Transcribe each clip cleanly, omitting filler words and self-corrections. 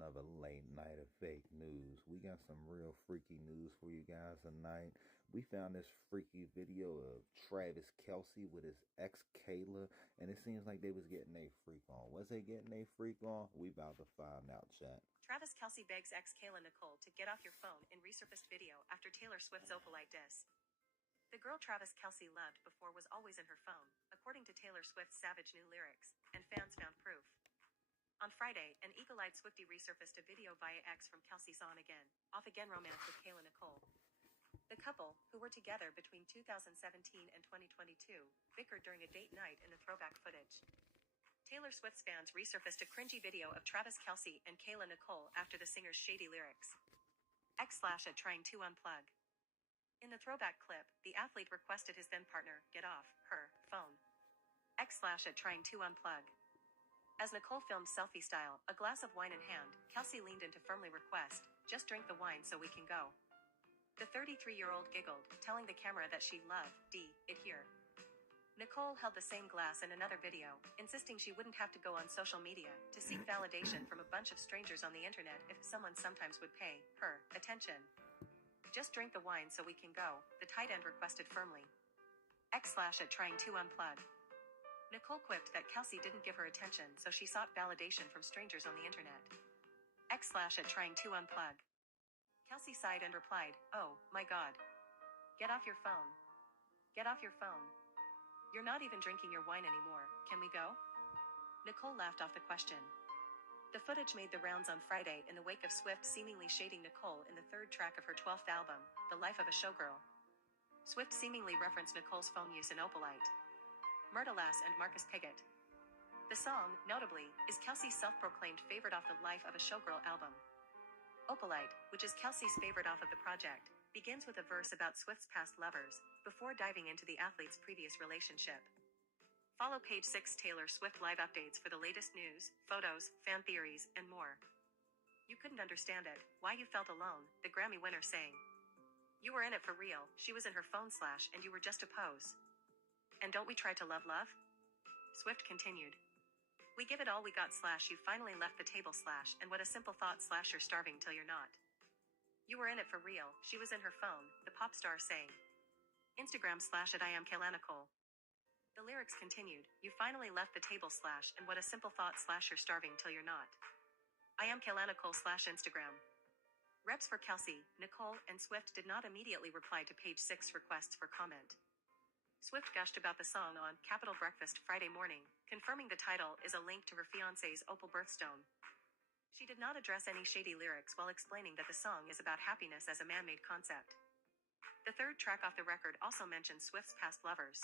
another late night of fake news. We got some real freaky news for you guys tonight. We found this freaky video of Travis Kelsey with his ex Kayla, and it seems like they was getting a freak on. Was they getting a freak on? We about to find out, chat. Travis Kelsey begs ex Kayla Nicole to get off your phone in resurfaced video after Taylor Swift's Opalite diss. The girl Travis Kelsey loved before was always in her phone, according to Taylor Swift's savage new lyrics, and fans found proof. On Friday, an eagle-eyed Swiftie resurfaced a video via X from Kelsey's off-again romance with Kayla Nicole. The couple, who were together between 2017 and 2022, bickered during a date night in the throwback footage. Taylor Swift's fans resurfaced a cringy video of Travis Kelsey and Kayla Nicole after the singer's shady lyrics. X/at trying to unplug. In the throwback clip, the athlete requested his then-partner get off her phone. X/at trying to unplug. As Nicole filmed selfie style, a glass of wine in hand, Kelsey leaned in to firmly request, "Just drink the wine so we can go." The 33-year-old giggled, telling the camera that she loved it here. Nicole held the same glass in another video, insisting she wouldn't have to go on social media to seek validation from a bunch of strangers on the internet if someone sometimes would pay her attention. "Just drink the wine so we can go," the tight end requested firmly. X/at trying to unplug. Nicole quipped that Kelsey didn't give her attention, so she sought validation from strangers on the internet. X/at trying to unplug. Kelsey sighed and replied, "Oh, my God. Get off your phone. Get off your phone. You're not even drinking your wine anymore, can we go?" Nicole laughed off the question. The footage made the rounds on Friday in the wake of Swift seemingly shading Nicole in the third track of her 12th album, The Life of a Showgirl. Swift seemingly referenced Nicole's phone use in Opalite. Myrtleass and Marcus Piggott. The song, notably, is Kelsey's self-proclaimed favorite off the Life of a Showgirl album. Opalite, which is Kelsey's favorite off of the project, begins with a verse about Swift's past lovers, before diving into the athlete's previous relationship. Follow page 6 Taylor Swift live updates for the latest news, photos, fan theories, and more. "You couldn't understand it, why you felt alone," the Grammy winner sang. "You were in it for real, she was in her phone / and you were just a pose. And don't we try to love?" Swift continued. "We give it all we got / you finally left the table / and what a simple thought / you're starving till you're not. You were in it for real, she was in her phone," the pop star sang. Instagram /at I am Kayla Nicole. The lyrics continued, "You finally left the table / and what a simple thought / you're starving till you're not. I am Kayla Nicole /Instagram." Reps for Kelsey, Nicole, and Swift did not immediately reply to page 6 requests for comment. Swift gushed about the song on Capitol Breakfast Friday morning, confirming the title is a link to her fiancé's opal birthstone. She did not address any shady lyrics while explaining that the song is about happiness as a man-made concept. The third track off the record also mentions Swift's past lovers,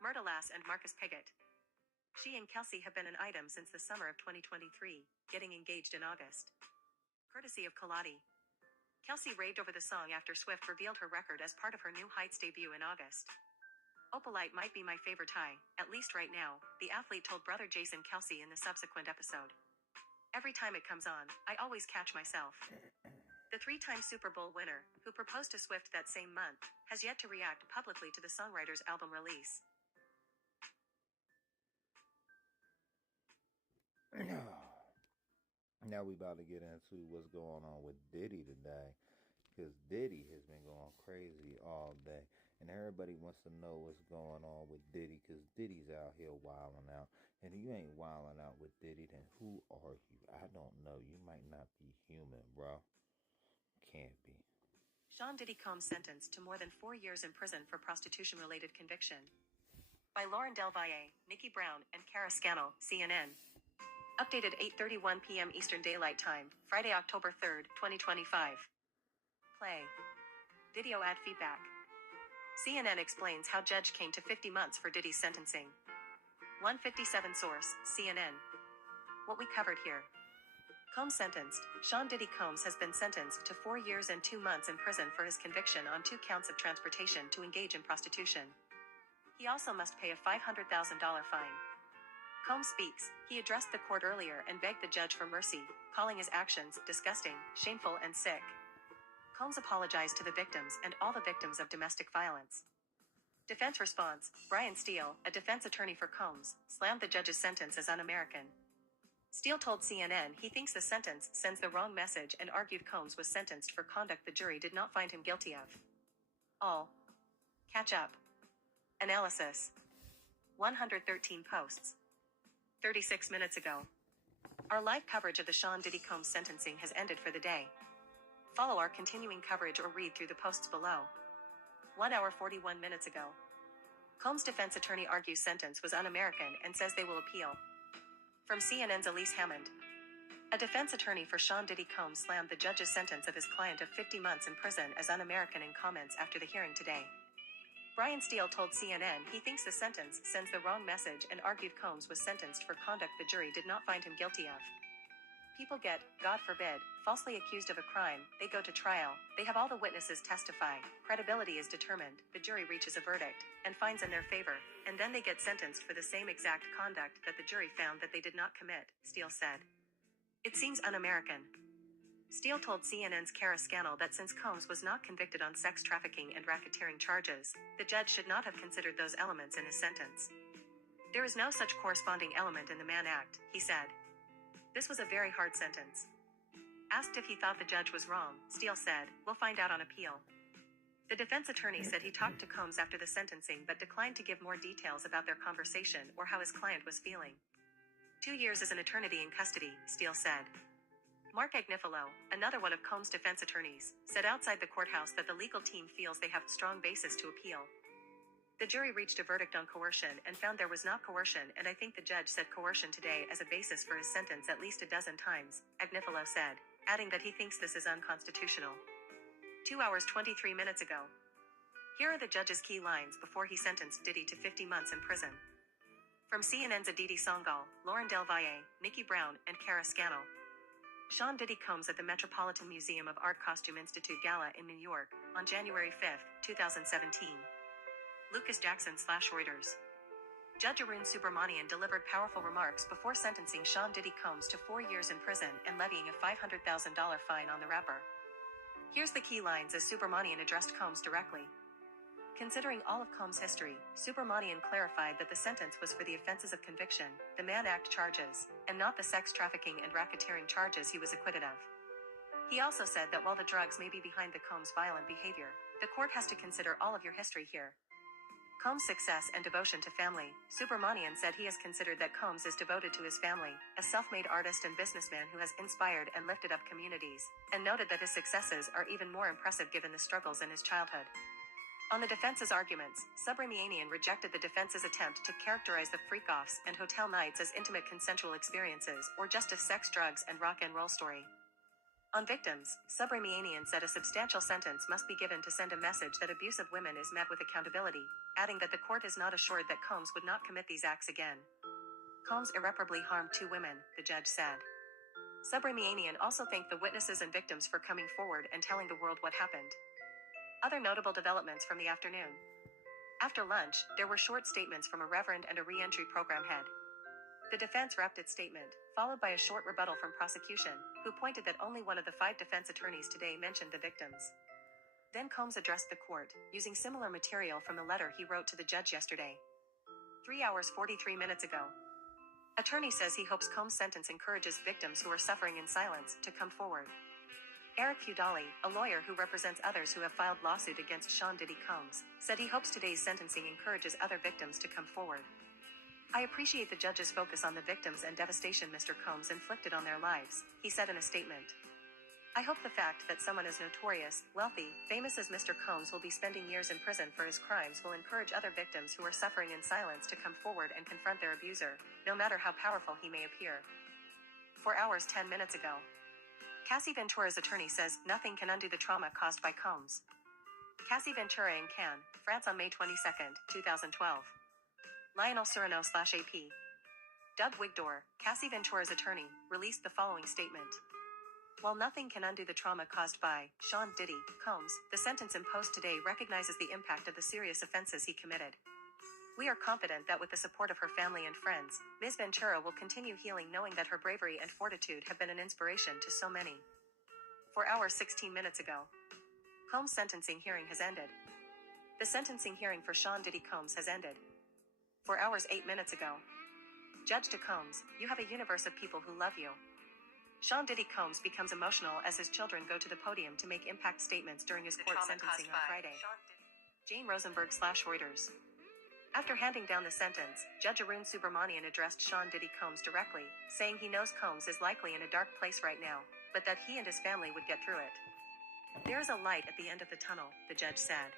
Myrtleass and Marcus Piggott. She and Kelsey have been an item since the summer of 2023, getting engaged in August. Courtesy of Kaladi. Kelsey raved over the song after Swift revealed her record as part of her New Heights debut in August. "Opalite might be my favorite tie, at least right now," the athlete told brother Jason Kelsey in the subsequent episode. "Every time it comes on, I always catch myself." The 3-time Super Bowl winner, who proposed to Swift that same month, has yet to react publicly to the songwriter's album release. Now we about to get into what's going on with Diddy today, because Diddy has been going crazy all day, and everybody wants to know what's going on with Diddy, because Diddy's out here wilding out, and if you ain't wilding out with Diddy, then who are you? I don't know. You might not be human, bro. Can't be. Sean Diddy Combs sentenced to more than 4 years in prison for prostitution-related conviction. By Lauren Del Valle, Nikki Brown, and Kara Scannell, CNN. Updated 8:31 p.m. Eastern Daylight Time, Friday, October 3, 2025. Play. Video ad feedback. CNN explains how judge came to 50 months for Diddy's sentencing. 157 source, CNN. What we covered here. Combs sentenced. Sean Diddy Combs has been sentenced to 4 years and 2 months in prison for his conviction on 2 counts of transportation to engage in prostitution. He also must pay a $500,000 fine. Combs speaks. He addressed the court earlier and begged the judge for mercy, calling his actions disgusting, shameful, and sick. Combs apologized to the victims and all the victims of domestic violence. Defense response. Brian Steele, a defense attorney for Combs, slammed the judge's sentence as un-American. Steele told CNN he thinks the sentence sends the wrong message and argued Combs was sentenced for conduct the jury did not find him guilty of. All. Catch up. Analysis. 113 posts. 36 minutes ago. Our live coverage of the Sean Diddy Combs sentencing has ended for the day. Follow our continuing coverage or read through the posts below. 1 hour 41 minutes ago. Combs' defense attorney argues sentence was un-American and says they will appeal. From CNN's Elise Hammond. A defense attorney for Sean Diddy Combs slammed the judge's sentence of his client of 50 months in prison as un-American in comments after the hearing today. Brian Steele told CNN he thinks the sentence sends the wrong message and argued Combs was sentenced for conduct the jury did not find him guilty of. People get, God forbid, falsely accused of a crime, they go to trial, they have all the witnesses testify, credibility is determined, the jury reaches a verdict, and finds in their favor, and then they get sentenced for the same exact conduct that the jury found that they did not commit, Steele said. It seems un-American. Steele told CNN's Kara Scannell that since Combs was not convicted on sex trafficking and racketeering charges, the judge should not have considered those elements in his sentence. There is no such corresponding element in the Mann Act, he said. This was a very hard sentence. Asked if he thought the judge was wrong, Steele said, "We'll find out on appeal." The defense attorney said he talked to Combs after the sentencing but declined to give more details about their conversation or how his client was feeling. 2 years is an eternity in custody, Steele said. Mark Agnifilo, another one of Combs' defense attorneys, said outside the courthouse that the legal team feels they have strong basis to appeal. The jury reached a verdict on coercion and found there was not coercion, and I think the judge said coercion today as a basis for his sentence at least a dozen times, Agnifilo said, adding that he thinks this is unconstitutional. 2 hours 23 minutes ago. Here are the judge's key lines before he sentenced Diddy to 50 months in prison. From CNN's Aditi Sangal, Lauren Del Valle, Nikki Brown, and Kara Scannell. Sean Diddy Combs at the Metropolitan Museum of Art Costume Institute Gala in New York, on January 5, 2017. Lucas Jackson/Reuters. Judge Arun Subramanian delivered powerful remarks before sentencing Sean Diddy Combs to 4 years in prison and levying a $500,000 fine on the rapper. Here's the key lines as Subramanian addressed Combs directly. Considering all of Combs' history, Subramanian clarified that the sentence was for the offenses of conviction, the Mann Act charges, and not the sex trafficking and racketeering charges he was acquitted of. He also said that while the drugs may be behind the Combs' violent behavior, the court has to consider all of your history here. Combs' success and devotion to family, Subramanian said he has considered that Combs is devoted to his family, a self-made artist and businessman who has inspired and lifted up communities, and noted that his successes are even more impressive given the struggles in his childhood. On the defense's arguments, Subramanian rejected the defense's attempt to characterize the freak-offs and hotel nights as intimate consensual experiences or just a sex, drugs, and rock and roll story. On victims, Subramanian said a substantial sentence must be given to send a message that abuse of women is met with accountability, adding that the court is not assured that Combs would not commit these acts again. Combs irreparably harmed 2 women, the judge said. Subramanian also thanked the witnesses and victims for coming forward and telling the world what happened. Other notable developments from the afternoon. After lunch, there were short statements from a reverend and a re-entry program head. The defense wrapped its statement, followed by a short rebuttal from prosecution, who pointed that only one of the 5 defense attorneys today mentioned the victims. Then Combs addressed the court, using similar material from the letter he wrote to the judge yesterday. 3 hours 43 minutes ago. Attorney says he hopes Combs' sentence encourages victims who are suffering in silence to come forward. Eric Feudali, a lawyer who represents others who have filed lawsuit against Sean Diddy Combs, said he hopes today's sentencing encourages other victims to come forward. I appreciate the judge's focus on the victims and devastation Mr. Combs inflicted on their lives, he said in a statement. I hope the fact that someone as notorious, wealthy, famous as Mr. Combs will be spending years in prison for his crimes will encourage other victims who are suffering in silence to come forward and confront their abuser, no matter how powerful he may appear. 4 hours 10 minutes ago. Cassie Ventura's attorney says nothing can undo the trauma caused by Combs. Cassie Ventura in Cannes, France on May 22, 2012. Lionel Serrano/AP. Doug Wigdor, Cassie Ventura's attorney, released the following statement. While nothing can undo the trauma caused by Sean Diddy Combs, the sentence imposed today recognizes the impact of the serious offenses he committed. We are confident that with the support of her family and friends, Ms. Ventura will continue healing knowing that her bravery and fortitude have been an inspiration to so many. 4 hours 16 minutes ago. Combs' sentencing hearing has ended. The sentencing hearing for Sean Diddy Combs has ended. 4 hours 8 minutes ago. Judge to Combs, you have a universe of people who love you. Sean Diddy Combs becomes emotional as his children go to the podium to make impact statements during his court sentencing on Friday. Jane Rosenberg/Reuters. After handing down the sentence, Judge Arun Subramanian addressed Sean Diddy Combs directly, saying he knows Combs is likely in a dark place right now, but that he and his family would get through it. There is a light at the end of the tunnel, the judge said.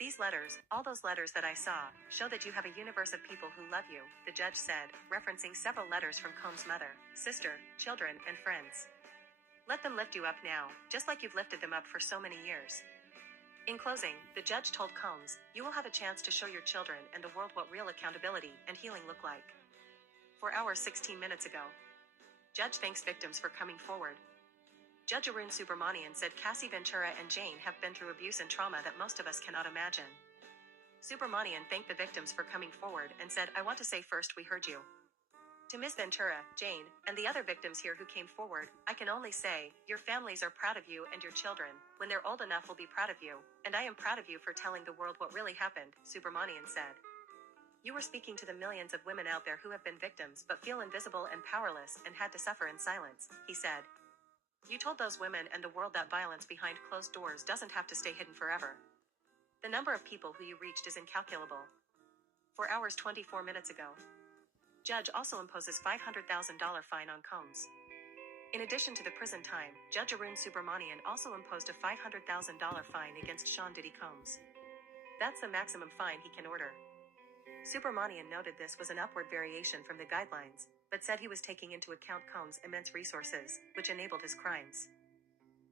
These letters, all those letters that I saw, show that you have a universe of people who love you, the judge said, referencing several letters from Combs' mother, sister, children, and friends. Let them lift you up now, just like you've lifted them up for so many years. In closing, the judge told Combs, you will have a chance to show your children and the world what real accountability and healing look like. 4 hours 16 minutes ago. Judge thanks victims for coming forward. Judge Arun Subramanian said Cassie Ventura and Jane have been through abuse and trauma that most of us cannot imagine. Subramanian thanked the victims for coming forward and said, I want to say first we heard you. To Ms. Ventura, Jane, and the other victims here who came forward, I can only say, your families are proud of you and your children, when they're old enough will be proud of you, and I am proud of you for telling the world what really happened, Subramanian said. You were speaking to the millions of women out there who have been victims but feel invisible and powerless and had to suffer in silence, he said. You told those women and the world that violence behind closed doors doesn't have to stay hidden forever. The number of people who you reached is incalculable. 4 hours 24 minutes ago. Judge also imposes $500,000 fine on Combs. In addition to the prison time, Judge Arun Subramanian also imposed a $500,000 fine against Sean Diddy Combs. That's the maximum fine he can order. Subramanian noted this was an upward variation from the guidelines, but said he was taking into account Combs' immense resources, which enabled his crimes.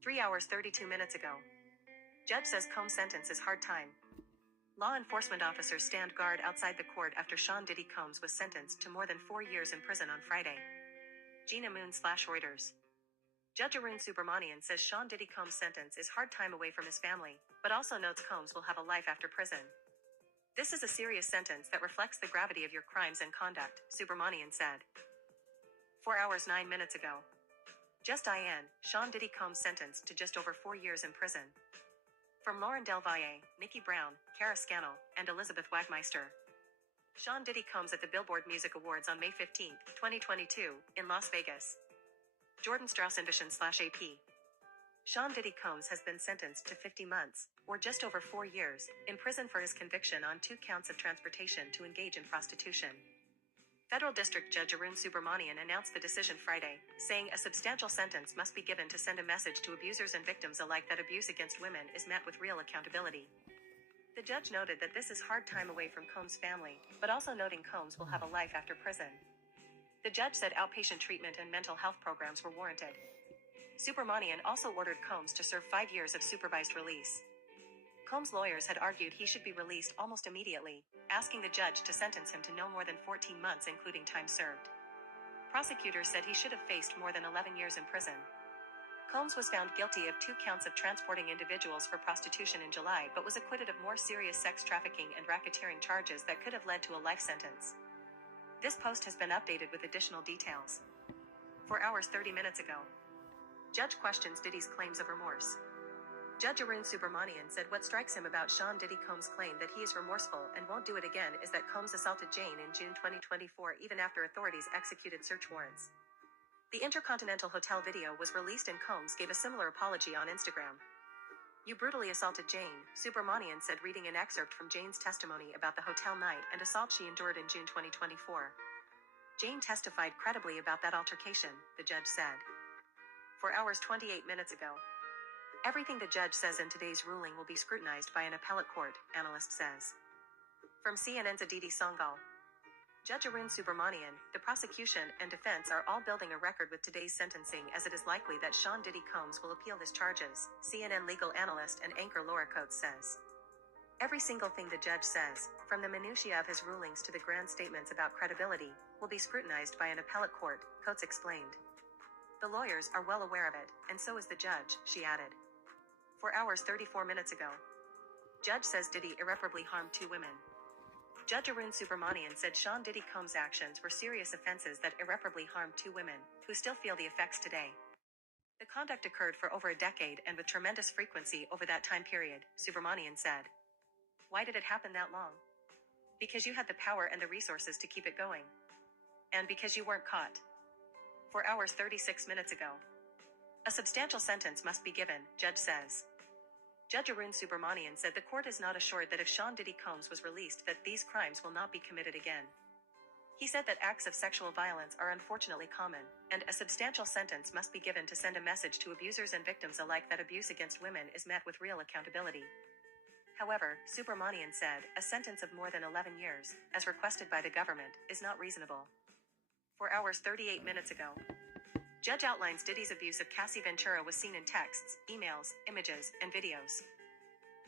3 hours 32 minutes ago. Judge says Combs' sentence is hard time. Law enforcement officers stand guard outside the court after Sean Diddy Combs was sentenced to more than 4 years in prison on Friday. Gina Moon/Reuters. Judge Arun Subramanian says Sean Diddy Combs' sentence is hard time away from his family, but also notes Combs will have a life after prison. This is a serious sentence that reflects the gravity of your crimes and conduct, Subramanian said. 4 hours 9 minutes ago. Just Diane, Sean Diddy Combs sentenced to just over 4 years in prison. From Lauren Del Valle, Nikki Brown, Kara Scannell, and Elizabeth Wagmeister. Sean Diddy Combs at the Billboard Music Awards on May 15, 2022, in Las Vegas. Jordan Strauss/AP. Sean Diddy Combs has been sentenced to 50 months, or just over 4 years, in prison for his conviction on 2 counts of transportation to engage in prostitution. Federal District Judge Arun Subramanian announced the decision Friday, saying a substantial sentence must be given to send a message to abusers and victims alike that abuse against women is met with real accountability. The judge noted that this is hard time away from Combs' family, but also noting Combs will have a life after prison. The judge said outpatient treatment and mental health programs were warranted. Subramanian also ordered Combs to serve 5 years of supervised release. Combs' lawyers had argued he should be released almost immediately, asking the judge to sentence him to no more than 14 months including time served. Prosecutors said he should have faced more than 11 years in prison. Combs was found guilty of 2 counts of transporting individuals for prostitution in July but was acquitted of more serious sex trafficking and racketeering charges that could have led to a life sentence. This post has been updated with additional details. 4 hours 30 minutes ago. Judge questions Diddy's claims of remorse. Judge Arun Subramanian said what strikes him about Sean Diddy Combs' claim that he is remorseful and won't do it again is that Combs assaulted Jane in June 2024 even after authorities executed search warrants. The Intercontinental Hotel video was released and Combs gave a similar apology on Instagram. You brutally assaulted Jane, Subramanian said reading an excerpt from Jane's testimony about the hotel night and assault she endured in June 2024. Jane testified credibly about that altercation, the judge said. 4 hours 28 minutes ago. Everything the judge says in today's ruling will be scrutinized by an appellate court, analyst says. From CNN's Aditi Sangal. Judge Arun Subramanian, the prosecution and defense are all building a record with today's sentencing as it is likely that Sean Diddy Combs will appeal his charges, CNN legal analyst and anchor Laura Coates says. Every single thing the judge says, from the minutiae of his rulings to the grand statements about credibility, will be scrutinized by an appellate court, Coates explained. The lawyers are well aware of it, and so is the judge, she added. 4 hours 34 minutes ago. Judge says Diddy irreparably harmed 2 women. Judge Arun Subramanian said Sean Diddy Combs' actions were serious offenses that irreparably harmed 2 women, who still feel the effects today. The conduct occurred for over a decade and with tremendous frequency over that time period, Subramanian said. Why did it happen that long? Because you had the power and the resources to keep it going. and because you weren't caught. 4 hours 36 minutes ago. A substantial sentence must be given, judge says. Judge Arun Subramanian said the court is not assured that if Sean Diddy Combs was released that these crimes will not be committed again. He said that acts of sexual violence are unfortunately common, and a substantial sentence must be given to send a message to abusers and victims alike that abuse against women is met with real accountability. However, Subramanian said, a sentence of more than 11 years, as requested by the government, is not reasonable. 4 hours 38 minutes ago. Judge outlines Diddy's abuse of Cassie Ventura was seen in texts, emails, images, and videos.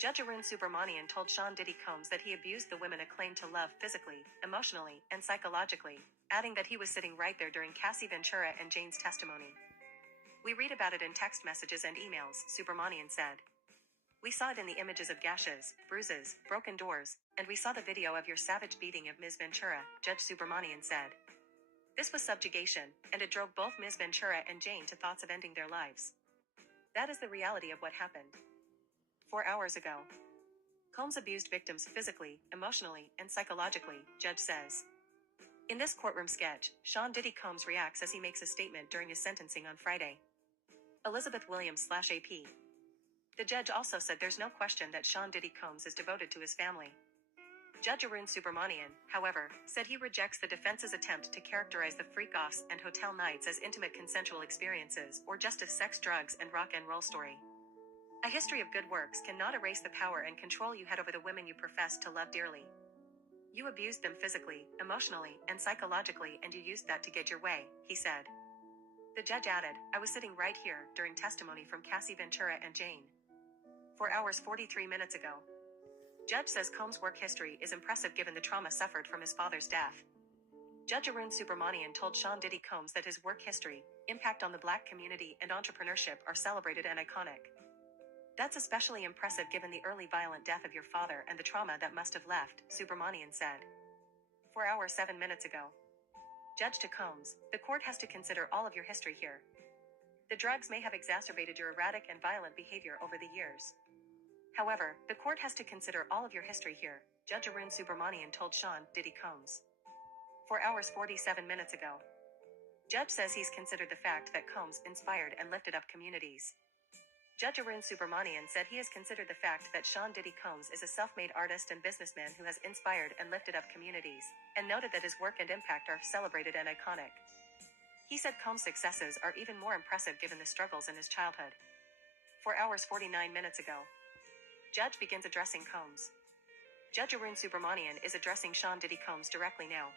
Judge Arun Subramanian told Sean Diddy Combs that he abused the women acclaimed to love physically, emotionally, and psychologically, adding that he was sitting right there during Cassie Ventura and Jane's testimony. We read about it in text messages and emails, Subramanian said. We saw it in the images of gashes, bruises, broken doors, and we saw the video of your savage beating of Ms. Ventura, Judge Subramanian said. This was subjugation, and it drove both Ms. Ventura and Jane to thoughts of ending their lives. That is the reality of what happened. 4 hours ago. Combs abused victims physically, emotionally, and psychologically, judge says. In this courtroom sketch, Sean Diddy Combs reacts as he makes a statement during his sentencing on Friday. Elizabeth Williams/AP. The judge also said there's no question that Sean Diddy Combs is devoted to his family. Judge Arun Subramanian, however, said he rejects the defense's attempt to characterize the freak-offs and hotel nights as intimate consensual experiences or just a sex, drugs, and rock and roll story. A history of good works cannot erase the power and control you had over the women you profess to love dearly. You abused them physically, emotionally, and psychologically, and you used that to get your way, he said. The judge added, I was sitting right here during testimony from Cassie Ventura and Jane. 4 hours 43 minutes ago. Judge says Combs' work history is impressive given the trauma suffered from his father's death. Judge Arun Subramanian told Sean Diddy Combs that his work history, impact on the black community, and entrepreneurship are celebrated and iconic. That's especially impressive given the early violent death of your father and the trauma that must have left, Subramanian said. 4 hours 7 minutes ago. Judge to Combs, the court has to consider all of your history here. The drugs may have exacerbated your erratic and violent behavior over the years. However, the court has to consider all of your history here, Judge Arun Subramanian told Sean Diddy Combs. 4 hours 47 minutes ago. Judge says he's considered the fact that Combs inspired and lifted up communities. Judge Arun Subramanian said he has considered the fact that Sean Diddy Combs is a self-made artist and businessman who has inspired and lifted up communities, and noted that his work and impact are celebrated and iconic. He said Combs' successes are even more impressive given the struggles in his childhood. 4 hours 49 minutes ago. Judge begins addressing Combs. Judge Arun Subramanian is addressing Sean Diddy Combs directly now.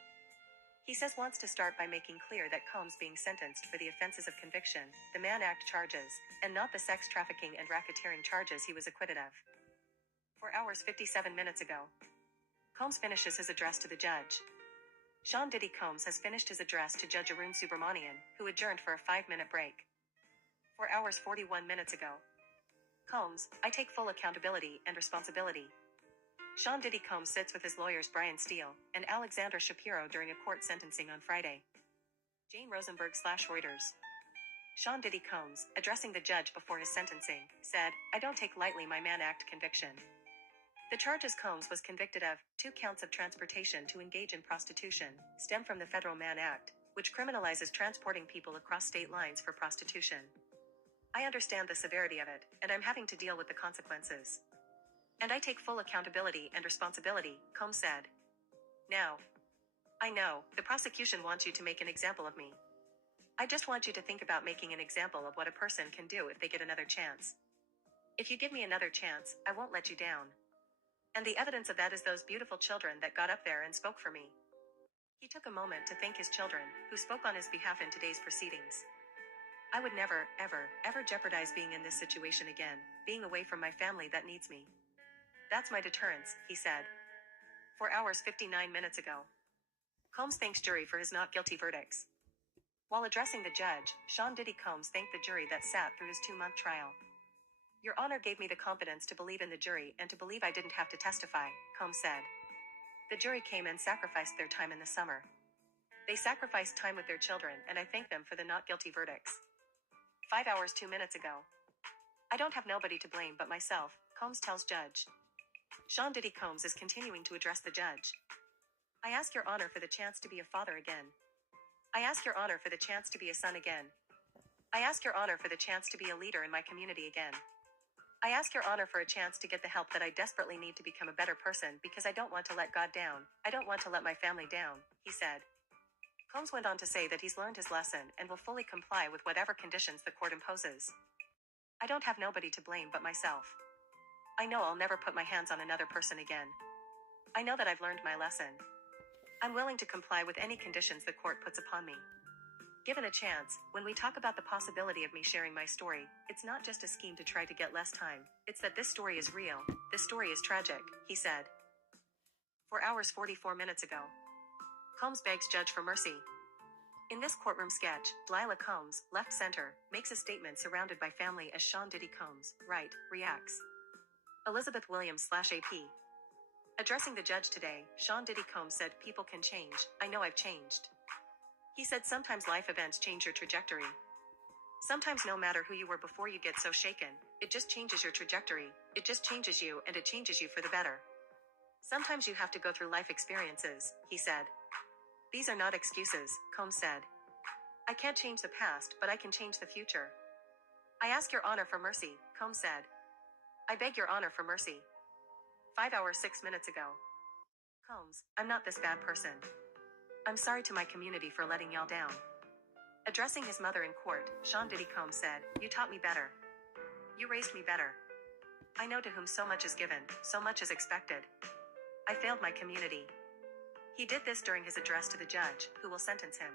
He says wants to start by making clear that Combs being sentenced for the offenses of conviction, the Mann Act charges, and not the sex trafficking and racketeering charges he was acquitted of. 4 hours 57 minutes ago. Combs finishes his address to the judge. Sean Diddy Combs has finished his address to Judge Arun Subramanian, who adjourned for a 5-minute break. 4 hours 41 minutes ago. Combs, I take full accountability and responsibility. Sean Diddy Combs sits with his lawyers Brian Steele and Alexander Shapiro during a court sentencing on Friday. Jane Rosenberg/Reuters. Sean Diddy Combs, addressing the judge before his sentencing, said, I don't take lightly my Mann Act conviction. The charges Combs was convicted of, 2 counts of transportation to engage in prostitution, stem from the federal Mann Act, which criminalizes transporting people across state lines for prostitution. I understand the severity of it, and I'm having to deal with the consequences. And I take full accountability and responsibility, Combs said. Now, I know, the prosecution wants you to make an example of me. I just want you to think about making an example of what a person can do if they get another chance. If you give me another chance, I won't let you down. And the evidence of that is those beautiful children that got up there and spoke for me. He took a moment to thank his children, who spoke on his behalf in today's proceedings. I would never, ever, ever jeopardize being in this situation again, being away from my family that needs me. That's my deterrence, he said. 4 hours 59 minutes ago. Combs thanks jury for his not guilty verdicts. While addressing the judge, Sean Diddy Combs thanked the jury that sat through his 2-month trial. Your Honor gave me the confidence to believe in the jury and to believe I didn't have to testify, Combs said. The jury came and sacrificed their time in the summer. They sacrificed time with their children, and I thank them for the not guilty verdicts. 5 hours 2 minutes ago. I don't have nobody to blame but myself, Combs tells judge. Sean Diddy Combs is continuing to address the judge. I ask your honor for the chance to be a father again. I ask your honor for the chance to be a son again. I ask your honor for the chance to be a leader in my community again. I ask your honor for a chance to get the help that I desperately need to become a better person because I don't want to let God down. I don't want to let my family down, he said. Combs went on to say that he's learned his lesson and will fully comply with whatever conditions the court imposes. I don't have nobody to blame but myself. I know I'll never put my hands on another person again. I know that I've learned my lesson. I'm willing to comply with any conditions the court puts upon me. Given a chance, when we talk about the possibility of me sharing my story, it's not just a scheme to try to get less time. It's that this story is real. This story is tragic, he said. 4 hours 44 minutes ago. Combs begs judge for mercy. In this courtroom sketch, Lila Combs, left center, makes a statement surrounded by family as Sean Diddy Combs, right, reacts. Elizabeth Williams/AP. Addressing the judge today, Sean Diddy Combs said, "People can change. I know I've changed." He said sometimes life events change your trajectory. Sometimes no matter who you were before you get so shaken, it just changes your trajectory. It just changes you and it changes you for the better. Sometimes you have to go through life experiences, he said. These are not excuses, Combs said. I can't change the past, but I can change the future. I ask your honor for mercy, Combs said. I beg your honor for mercy. 5 hours 6 minutes ago. Combs, I'm not this bad person. I'm sorry to my community for letting y'all down. Addressing his mother in court, Sean Diddy Combs said, "You taught me better. You raised me better. I know to whom so much is given, so much is expected. I failed my community." He did this during his address to the judge, who will sentence him.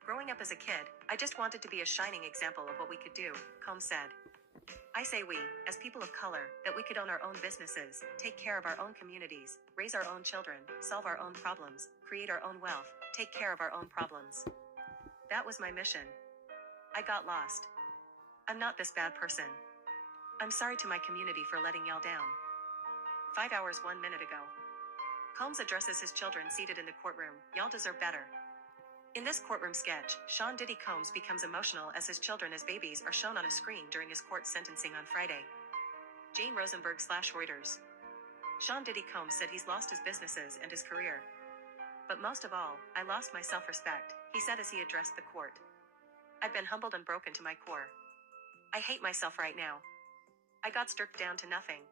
Growing up as a kid, I just wanted to be a shining example of what we could do, Combs said. I say we, as people of color, that we could own our own businesses, take care of our own communities, raise our own children, solve our own problems, create our own wealth, take care of our own problems. That was my mission. I got lost. I'm not this bad person. I'm sorry to my community for letting y'all down. 5 hours 1 minute ago. Combs addresses his children seated in the courtroom. Y'all deserve better. In this courtroom sketch, Sean Diddy Combs becomes emotional as his children as babies are shown on a screen during his court sentencing on Friday. Jane Rosenberg/Reuters. Sean Diddy Combs said he's lost his businesses and his career. But most of all, I lost my self-respect, he said as he addressed the court. I've been humbled and broken to my core. I hate myself right now. I got stripped down to nothing.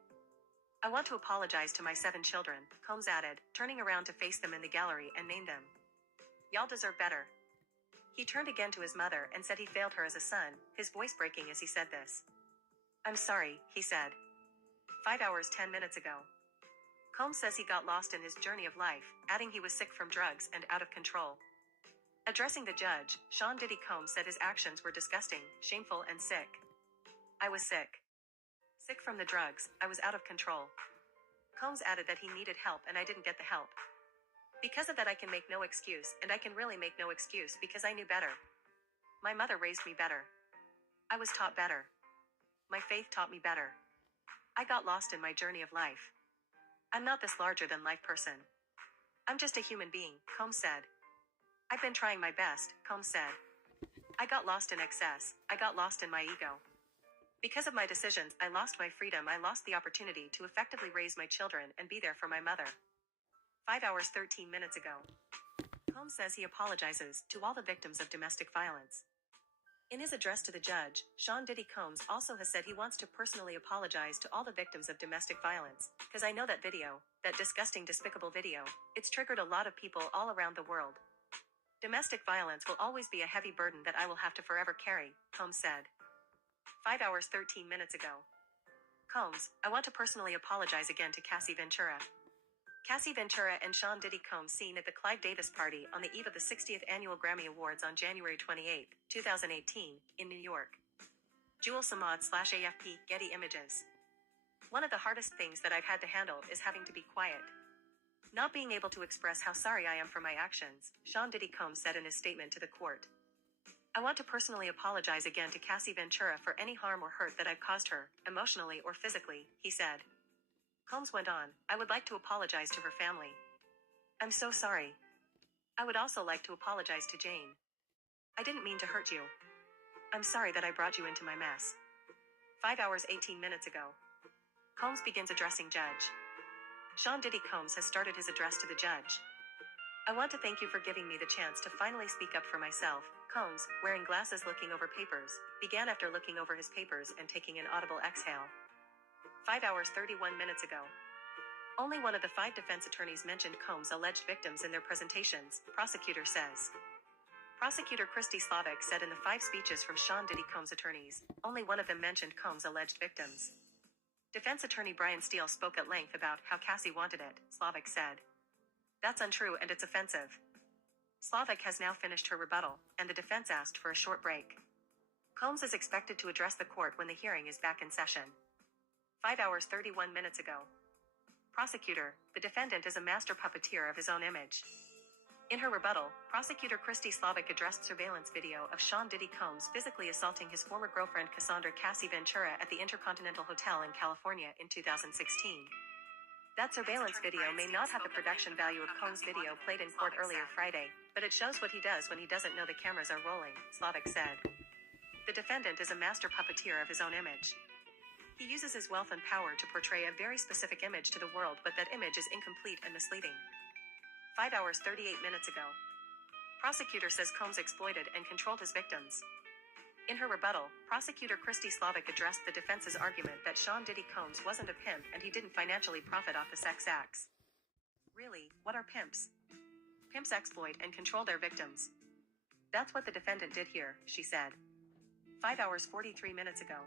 I want to apologize to my 7 children, Combs added, turning around to face them in the gallery and name them. Y'all deserve better. He turned again to his mother and said he failed her as a son, his voice breaking as he said this. I'm sorry, he said. 5 hours 10 minutes ago. Combs says he got lost in his journey of life, adding he was sick from drugs and out of control. Addressing the judge, Sean Diddy Combs said his actions were disgusting, shameful and sick. I was sick. Sick from the drugs, I was out of control. Combs added that he needed help and I didn't get the help. Because of that I can make no excuse, and I can really make no excuse because I knew better. My mother raised me better. I was taught better. My faith taught me better. I got lost in my journey of life. I'm not this larger-than-life person. I'm just a human being, Combs said. I've been trying my best, Combs said. I got lost in excess, I got lost in my ego. Because of my decisions, I lost my freedom, I lost the opportunity to effectively raise my children and be there for my mother. 5 hours 13 minutes ago. Combs says he apologizes to all the victims of domestic violence. In his address to the judge, Sean Diddy Combs also has said he wants to personally apologize to all the victims of domestic violence, because I know that video, that disgusting, despicable video, it's triggered a lot of people all around the world. Domestic violence will always be a heavy burden that I will have to forever carry, Combs said. 5 hours 13 minutes ago. Combs, I want to personally apologize again to Cassie Ventura. Cassie Ventura and Sean Diddy Combs seen at the Clive Davis party on the eve of the 60th Annual Grammy Awards on January 28, 2018, in New York. Jewel Samad/AFP, Getty Images. One of the hardest things that I've had to handle is having to be quiet. Not being able to express how sorry I am for my actions, Sean Diddy Combs said in his statement to the court. I want to personally apologize again to Cassie Ventura for any harm or hurt that I've caused her, emotionally or physically, he said. Combs went on, I would like to apologize to her family. I'm so sorry. I would also like to apologize to Jane. I didn't mean to hurt you. I'm sorry that I brought you into my mess. 5 hours 18 minutes ago. Combs begins addressing judge. Sean Diddy Combs has started his address to the judge. I want to thank you for giving me the chance to finally speak up for myself. Combs, wearing glasses looking over papers, began after looking over his papers and taking an audible exhale. 5 hours 31 minutes ago. Only one of the 5 defense attorneys mentioned Combs' alleged victims in their presentations, prosecutor says. Prosecutor Christy Slavic said in the 5 speeches from Sean Diddy Combs' attorneys, only one of them mentioned Combs' alleged victims. Defense attorney Brian Steele spoke at length about how Cassie wanted it, Slavic said. That's untrue and it's offensive. Slavic has now finished her rebuttal, and the defense asked for a short break. Combs is expected to address the court when the hearing is back in session. 5 hours 31 minutes ago. Prosecutor, the defendant is a master puppeteer of his own image. In her rebuttal, prosecutor Christy Slavic addressed surveillance video of Sean Diddy Combs physically assaulting his former girlfriend Cassandra Cassie Ventura at the Intercontinental Hotel in California in 2016. That surveillance video may not have the production value of Combs' video played in court earlier Friday, but it shows what he does when he doesn't know the cameras are rolling, Slavic said. The defendant is a master puppeteer of his own image. He uses his wealth and power to portray a very specific image to the world, but that image is incomplete and misleading. 5 hours 38 minutes ago. Prosecutor says Combs exploited and controlled his victims. In her rebuttal, prosecutor Christy Slavic addressed the defense's argument that Sean Diddy Combs wasn't a pimp and he didn't financially profit off the sex acts. Really, what are pimps? Pimps exploit and control their victims. That's what the defendant did here, she said. 5 hours 43 minutes ago.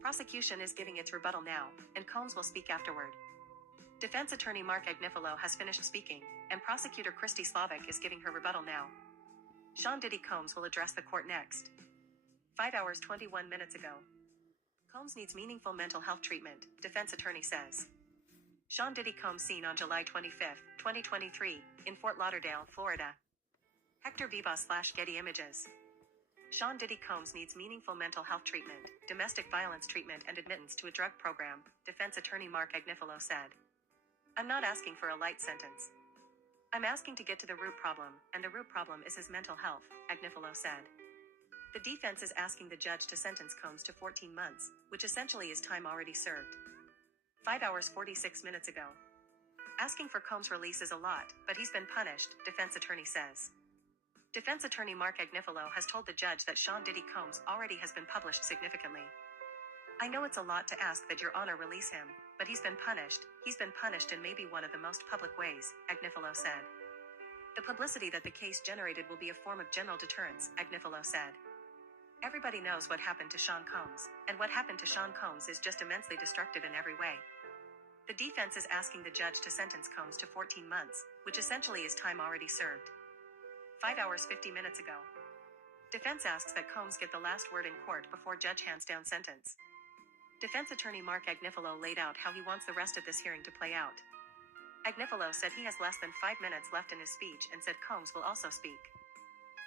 Prosecution is giving its rebuttal now, and Combs will speak afterward. Defense attorney Mark Agnifilo has finished speaking, and prosecutor Christy Slavic is giving her rebuttal now. Sean Diddy Combs will address the court next. 5 hours 21 minutes ago. Combs needs meaningful mental health treatment, defense attorney says. Sean Diddy Combs seen on July 25, 2023, in Fort Lauderdale, Florida. Hector Vivas/Getty Images. Sean Diddy Combs needs meaningful mental health treatment, domestic violence treatment and admittance to a drug program, defense attorney Mark Agnifilo said. I'm not asking for a light sentence. I'm asking to get to the root problem, and the root problem is his mental health, Agnifilo said. The defense is asking the judge to sentence Combs to 14 months, which essentially is time already served. 5 hours 46 minutes ago. Asking for Combs' release is a lot, but he's been punished, defense attorney says. Defense attorney Mark Agnifilo has told the judge that Sean Diddy Combs already has been published significantly. I know it's a lot to ask that Your Honor release him, but he's been punished in maybe one of the most public ways, Agnifilo said. The publicity that the case generated will be a form of general deterrence, Agnifilo said. Everybody knows what happened to Sean Combs, and what happened to Sean Combs is just immensely destructive in every way. The defense is asking the judge to sentence Combs to 14 months, which essentially is time already served. 5 hours 50 minutes ago. Defense asks that Combs get the last word in court before judge hands down sentence. Defense attorney Mark Agnifilo laid out how he wants the rest of this hearing to play out. Agnifilo said he has less than 5 minutes left in his speech and said Combs will also speak.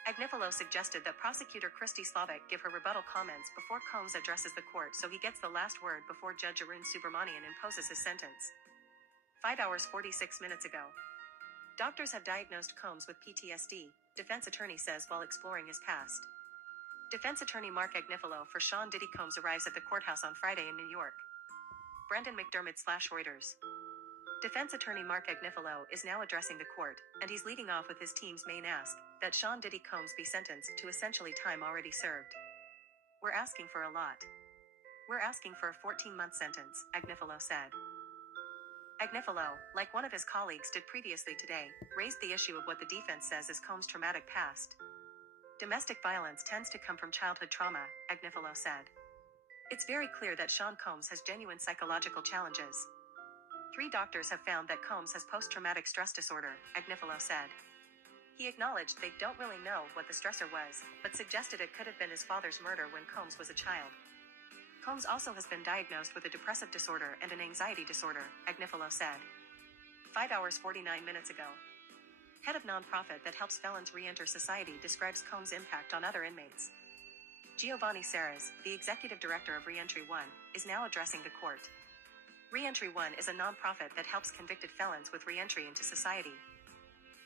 Agnifilo suggested that prosecutor Christy Slavic give her rebuttal comments before Combs addresses the court so he gets the last word before Judge Arun Subramanian imposes his sentence. 5 hours 46 minutes ago. Doctors have diagnosed Combs with PTSD, defense attorney says while exploring his past. Defense attorney Mark Agnifilo for Sean Diddy Combs arrives at the courthouse on Friday in New York. Brendan McDermott/Reuters. Defense attorney Mark Agnifilo is now addressing the court, and he's leading off with his team's main ask, that Sean Diddy Combs be sentenced to essentially time already served. We're asking for a lot. We're asking for a 14-month sentence, Agnifilo said. Agnifilo, like one of his colleagues did previously today, raised the issue of what the defense says is Combs' traumatic past. Domestic violence tends to come from childhood trauma, Agnifilo said. It's very clear that Sean Combs has genuine psychological challenges. 3 doctors have found that Combs has post-traumatic stress disorder, Agnifilo said. He acknowledged they don't really know what the stressor was, but suggested it could have been his father's murder when Combs was a child. Combs also has been diagnosed with a depressive disorder and an anxiety disorder, Agnifilo said. 5 hours 49 minutes ago. Head of nonprofit that helps felons re-enter society describes Combs' impact on other inmates. Giovanni Serres, the executive director of Reentry One, is now addressing the court. Reentry One is a nonprofit that helps convicted felons with re-entry into society.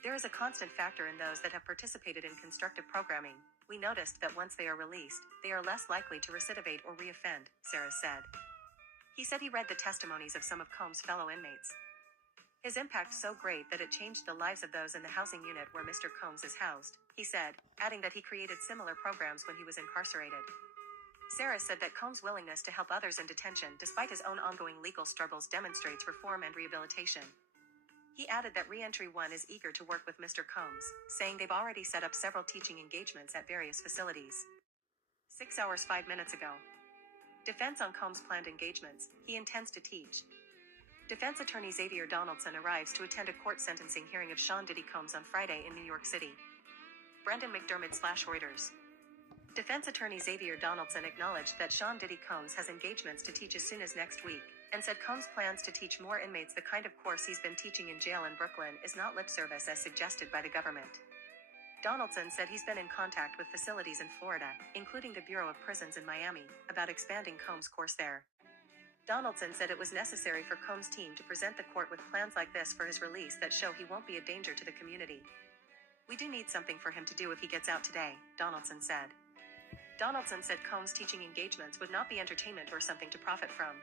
There is a constant factor in those that have participated in constructive programming. We noticed that once they are released, they are less likely to recidivate or reoffend, Serres said. He said he read the testimonies of some of Combs' fellow inmates. His impact so great that it changed the lives of those in the housing unit where Mr. Combs is housed, he said, adding that he created similar programs when he was incarcerated. Sarah said that Combs' willingness to help others in detention despite his own ongoing legal struggles demonstrates reform and rehabilitation. He added that Reentry One is eager to work with Mr. Combs, saying they've already set up several teaching engagements at various facilities. 6 hours 5 minutes ago. Defense on Combs' planned engagements, he intends to teach. Defense attorney Xavier Donaldson arrives to attend a court sentencing hearing of Sean Diddy Combs on Friday in New York City. Brendan McDermott/Reuters. Defense attorney Xavier Donaldson acknowledged that Sean Diddy Combs has engagements to teach as soon as next week, and said Combs plans to teach more inmates the kind of course he's been teaching in jail in Brooklyn is not lip service as suggested by the government. Donaldson said he's been in contact with facilities in Florida, including the Bureau of Prisons in Miami, about expanding Combs' course there. Donaldson said it was necessary for Combs' team to present the court with plans like this for his release that show he won't be a danger to the community. We do need something for him to do if he gets out today, Donaldson said. Donaldson said Combs' teaching engagements would not be entertainment or something to profit from.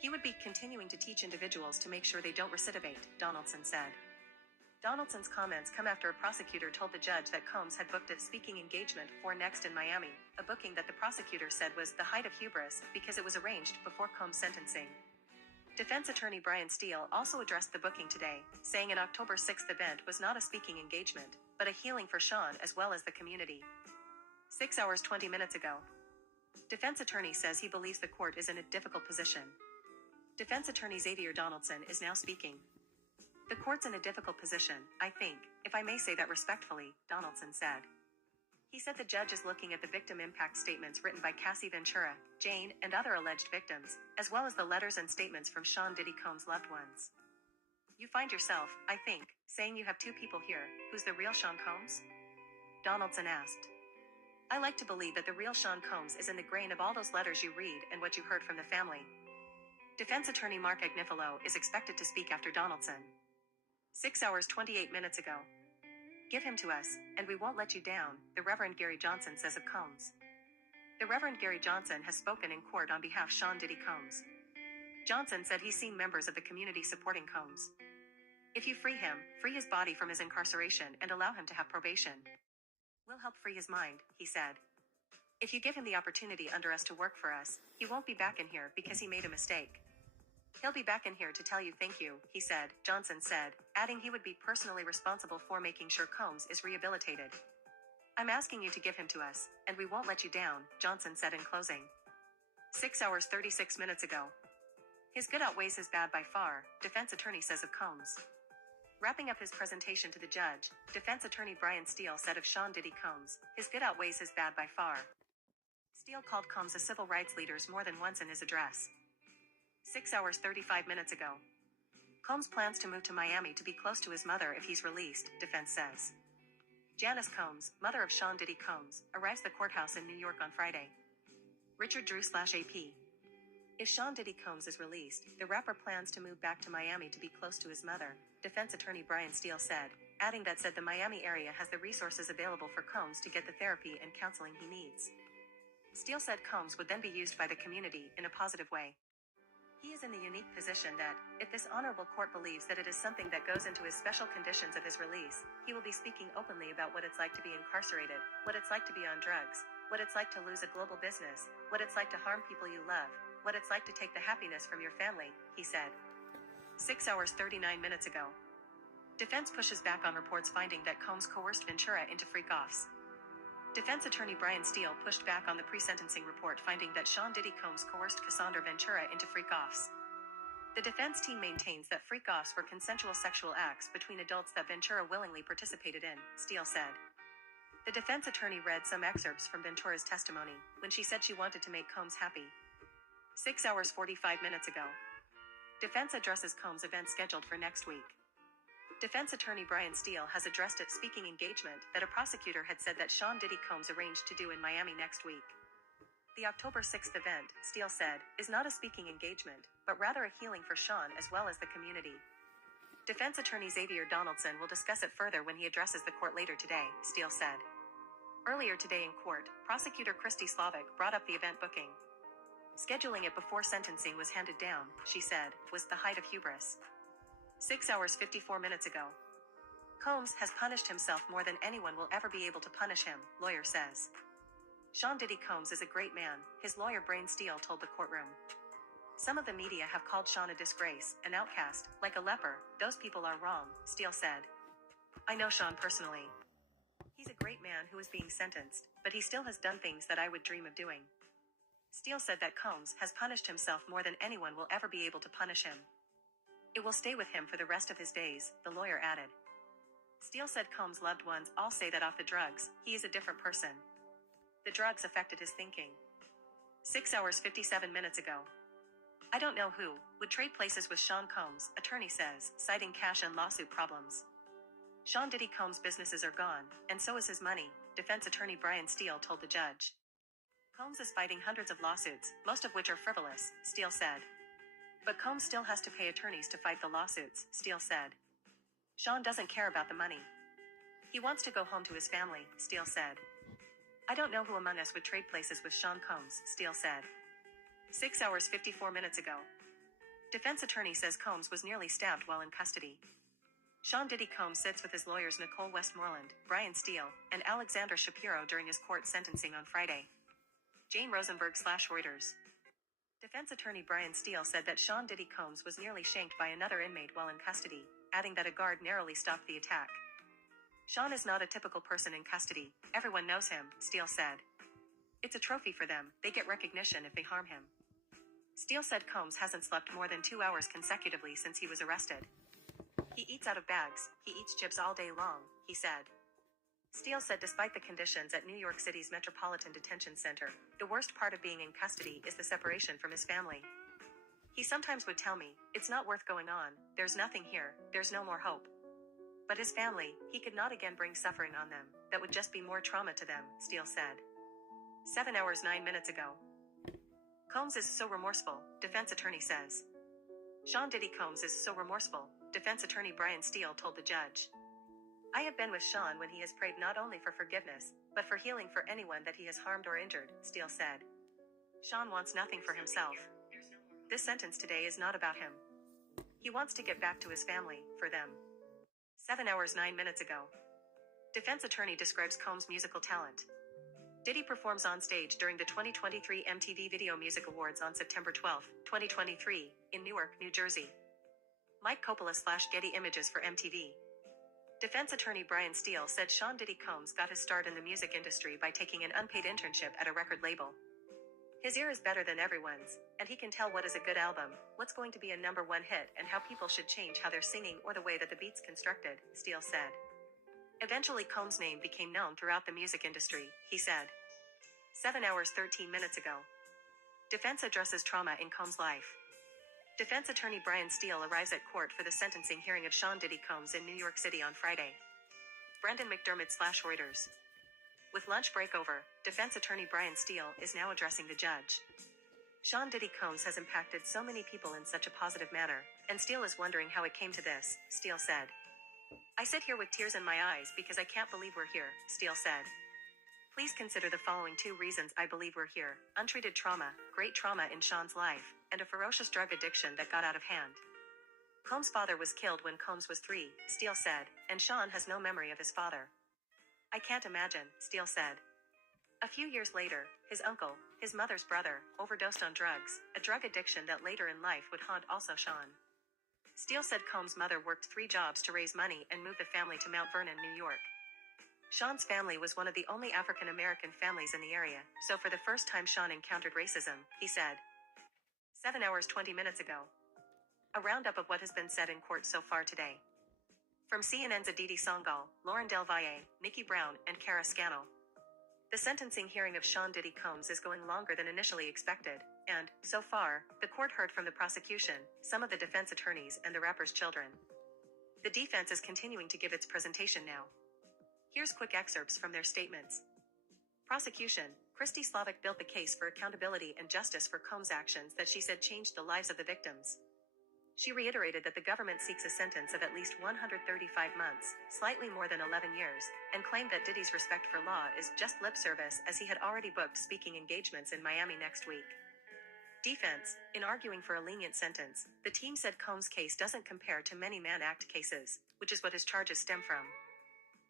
He would be continuing to teach individuals to make sure they don't recidivate, Donaldson said. Donaldson's comments come after a prosecutor told the judge that Combs had booked a speaking engagement for Next in Miami, a booking that the prosecutor said was the height of hubris because it was arranged before Combs' sentencing. Defense attorney Brian Steele also addressed the booking today, saying an October 6th event was not a speaking engagement, but a healing for Sean as well as the community. 6 hours 20 minutes ago. Defense attorney says he believes the court is in a difficult position. Defense attorney Xavier Donaldson is now speaking. The court's in a difficult position, I think, if I may say that respectfully, Donaldson said. He said the judge is looking at the victim impact statements written by Cassie Ventura, Jane, and other alleged victims, as well as the letters and statements from Sean Diddy Combs' loved ones. You find yourself, I think, saying you have two people here. Who's the real Sean Combs? Donaldson asked. I like to believe that the real Sean Combs is in the grain of all those letters you read and what you heard from the family. Defense attorney Mark Agnifilo is expected to speak after Donaldson. 6 hours 28 minutes ago. Give him to us, and we won't let you down, the Reverend Gary Johnson says of Combs. The Reverend Gary Johnson has spoken in court on behalf of Sean Diddy Combs. Johnson said he's seen members of the community supporting Combs. If you free him, free his body from his incarceration and allow him to have probation. We'll help free his mind, he said. If you give him the opportunity under us to work for us, he won't be back in here because he made a mistake. He'll be back in here to tell you thank you, he said, Johnson said, adding he would be personally responsible for making sure Combs is rehabilitated. I'm asking you to give him to us, and we won't let you down, Johnson said in closing. 6 hours 36 minutes ago. His good outweighs his bad by far, defense attorney says of Combs. Wrapping up his presentation to the judge, defense attorney Brian Steele said of Sean Diddy Combs, his good outweighs his bad by far. Steele called Combs a civil rights leader more than once in his address. 6 hours 35 minutes ago. Combs plans to move to Miami to be close to his mother if he's released, defense says. Janice Combs, mother of Sean Diddy Combs, arrives at the courthouse in New York on Friday. Richard Drew/AP. If Sean Diddy Combs is released, the rapper plans to move back to Miami to be close to his mother, defense attorney Brian Steele said, adding that said the Miami area has the resources available for Combs to get the therapy and counseling he needs. Steele said Combs would then be used by the community in a positive way. He is in the unique position that, if this honorable court believes that it is something that goes into his special conditions of his release, he will be speaking openly about what it's like to be incarcerated, what it's like to be on drugs, what it's like to lose a global business, what it's like to harm people you love, what it's like to take the happiness from your family, he said. 6 hours 39 minutes ago. Defense pushes back on reports finding that Combs coerced Ventura into freak-offs. Defense attorney Brian Steele pushed back on the pre-sentencing report finding that Sean Diddy Combs coerced Cassandra Ventura into freak-offs. The defense team maintains that freak-offs were consensual sexual acts between adults that Ventura willingly participated in, Steele said. The defense attorney read some excerpts from Ventura's testimony, when she said she wanted to make Combs happy. 6 hours 45 minutes ago. Defense addresses Combs' event scheduled for next week. Defense attorney Brian Steele has addressed a speaking engagement that a prosecutor had said that Sean Diddy Combs arranged to do in Miami next week. The October 6th event, Steele said, is not a speaking engagement, but rather a healing for Sean as well as the community. Defense attorney Xavier Donaldson will discuss it further when he addresses the court later today, Steele said. Earlier today in court, prosecutor Christy Slavic brought up the event booking. Scheduling it before sentencing was handed down, she said, was the height of hubris. 6 hours 54 minutes ago. Combs has punished himself more than anyone will ever be able to punish him, lawyer says. Sean Diddy Combs is a great man, his lawyer Brain Steele told the courtroom. Some of the media have called Sean a disgrace, an outcast, like a leper. Those people are wrong, Steele said. I know Sean personally. He's a great man who is being sentenced, but he still has done things that I would dream of doing. Steele said that Combs has punished himself more than anyone will ever be able to punish him. It will stay with him for the rest of his days, the lawyer added. Steele said Combs' loved ones all say that off the drugs, he is a different person. The drugs affected his thinking. 6 hours 57 minutes ago. I don't know who would trade places with Sean Combs, attorney says, citing cash and lawsuit problems. Sean Diddy Combs' businesses are gone, and so is his money, defense attorney Brian Steele told the judge. Combs is fighting hundreds of lawsuits, most of which are frivolous, Steele said. But Combs still has to pay attorneys to fight the lawsuits, Steele said. Sean doesn't care about the money. He wants to go home to his family, Steele said. I don't know who among us would trade places with Sean Combs, Steele said. 6 hours 54 minutes ago. Defense attorney says Combs was nearly stabbed while in custody. Sean Diddy Combs sits with his lawyers Nicole Westmoreland, Brian Steele, and Alexander Shapiro during his court sentencing on Friday. Jane Rosenberg/Reuters. Defense attorney Brian Steele said that Sean Diddy Combs was nearly shanked by another inmate while in custody, adding that a guard narrowly stopped the attack. Sean is not a typical person in custody, everyone knows him, Steele said. It's a trophy for them, they get recognition if they harm him. Steele said Combs hasn't slept more than 2 hours consecutively since he was arrested. He eats out of bags, he eats chips all day long, he said. Steele said despite the conditions at New York City's Metropolitan Detention Center, the worst part of being in custody is the separation from his family. He sometimes would tell me, it's not worth going on, there's nothing here, there's no more hope. But his family, he could not again bring suffering on them, that would just be more trauma to them, Steele said. 7 hours 9 minutes ago. Combs is so remorseful, defense attorney says. Sean Diddy Combs is so remorseful, defense attorney Brian Steele told the judge. I have been with Sean when he has prayed not only for forgiveness, but for healing for anyone that he has harmed or injured, Steele said. Sean wants nothing for himself. This sentence today is not about him. He wants to get back to his family, for them. 7 hours 9 minutes ago. Defense attorney describes Combs' musical talent. Diddy performs on stage during the 2023 MTV Video Music Awards on September 12, 2023, in Newark, New Jersey. Mike Coppola/Getty Images for MTV. Defense attorney Brian Steele said Sean Diddy Combs got his start in the music industry by taking an unpaid internship at a record label. His ear is better than everyone's, and he can tell what is a good album, what's going to be a #1 hit, and how people should change how they're singing or the way that the beat's constructed, Steele said. Eventually Combs' name became known throughout the music industry, he said. 7 hours 13 minutes ago. Defense addresses trauma in Combs' life. Defense attorney Brian Steele arrives at court for the sentencing hearing of Sean Diddy Combs in New York City on Friday. Brendan McDermott/Reuters. With lunch break over, defense attorney Brian Steele is now addressing the judge. Sean Diddy Combs has impacted so many people in such a positive manner, and Steele is wondering how it came to this, Steele said. I sit here with tears in my eyes because I can't believe we're here, Steele said. Please consider the following 2 reasons I believe we're here: untreated trauma, great trauma in Sean's life, and a ferocious drug addiction that got out of hand. Combs' father was killed when Combs was 3, Steele said, and Sean has no memory of his father. I can't imagine, Steele said. A few years later, his uncle, his mother's brother, overdosed on drugs, a drug addiction that later in life would haunt also Sean. Steele said Combs' mother worked 3 jobs to raise money and move the family to Mount Vernon, New York. Sean's family was one of the only African American families in the area, so for the first time Sean encountered racism, he said. 7 hours 20 minutes ago. A roundup of what has been said in court so far today. From CNN's Aditi Sangal, Lauren Del Valle, Nikki Brown, and Kara Scannell. The sentencing hearing of Sean Diddy Combs is going longer than initially expected, and, so far, the court heard from the prosecution, some of the defense attorneys, and the rapper's children. The defense is continuing to give its presentation now. Here's quick excerpts from their statements. Prosecution: Christy Slavic built the case for accountability and justice for Combs' actions that she said changed the lives of the victims. She reiterated that the government seeks a sentence of at least 135 months, slightly more than 11 years, and claimed that Diddy's respect for law is just lip service as he had already booked speaking engagements in Miami next week. Defense. In arguing for a lenient sentence, the team said Combs' case doesn't compare to many Mann Act cases, which is what his charges stem from.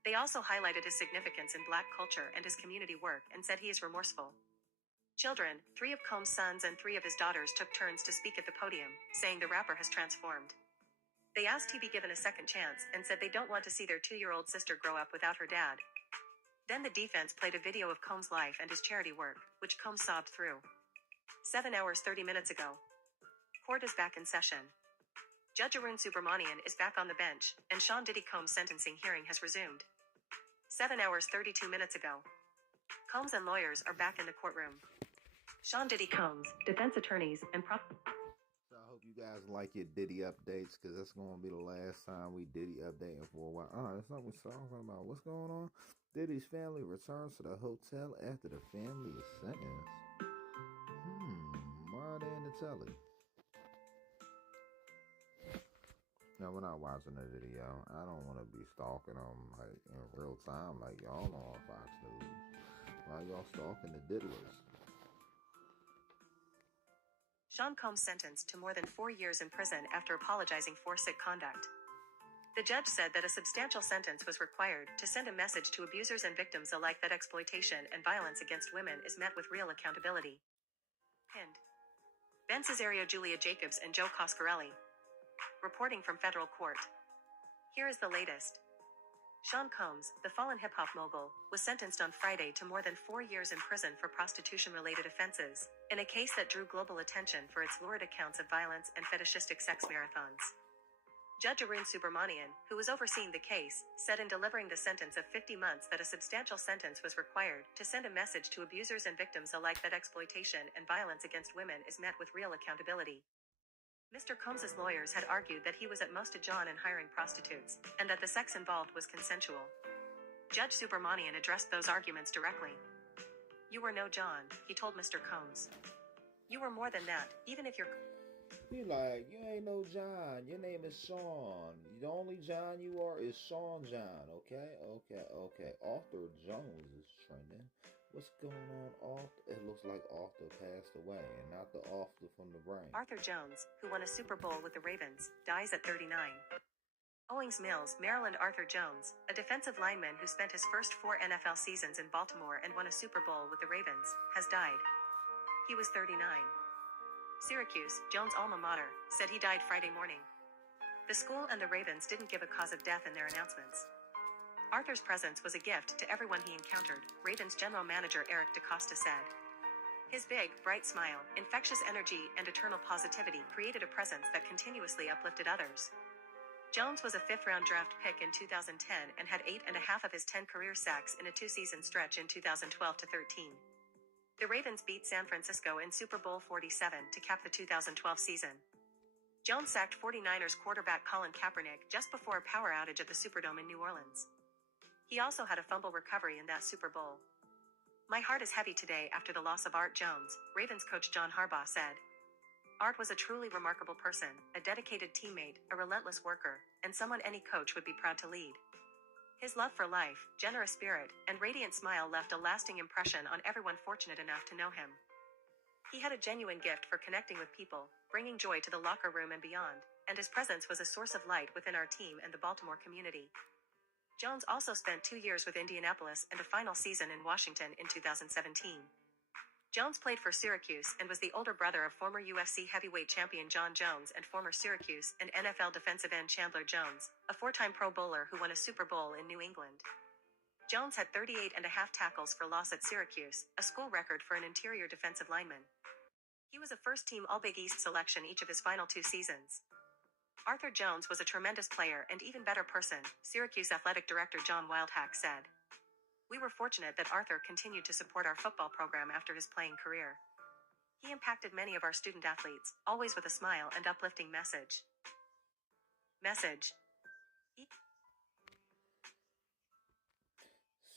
They also highlighted his significance in black culture and his community work and said he is remorseful. Children, 3 of Combs' sons and 3 of his daughters took turns to speak at the podium, saying the rapper has transformed. They asked he be given a second chance and said they don't want to see their 2-year-old sister grow up without her dad. Then the defense played a video of Combs' life and his charity work, which Combs sobbed through. 7 hours 30 minutes ago. Court is back in session. Judge Arun Subramanian is back on the bench, and Sean Diddy Combs' sentencing hearing has resumed. 7 hours 32 minutes ago. Combs and lawyers are back in the courtroom. Sean Diddy Combs, defense attorneys, and So I hope you guys like your Diddy updates, because that's going to be the last time we Diddy updating for a while. That's not what we're talking about. What's going on? Diddy's family returns to the hotel after the family is sentenced. Why are they in the telly? No, we're not watching the video. I don't want to be stalking them like in real time like y'all on Fox News. Why y'all stalking the diddlers? Sean Combs sentenced to more than 4 years in prison after apologizing for sick conduct. The judge said that a substantial sentence was required to send a message to abusers and victims alike that exploitation and violence against women is met with real accountability. Pinned. Ben Cesario, Julia Jacobs, and Joe Coscarelli. Reporting from federal court. Here is the latest. Sean Combs, the fallen hip-hop mogul, was sentenced on Friday to more than 4 years in prison for prostitution-related offenses, in a case that drew global attention for its lurid accounts of violence and fetishistic sex marathons. Judge Arun Subramanian, who was overseeing the case, said in delivering the sentence of 50 months that a substantial sentence was required to send a message to abusers and victims alike that exploitation and violence against women is met with real accountability. Mr. Combs' lawyers had argued that he was at most a John in hiring prostitutes, and that the sex involved was consensual. Judge Subramanian addressed those arguments directly. "You were no John," he told Mr. Combs. "You were more than that, even if you're..." He like, you ain't no John. Your name is Sean. The only John you are is Sean John. Okay. Arthur Jones is trending. What's going on, Arthur? It looks like Arthur passed away, and not the Arthur from the brain. Arthur Jones, who won a Super Bowl with the Ravens, dies at 39. Owings Mills, Maryland. Arthur Jones, a defensive lineman who spent his first 4 NFL seasons in Baltimore and won a Super Bowl with the Ravens, has died. He was 39. Syracuse, Jones' alma mater, said he died Friday morning. The school and the Ravens didn't give a cause of death in their announcements. Arthur's presence was a gift to everyone he encountered, Ravens general manager Eric DeCosta said. His big, bright smile, infectious energy, and eternal positivity created a presence that continuously uplifted others. Jones was a 5th-round draft pick in 2010 and had 8.5 of his 10 career sacks in a 2-season stretch in 2012-13. The Ravens beat San Francisco in Super Bowl 47 to cap the 2012 season. Jones sacked 49ers quarterback Colin Kaepernick just before a power outage at the Superdome in New Orleans. He also had a fumble recovery in that Super Bowl. "My heart is heavy today after the loss of Art Jones," Ravens coach John Harbaugh said. Art was a truly remarkable person, a dedicated teammate, a relentless worker, and someone any coach would be proud to lead. His love for life, generous spirit, and radiant smile left a lasting impression on everyone fortunate enough to know him. He had a genuine gift for connecting with people, bringing joy to the locker room and beyond, and his presence was a source of light within our team and the Baltimore community. Jones also spent 2 years with Indianapolis and a final season in Washington in 2017. Jones played for Syracuse and was the older brother of former UFC heavyweight champion John Jones and former Syracuse and NFL defensive end Chandler Jones, a 4-time Pro Bowler who won a Super Bowl in New England. Jones had 38.5 tackles for loss at Syracuse, a school record for an interior defensive lineman. He was a first-team All-Big East selection each of his final 2 seasons. Arthur Jones was a tremendous player and even better person, Syracuse athletic director John Wildhack said. "We were fortunate that Arthur continued to support our football program after his playing career. He impacted many of our student athletes, always with a smile and uplifting message." Message.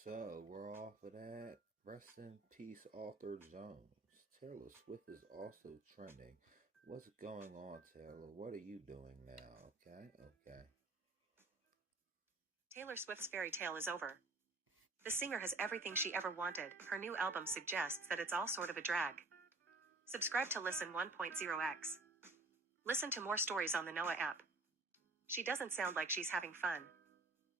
So we're off of that. Rest in peace, Arthur Jones. Taylor Swift is also trending. What's going on, Taylor? What are you doing now? Okay. Taylor Swift's fairy tale is over. The singer has everything she ever wanted. Her new album suggests that it's all sort of a drag. Subscribe to Listen 1.0x. Listen to more stories on the Noah app. She doesn't sound like she's having fun.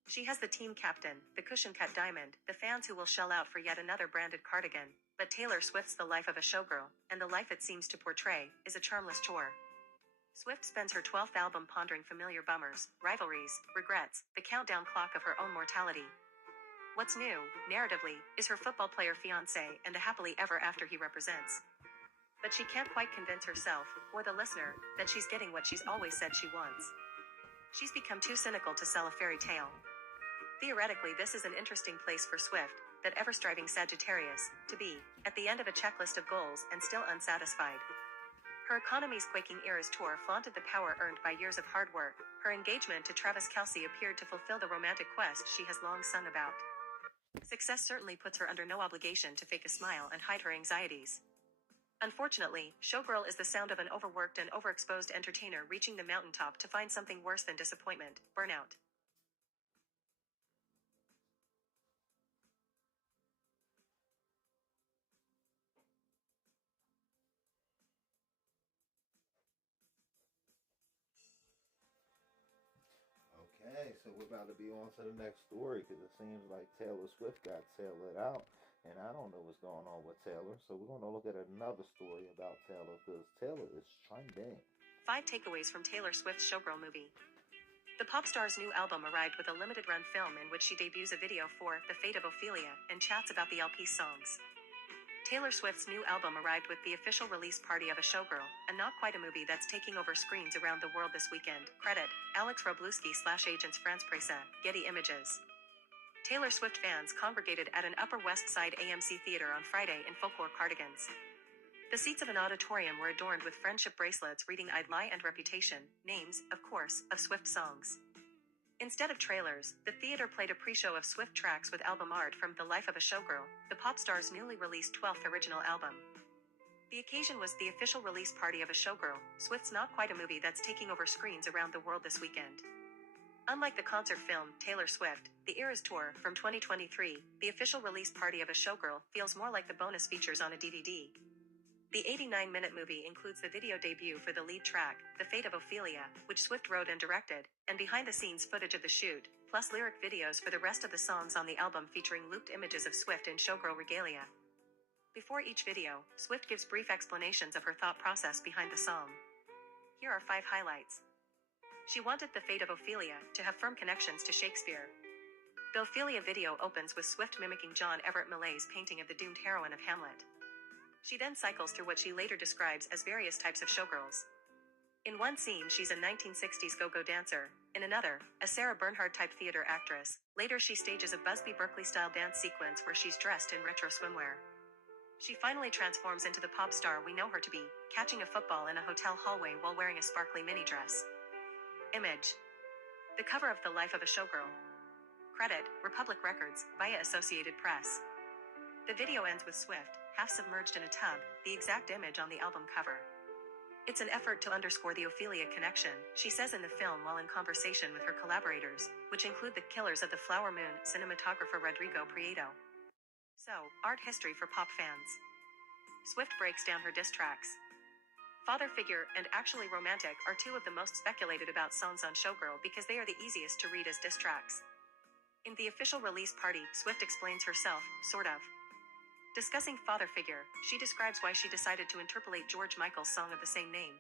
She has the team captain, the cushion-cut diamond, the fans who will shell out for yet another branded cardigan, but Taylor Swift's the life of a showgirl, and the life it seems to portray, is a charmless chore. Swift spends her 12th album pondering familiar bummers, rivalries, regrets, the countdown clock of her own mortality. What's new, narratively, is her football player fiancé and the happily ever after he represents. But she can't quite convince herself, or the listener, that she's getting what she's always said she wants. She's become too cynical to sell a fairy tale. Theoretically, this is an interesting place for Swift, that ever-striving Sagittarius, to be, at the end of a checklist of goals and still unsatisfied. Her Economy's Quaking Eras tour flaunted the power earned by years of hard work. Her engagement to Travis Kelce appeared to fulfill the romantic quest she has long sung about. Success certainly puts her under no obligation to fake a smile and hide her anxieties. Unfortunately, showgirl is the sound of an overworked and overexposed entertainer reaching the mountaintop to find something worse than disappointment, burnout. Okay, so we're about to be on to the next story because it seems like Taylor Swift got tailored out, and I don't know what's going on with Taylor. So we're going to look at another story about Taylor because Taylor is trending. 5 takeaways from Taylor Swift's Showgirl movie. The pop star's new album arrived with a limited-run film in which she debuts a video for The Fate of Ophelia and chats about the LP's songs. Taylor Swift's new album arrived with the official release party of A Showgirl, and not quite a movie that's taking over screens around the world this weekend. Credit, Alex Robluski/Agence France Presse, Getty Images. Taylor Swift fans congregated at an Upper West Side AMC theater on Friday in folklore cardigans. The seats of an auditorium were adorned with friendship bracelets reading I'd Lie and Reputation, names, of course, of Swift songs. Instead of trailers, the theater played a pre-show of Swift tracks with album art from The Life of a Showgirl, the pop star's newly released 12th original album. The occasion was the official release party of A Showgirl, Swift's not quite a movie that's taking over screens around the world this weekend. Unlike the concert film, Taylor Swift, The Eras Tour, from 2023, the official release party of A Showgirl feels more like the bonus features on a DVD. The 89-minute movie includes the video debut for the lead track, The Fate of Ophelia, which Swift wrote and directed, and behind-the-scenes footage of the shoot, plus lyric videos for the rest of the songs on the album featuring looped images of Swift in showgirl regalia. Before each video, Swift gives brief explanations of her thought process behind the song. Here are 5 highlights. She wanted The Fate of Ophelia to have firm connections to Shakespeare. The Ophelia video opens with Swift mimicking John Everett Millay's painting of the doomed heroine of Hamlet. She then cycles through what she later describes as various types of showgirls. In one scene, she's a 1960s go-go dancer. In another, a Sarah Bernhardt-type theater actress. Later, she stages a Busby Berkeley-style dance sequence where she's dressed in retro swimwear. She finally transforms into the pop star we know her to be, catching a football in a hotel hallway while wearing a sparkly mini dress. Image. The cover of The Life of a Showgirl. Credit, Republic Records, via Associated Press. The video ends with Swift, half submerged in a tub, the exact image on the album cover. It's an effort to underscore the Ophelia connection, she says in the film while in conversation with her collaborators, which include the Killers of the Flower Moon cinematographer Rodrigo Prieto. So, art history for pop fans. Swift breaks down her diss tracks. Father Figure and Actually Romantic are 2 of the most speculated about songs on Showgirl because they are the easiest to read as diss tracks. In the official release party, Swift explains herself, sort of. Discussing Father Figure, she describes why she decided to interpolate George Michael's song of the same name.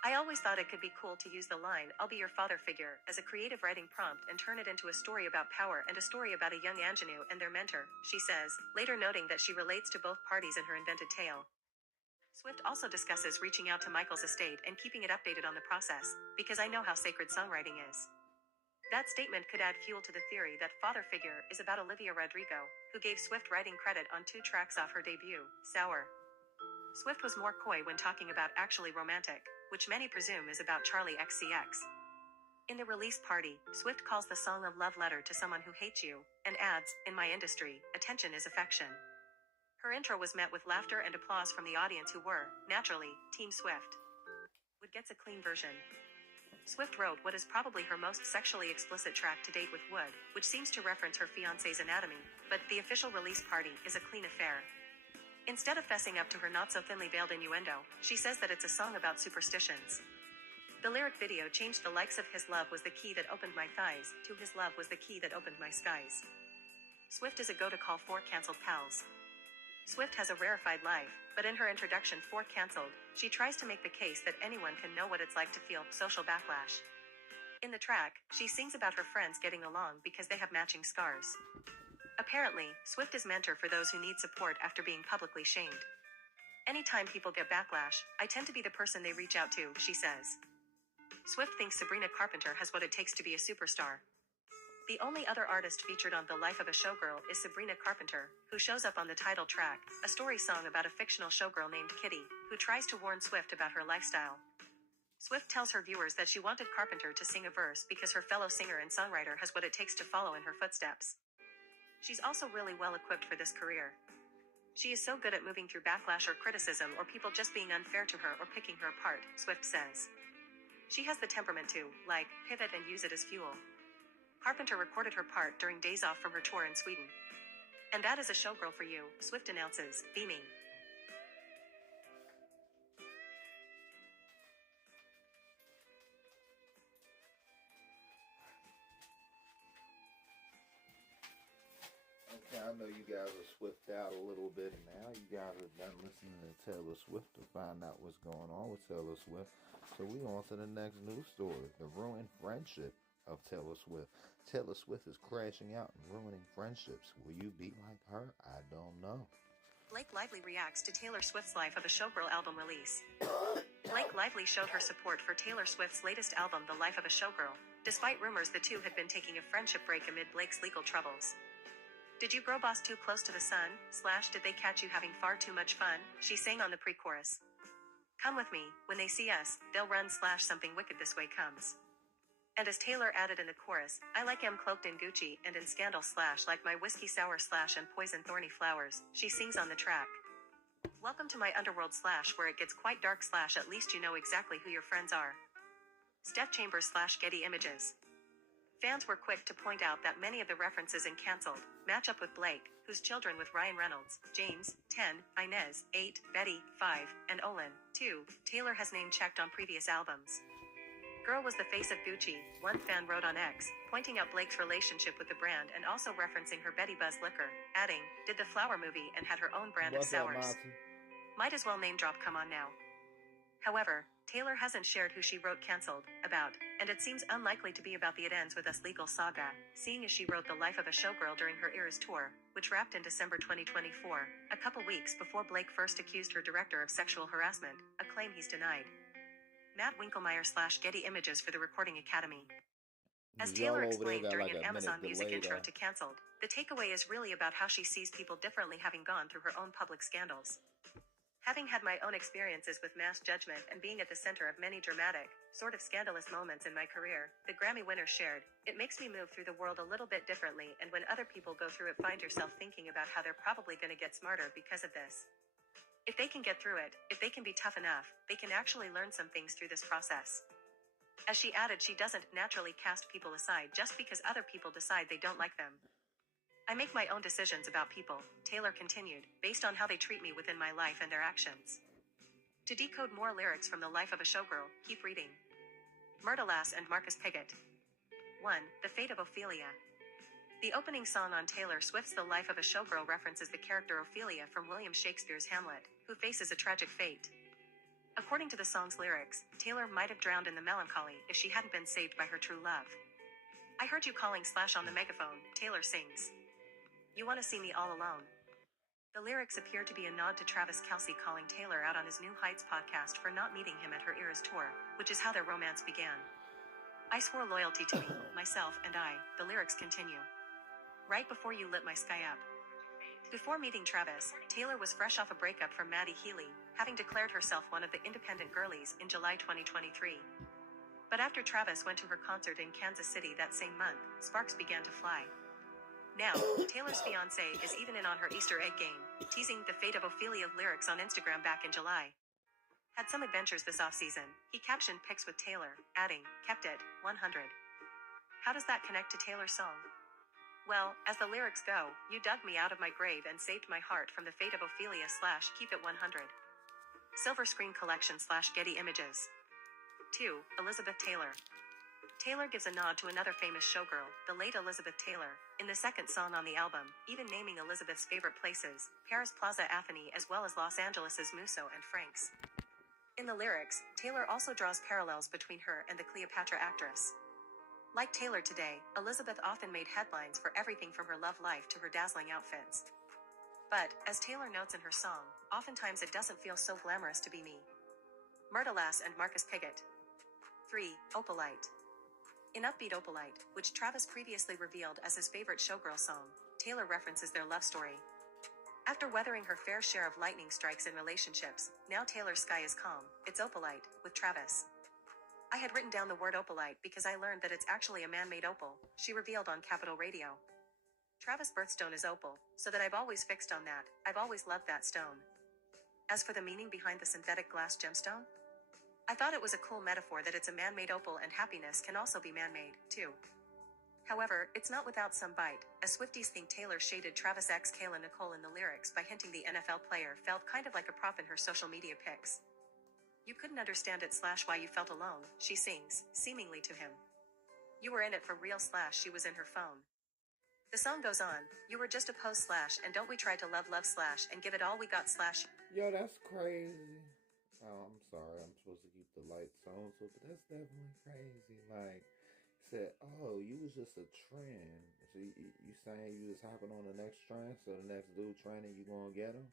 I always thought it could be cool to use the line, I'll be your father figure, as a creative writing prompt and turn it into a story about power and a story about a young ingenue and their mentor, she says, later noting that she relates to both parties in her invented tale. Swift also discusses reaching out to Michael's estate and keeping it updated on the process, because I know how sacred songwriting is. That statement could add fuel to the theory that Father Figure is about Olivia Rodrigo, who gave Swift writing credit on 2 tracks off her debut, Sour. Swift was more coy when talking about Actually Romantic, which many presume is about Charlie XCX. In the release party, Swift calls the song a love letter to someone who hates you, and adds, in my industry, attention is affection. Her intro was met with laughter and applause from the audience who were, naturally, Team Swift. Wood gets a clean version. Swift wrote what is probably her most sexually explicit track to date with Wood, which seems to reference her fiancé's anatomy, but the official release party is a clean affair. Instead of fessing up to her not so thinly veiled innuendo, she says that it's a song about superstitions. The lyric video changed the likes of "His love was the key that opened my thighs" to "His love was the key that opened my skies." Swift is a go to call for canceled pals. Swift has a rarefied life, but in her introduction for Canceled, she tries to make the case that anyone can know what it's like to feel social backlash. In the track, she sings about her friends getting along because they have matching scars. Apparently, Swift is mentor for those who need support after being publicly shamed. Anytime people get backlash, I tend to be the person they reach out to, she says. Swift thinks Sabrina Carpenter has what it takes to be a superstar. The only other artist featured on The Life of a Showgirl is Sabrina Carpenter, who shows up on the title track, a story song about a fictional showgirl named Kitty, who tries to warn Swift about her lifestyle. Swift tells her viewers that she wanted Carpenter to sing a verse because her fellow singer and songwriter has what it takes to follow in her footsteps. She's also really well equipped for this career. She is so good at moving through backlash or criticism or people just being unfair to her or picking her apart, Swift says. She has the temperament to, like, pivot and use it as fuel. Carpenter recorded her part during days off from her tour in Sweden. And that is a showgirl for you, Swift announces, beaming. Okay, I know you guys are Swift out a little bit now. You guys are done listening to Taylor Swift to find out what's going on with Taylor Swift. So we on to the next news story, the ruined friendship of Taylor Swift. Taylor Swift is crashing out and ruining friendships. Will you be like her? I don't know. Blake Lively reacts to Taylor Swift's Life of a Showgirl album release. Blake Lively showed her support for Taylor Swift's latest album, The Life of a Showgirl, despite rumors the two had been taking a friendship break amid Blake's legal troubles. "Did you grow boss too close to the sun? / did they catch you having far too much fun?" she sang on the pre-chorus. "Come with me, when they see us, they'll run / something wicked this way comes." And as Taylor added in the chorus, "I like em cloaked in Gucci and in scandal / like my whiskey sour / and poison thorny flowers," she sings on the track. "Welcome to my underworld / where it gets quite dark / at least you know exactly who your friends are." Steph Chambers / Getty Images. Fans were quick to point out that many of the references in Canceled match up with Blake, whose children with Ryan Reynolds, James, 10, Inez, 8, Betty, 5, and Olin, 2, Taylor has name-checked on previous albums. "Girl was the face of Gucci," one fan wrote on X, pointing out Blake's relationship with the brand and also referencing her Betty Buzz liquor, adding, "Did the Flower movie and had her own brand of sours. Might as well name drop Come On Now." However, Taylor hasn't shared who she wrote Canceled about, and it seems unlikely to be about the It Ends With Us legal saga, seeing as she wrote The Life of a Showgirl during her Eras tour, which wrapped in December 2024, a couple weeks before Blake first accused her director of sexual harassment, a claim he's denied. Matt Winkelmeyer / Getty Images for the Recording Academy. As Taylor explained during an Amazon Music intro to Canceled, the takeaway is really about how she sees people differently having gone through her own public scandals. "Having had my own experiences with mass judgment and being at the center of many dramatic, sort of scandalous moments in my career," the Grammy winner shared, "it makes me move through the world a little bit differently, and when other people go through it, find yourself thinking about how they're probably going to get smarter because of this. If they can get through it, if they can be tough enough, they can actually learn some things through this process." As she added, she doesn't naturally cast people aside just because other people decide they don't like them. "I make my own decisions about people," Taylor continued, "based on how they treat me within my life and their actions." To decode more lyrics from The Life of a Showgirl, keep reading. Myrtlass and Marcus Pigott. 1. The Fate of Ophelia. The opening song on Taylor Swift's The Life of a Showgirl references the character Ophelia from William Shakespeare's Hamlet, who faces a tragic fate. According to the song's lyrics, Taylor might have drowned in the melancholy if she hadn't been saved by her true love. "I heard you calling / on the megaphone," Taylor sings. "You wanna see me all alone." The lyrics appear to be a nod to Travis Kelce calling Taylor out on his New Heights podcast for not meeting him at her Eras tour, which is how their romance began. "I swore loyalty to me, myself, and I," the lyrics continue. "Right before you lit my sky up." Before meeting Travis, Taylor was fresh off a breakup from Maddie Healy, having declared herself one of the independent girlies in July 2023. But after Travis went to her concert in Kansas City that same month, sparks began to fly. Now, Taylor's fiancé is even in on her Easter egg game, teasing "The Fate of Ophelia" lyrics on Instagram back in July. "Had some adventures this off-season," he captioned pics with Taylor, adding, "Kept it, 100. How does that connect to Taylor's song?" Well, as the lyrics go, you dug me out of my grave and saved my heart from the fate of Ophelia / Keep It 100. Silver Screen Collection / Getty Images. 2. Elizabeth Taylor. Taylor gives a nod to another famous showgirl, the late Elizabeth Taylor, in the second song on the album, even naming Elizabeth's favorite places, Paris Plaza Athenee as well as Los Angeles's Musso and Frank's. In the lyrics, Taylor also draws parallels between her and the Cleopatra actress. Like Taylor today, Elizabeth often made headlines for everything from her love life to her dazzling outfits. But, as Taylor notes in her song, oftentimes it doesn't feel so glamorous to be me. Myrtleass and Marcus Pigott. 3. Opalite. In Upbeat Opalite, which Travis previously revealed as his favorite showgirl song, Taylor references their love story. After weathering her fair share of lightning strikes in relationships, now Taylor's sky is calm, it's Opalite, with Travis. I had written down the word opalite because I learned that it's actually a man-made opal, she revealed on Capitol Radio. Travis' birthstone is opal, so that I've always fixed on that, I've always loved that stone. As for the meaning behind the synthetic glass gemstone, I thought it was a cool metaphor that it's a man-made opal and happiness can also be man-made, too. However, it's not without some bite, as Swifties think Taylor shaded Travis X Kayla Nicole in the lyrics by hinting the NFL player felt kind of like a prop in her social media pics. You couldn't understand it / why you felt alone, she sings, seemingly to him. You were in it for real / she was in her phone. The song goes on, you were just a pose / and don't we try to love / and give it all we got / Yo, that's crazy. Oh, I'm sorry. I'm supposed to keep the lights on, but that's definitely crazy. Like, said, oh, you was just a trend. So you saying you was hopping on the next trend, so the next dude trending, you gonna get him?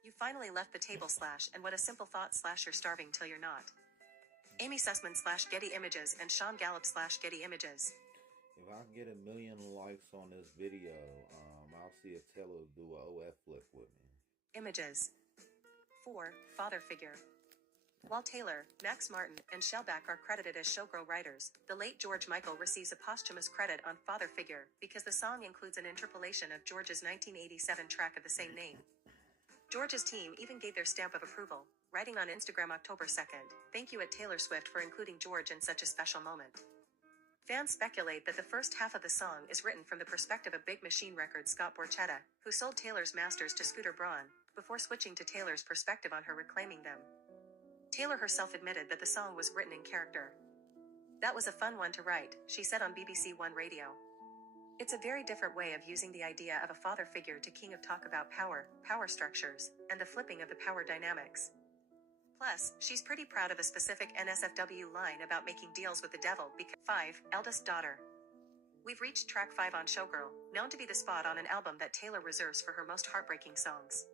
You finally left the table / and what a simple thought / you're starving till you're not. Amy Sussman / Getty Images and Sean Gallup / Getty Images. If I can get 1 million likes on this video, I'll see if Taylor will do a OF flip with me. Images. 4. Father figure. While Taylor, Max Martin, and Shellback are credited as showgirl writers, the late George Michael receives a posthumous credit on Father Figure because the song includes an interpolation of George's 1987 track of the same name. George's team even gave their stamp of approval, writing on Instagram October 2nd, "Thank you at Taylor Swift for including George in such a special moment." Fans speculate that the first half of the song is written from the perspective of Big Machine Records' Scott Borchetta, who sold Taylor's masters to Scooter Braun, before switching to Taylor's perspective on her reclaiming them. Taylor herself admitted that the song was written in character. "That was a fun one to write," she said on BBC One Radio. "It's a very different way of using the idea of a father figure to King of talk about power, power structures, and the flipping of the power dynamics. Plus, she's pretty proud of a specific NSFW line about making deals with the devil because 5. Eldest daughter. We've reached track 5 on Showgirl, known to be the spot on an album that Taylor reserves for her most heartbreaking songs.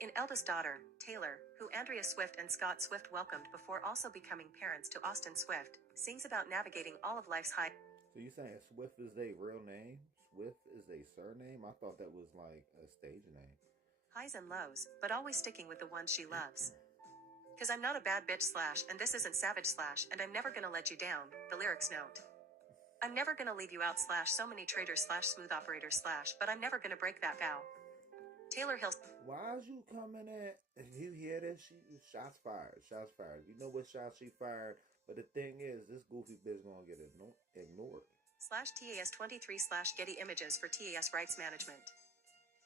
In Eldest Daughter, Taylor, who Andrea Swift and Scott Swift welcomed before also becoming parents to Austin Swift, sings about navigating all of life's high. So you saying Swift is their real name? Swift is their surname? I thought that was like a stage name. Highs and lows, but always sticking with the ones she loves. "'Cause I'm not a bad bitch / and this isn't savage / and I'm never gonna let you down," the lyrics note. "I'm never gonna leave you out / so many traitors / smooth operators / but I'm never gonna break that vow." Taylor Hill. Why is you coming at? If you hear this, shots fired. Shots fired. You know what shots she fired, but the thing is, this goofy bitch gonna get ignored. /TAS23 / Getty Images for TAS Rights Management.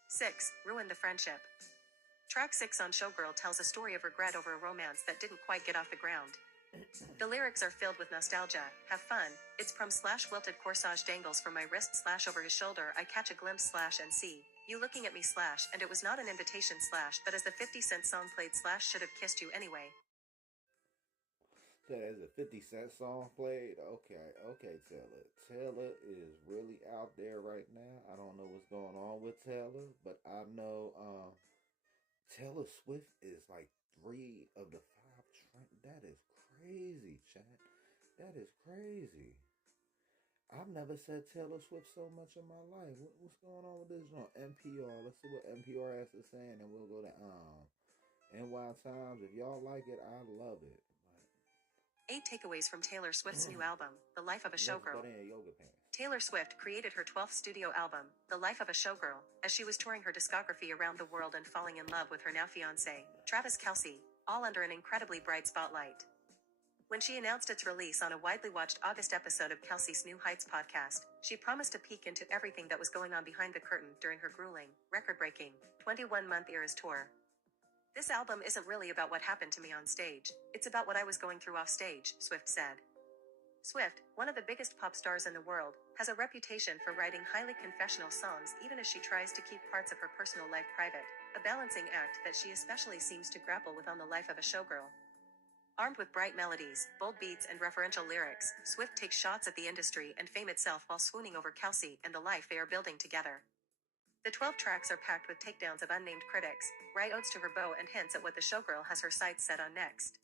6. Ruin the Friendship. Track 6 on Showgirl tells a story of regret over a romance that didn't quite get off the ground. The lyrics are filled with nostalgia, have fun, it's prom / wilted corsage dangles from my wrist / over his shoulder I catch a glimpse / and see you looking at me / and it was not an invitation / but as the 50 Cent song played / should have kissed you anyway. So as a 50 Cent song played? Okay, Taylor. Taylor is really out there right now. I don't know what's going on with Taylor, but I know Taylor Swift is like 3 of the 5 trend. That is crazy, chat. That is crazy. I've never said Taylor Swift so much in my life. What's going on with this on NPR? Let's see what NPR has to say, and then we'll go to NY Times. If y'all like it, I love it. 8 takeaways from Taylor Swift's new album, The Life of a Showgirl. Yoga pants. Taylor Swift created her 12th studio album, The Life of a Showgirl, as she was touring her discography around the world and falling in love with her now fiancé, Travis Kelce, all under an incredibly bright spotlight. When she announced its release on a widely watched August episode of Kelsey's New Heights podcast, she promised a peek into everything that was going on behind the curtain during her grueling, record-breaking, 21-month Eras tour. "This album isn't really about what happened to me on stage, it's about what I was going through off stage," Swift said. Swift, one of the biggest pop stars in the world, has a reputation for writing highly confessional songs even as she tries to keep parts of her personal life private, a balancing act that she especially seems to grapple with on The Life of a Showgirl. Armed with bright melodies, bold beats and referential lyrics, Swift takes shots at the industry and fame itself while swooning over Kelsey and the life they are building together. The 12 tracks are packed with takedowns of unnamed critics, wry odes to her beau and hints at what the showgirl has her sights set on next.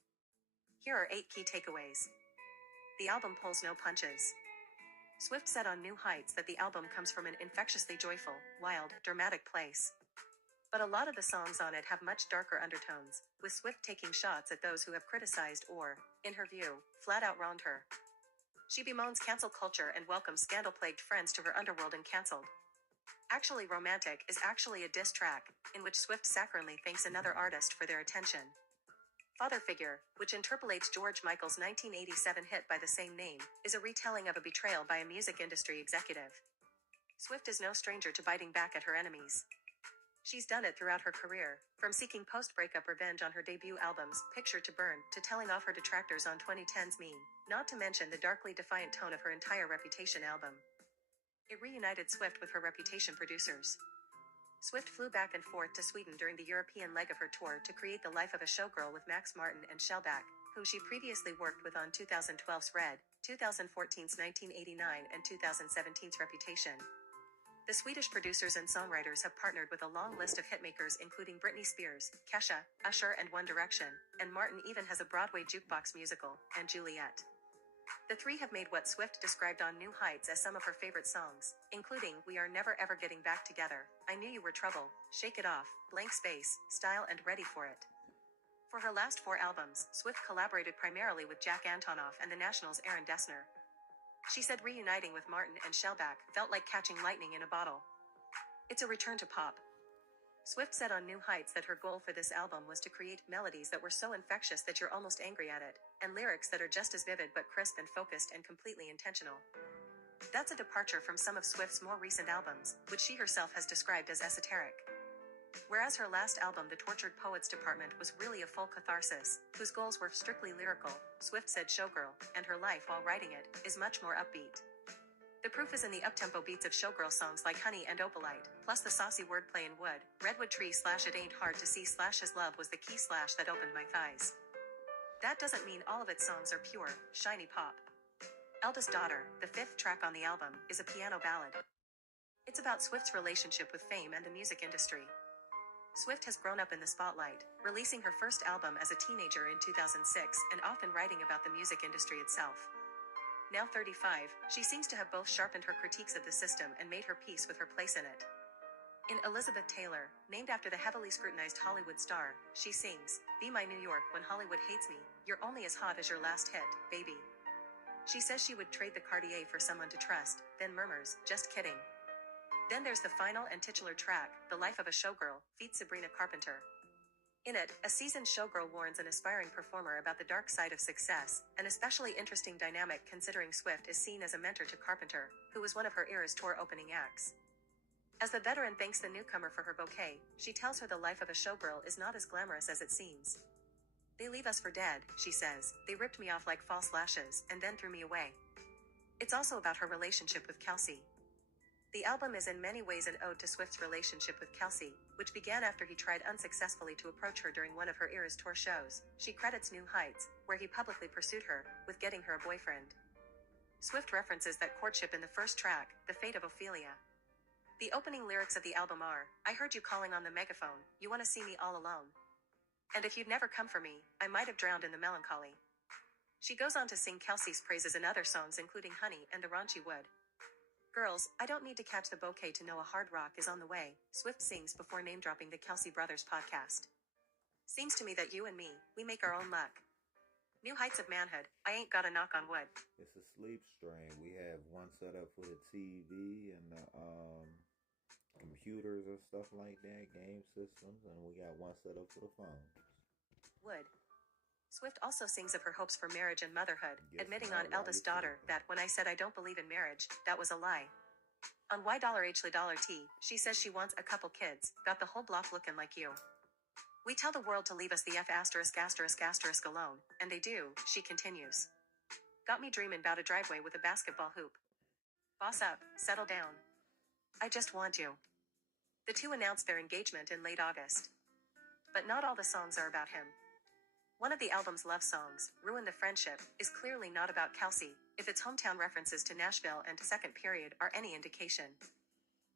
Here are 8 key takeaways. The album pulls no punches. Swift said on New Heights that the album comes from an infectiously joyful, wild, dramatic place. But a lot of the songs on it have much darker undertones, with Swift taking shots at those who have criticized or, in her view, flat out wronged her. She bemoans cancel culture and welcomes scandal-plagued friends to her underworld and canceled. Actually Romantic is actually a diss track, in which Swift saccharinely thanks another artist for their attention. Father Figure, which interpolates George Michael's 1987 hit by the same name, is a retelling of a betrayal by a music industry executive. Swift is no stranger to biting back at her enemies. She's done it throughout her career, from seeking post-breakup revenge on her debut albums, Picture to Burn, to telling off her detractors on 2010's Mean, not to mention the darkly defiant tone of her entire Reputation album. It reunited Swift with her Reputation producers. Swift flew back and forth to Sweden during the European leg of her tour to create The Life of a Showgirl with Max Martin and Shellback, whom she previously worked with on 2012's Red, 2014's 1989 and 2017's Reputation. The Swedish producers and songwriters have partnered with a long list of hitmakers including Britney Spears, Kesha, Usher and One Direction, and Martin even has a Broadway jukebox musical, and Juliet. The three have made what Swift described on New Heights as some of her favorite songs, including We Are Never Ever Getting Back Together, I Knew You Were Trouble, Shake It Off, Blank Space, Style and Ready for It. For her last 4 albums, Swift collaborated primarily with Jack Antonoff and the National's Aaron Dessner. She said reuniting with Martin and Shellback felt like catching lightning in a bottle. It's a return to pop. Swift said on New Heights that her goal for this album was to create melodies that were so infectious that you're almost angry at it, and lyrics that are just as vivid but crisp and focused and completely intentional. That's a departure from some of Swift's more recent albums, which she herself has described as esoteric. Whereas her last album The Tortured Poets Department was really a full catharsis, whose goals were strictly lyrical, Swift said Showgirl, and her life while writing it, is much more upbeat. The proof is in the uptempo beats of Showgirl songs like Honey and Opalite, plus the saucy wordplay in Wood, Redwood Tree / It Ain't Hard to See / His Love Was the Key / That Opened My Thighs. That doesn't mean all of its songs are pure, shiny pop. Eldest Daughter, the 5th track on the album, is a piano ballad. It's about Swift's relationship with fame and the music industry. Swift has grown up in the spotlight, releasing her first album as a teenager in 2006 and often writing about the music industry itself. Now 35, she seems to have both sharpened her critiques of the system and made her peace with her place in it. In Elizabeth Taylor, named after the heavily scrutinized Hollywood star, she sings, Be my New York when Hollywood hates me, you're only as hot as your last hit, baby. She says she would trade the Cartier for someone to trust, then murmurs, just kidding. Then there's the final and titular track, The Life of a Showgirl, feat. Sabrina Carpenter. In it, a seasoned showgirl warns an aspiring performer about the dark side of success, an especially interesting dynamic considering Swift is seen as a mentor to Carpenter, who was one of her era's tour opening acts. As the veteran thanks the newcomer for her bouquet, she tells her the life of a showgirl is not as glamorous as it seems. They leave us for dead, she says, they ripped me off like false lashes, and then threw me away. It's also about her relationship with Kelsey. The album is in many ways an ode to Swift's relationship with Kelsey, which began after he tried unsuccessfully to approach her during one of her era's tour shows. She credits New Heights, where he publicly pursued her, with getting her a boyfriend. Swift references that courtship in the first track, The Fate of Ophelia. The opening lyrics of the album are, I heard you calling on the megaphone, you want to see me all alone. And if you'd never come for me, I might have drowned in the melancholy. She goes on to sing Kelsey's praises in other songs including Honey and The Raunchy Wood. Girls, I don't need to catch the bouquet to know a hard rock is on the way, Swift sings before name-dropping the Kelsey Brothers podcast. Seems to me that you and me, we make our own luck. New heights of manhood, I ain't got a knock on wood. It's a sleep stream. We have one set up for the TV and the computers and stuff like that, game systems, and we got one set up for the phones. Wood. Swift also sings of her hopes for marriage and motherhood, Yes, admitting no, on why eldest you daughter tripping? that when I said I don't believe in marriage, that was a lie. On $H$T, she says she wants a couple kids, got the whole block looking like you. We tell the world to leave us the F*** alone, and they do, she continues. Got me dreaming about a driveway with a basketball hoop. Boss up, settle down. I just want you. The two announced their engagement in late August. But not all the songs are about him. One of the album's love songs, Ruin the Friendship, is clearly not about Kelsey, if its hometown references to Nashville and Second Period are any indication.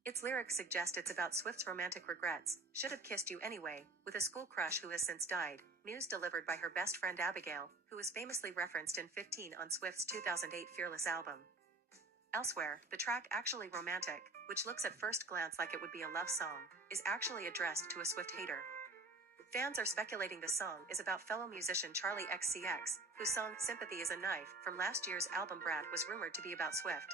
Its lyrics suggest it's about Swift's romantic regrets, should have kissed you anyway, with a school crush who has since died, news delivered by her best friend Abigail, who was famously referenced in 15 on Swift's 2008 Fearless album. Elsewhere, the track Actually Romantic, which looks at first glance like it would be a love song, is actually addressed to a Swift hater. Fans are speculating the song is about fellow musician Charlie XCX, whose song Sympathy is a Knife from last year's album Brat was rumored to be about Swift.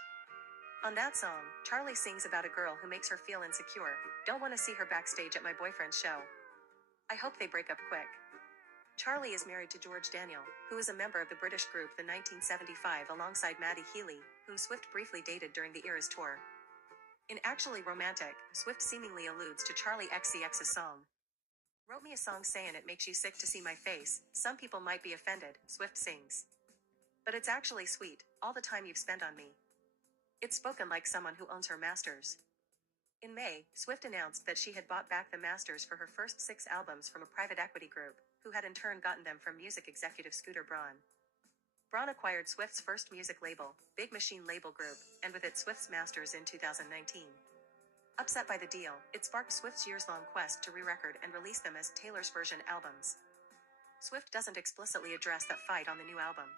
On that song, Charlie sings about a girl who makes her feel insecure, don't want to see her backstage at my boyfriend's show. I hope they break up quick. Charlie is married to George Daniel, who is a member of the British group The 1975 alongside Maddie Healy, whom Swift briefly dated during the Eras tour. In Actually Romantic, Swift seemingly alludes to Charlie XCX's song. Wrote me a song saying it makes you sick to see my face, some people might be offended, Swift sings. But it's actually sweet, all the time you've spent on me. It's spoken like someone who owns her masters. In May, Swift announced that she had bought back the masters for her first 6 albums from a private equity group, who had in turn gotten them from music executive Scooter Braun. Braun acquired Swift's first music label, Big Machine Label Group, and with it Swift's masters in 2019. Upset by the deal, it sparked Swift's years-long quest to re-record and release them as Taylor's version albums. Swift doesn't explicitly address that fight on the new album.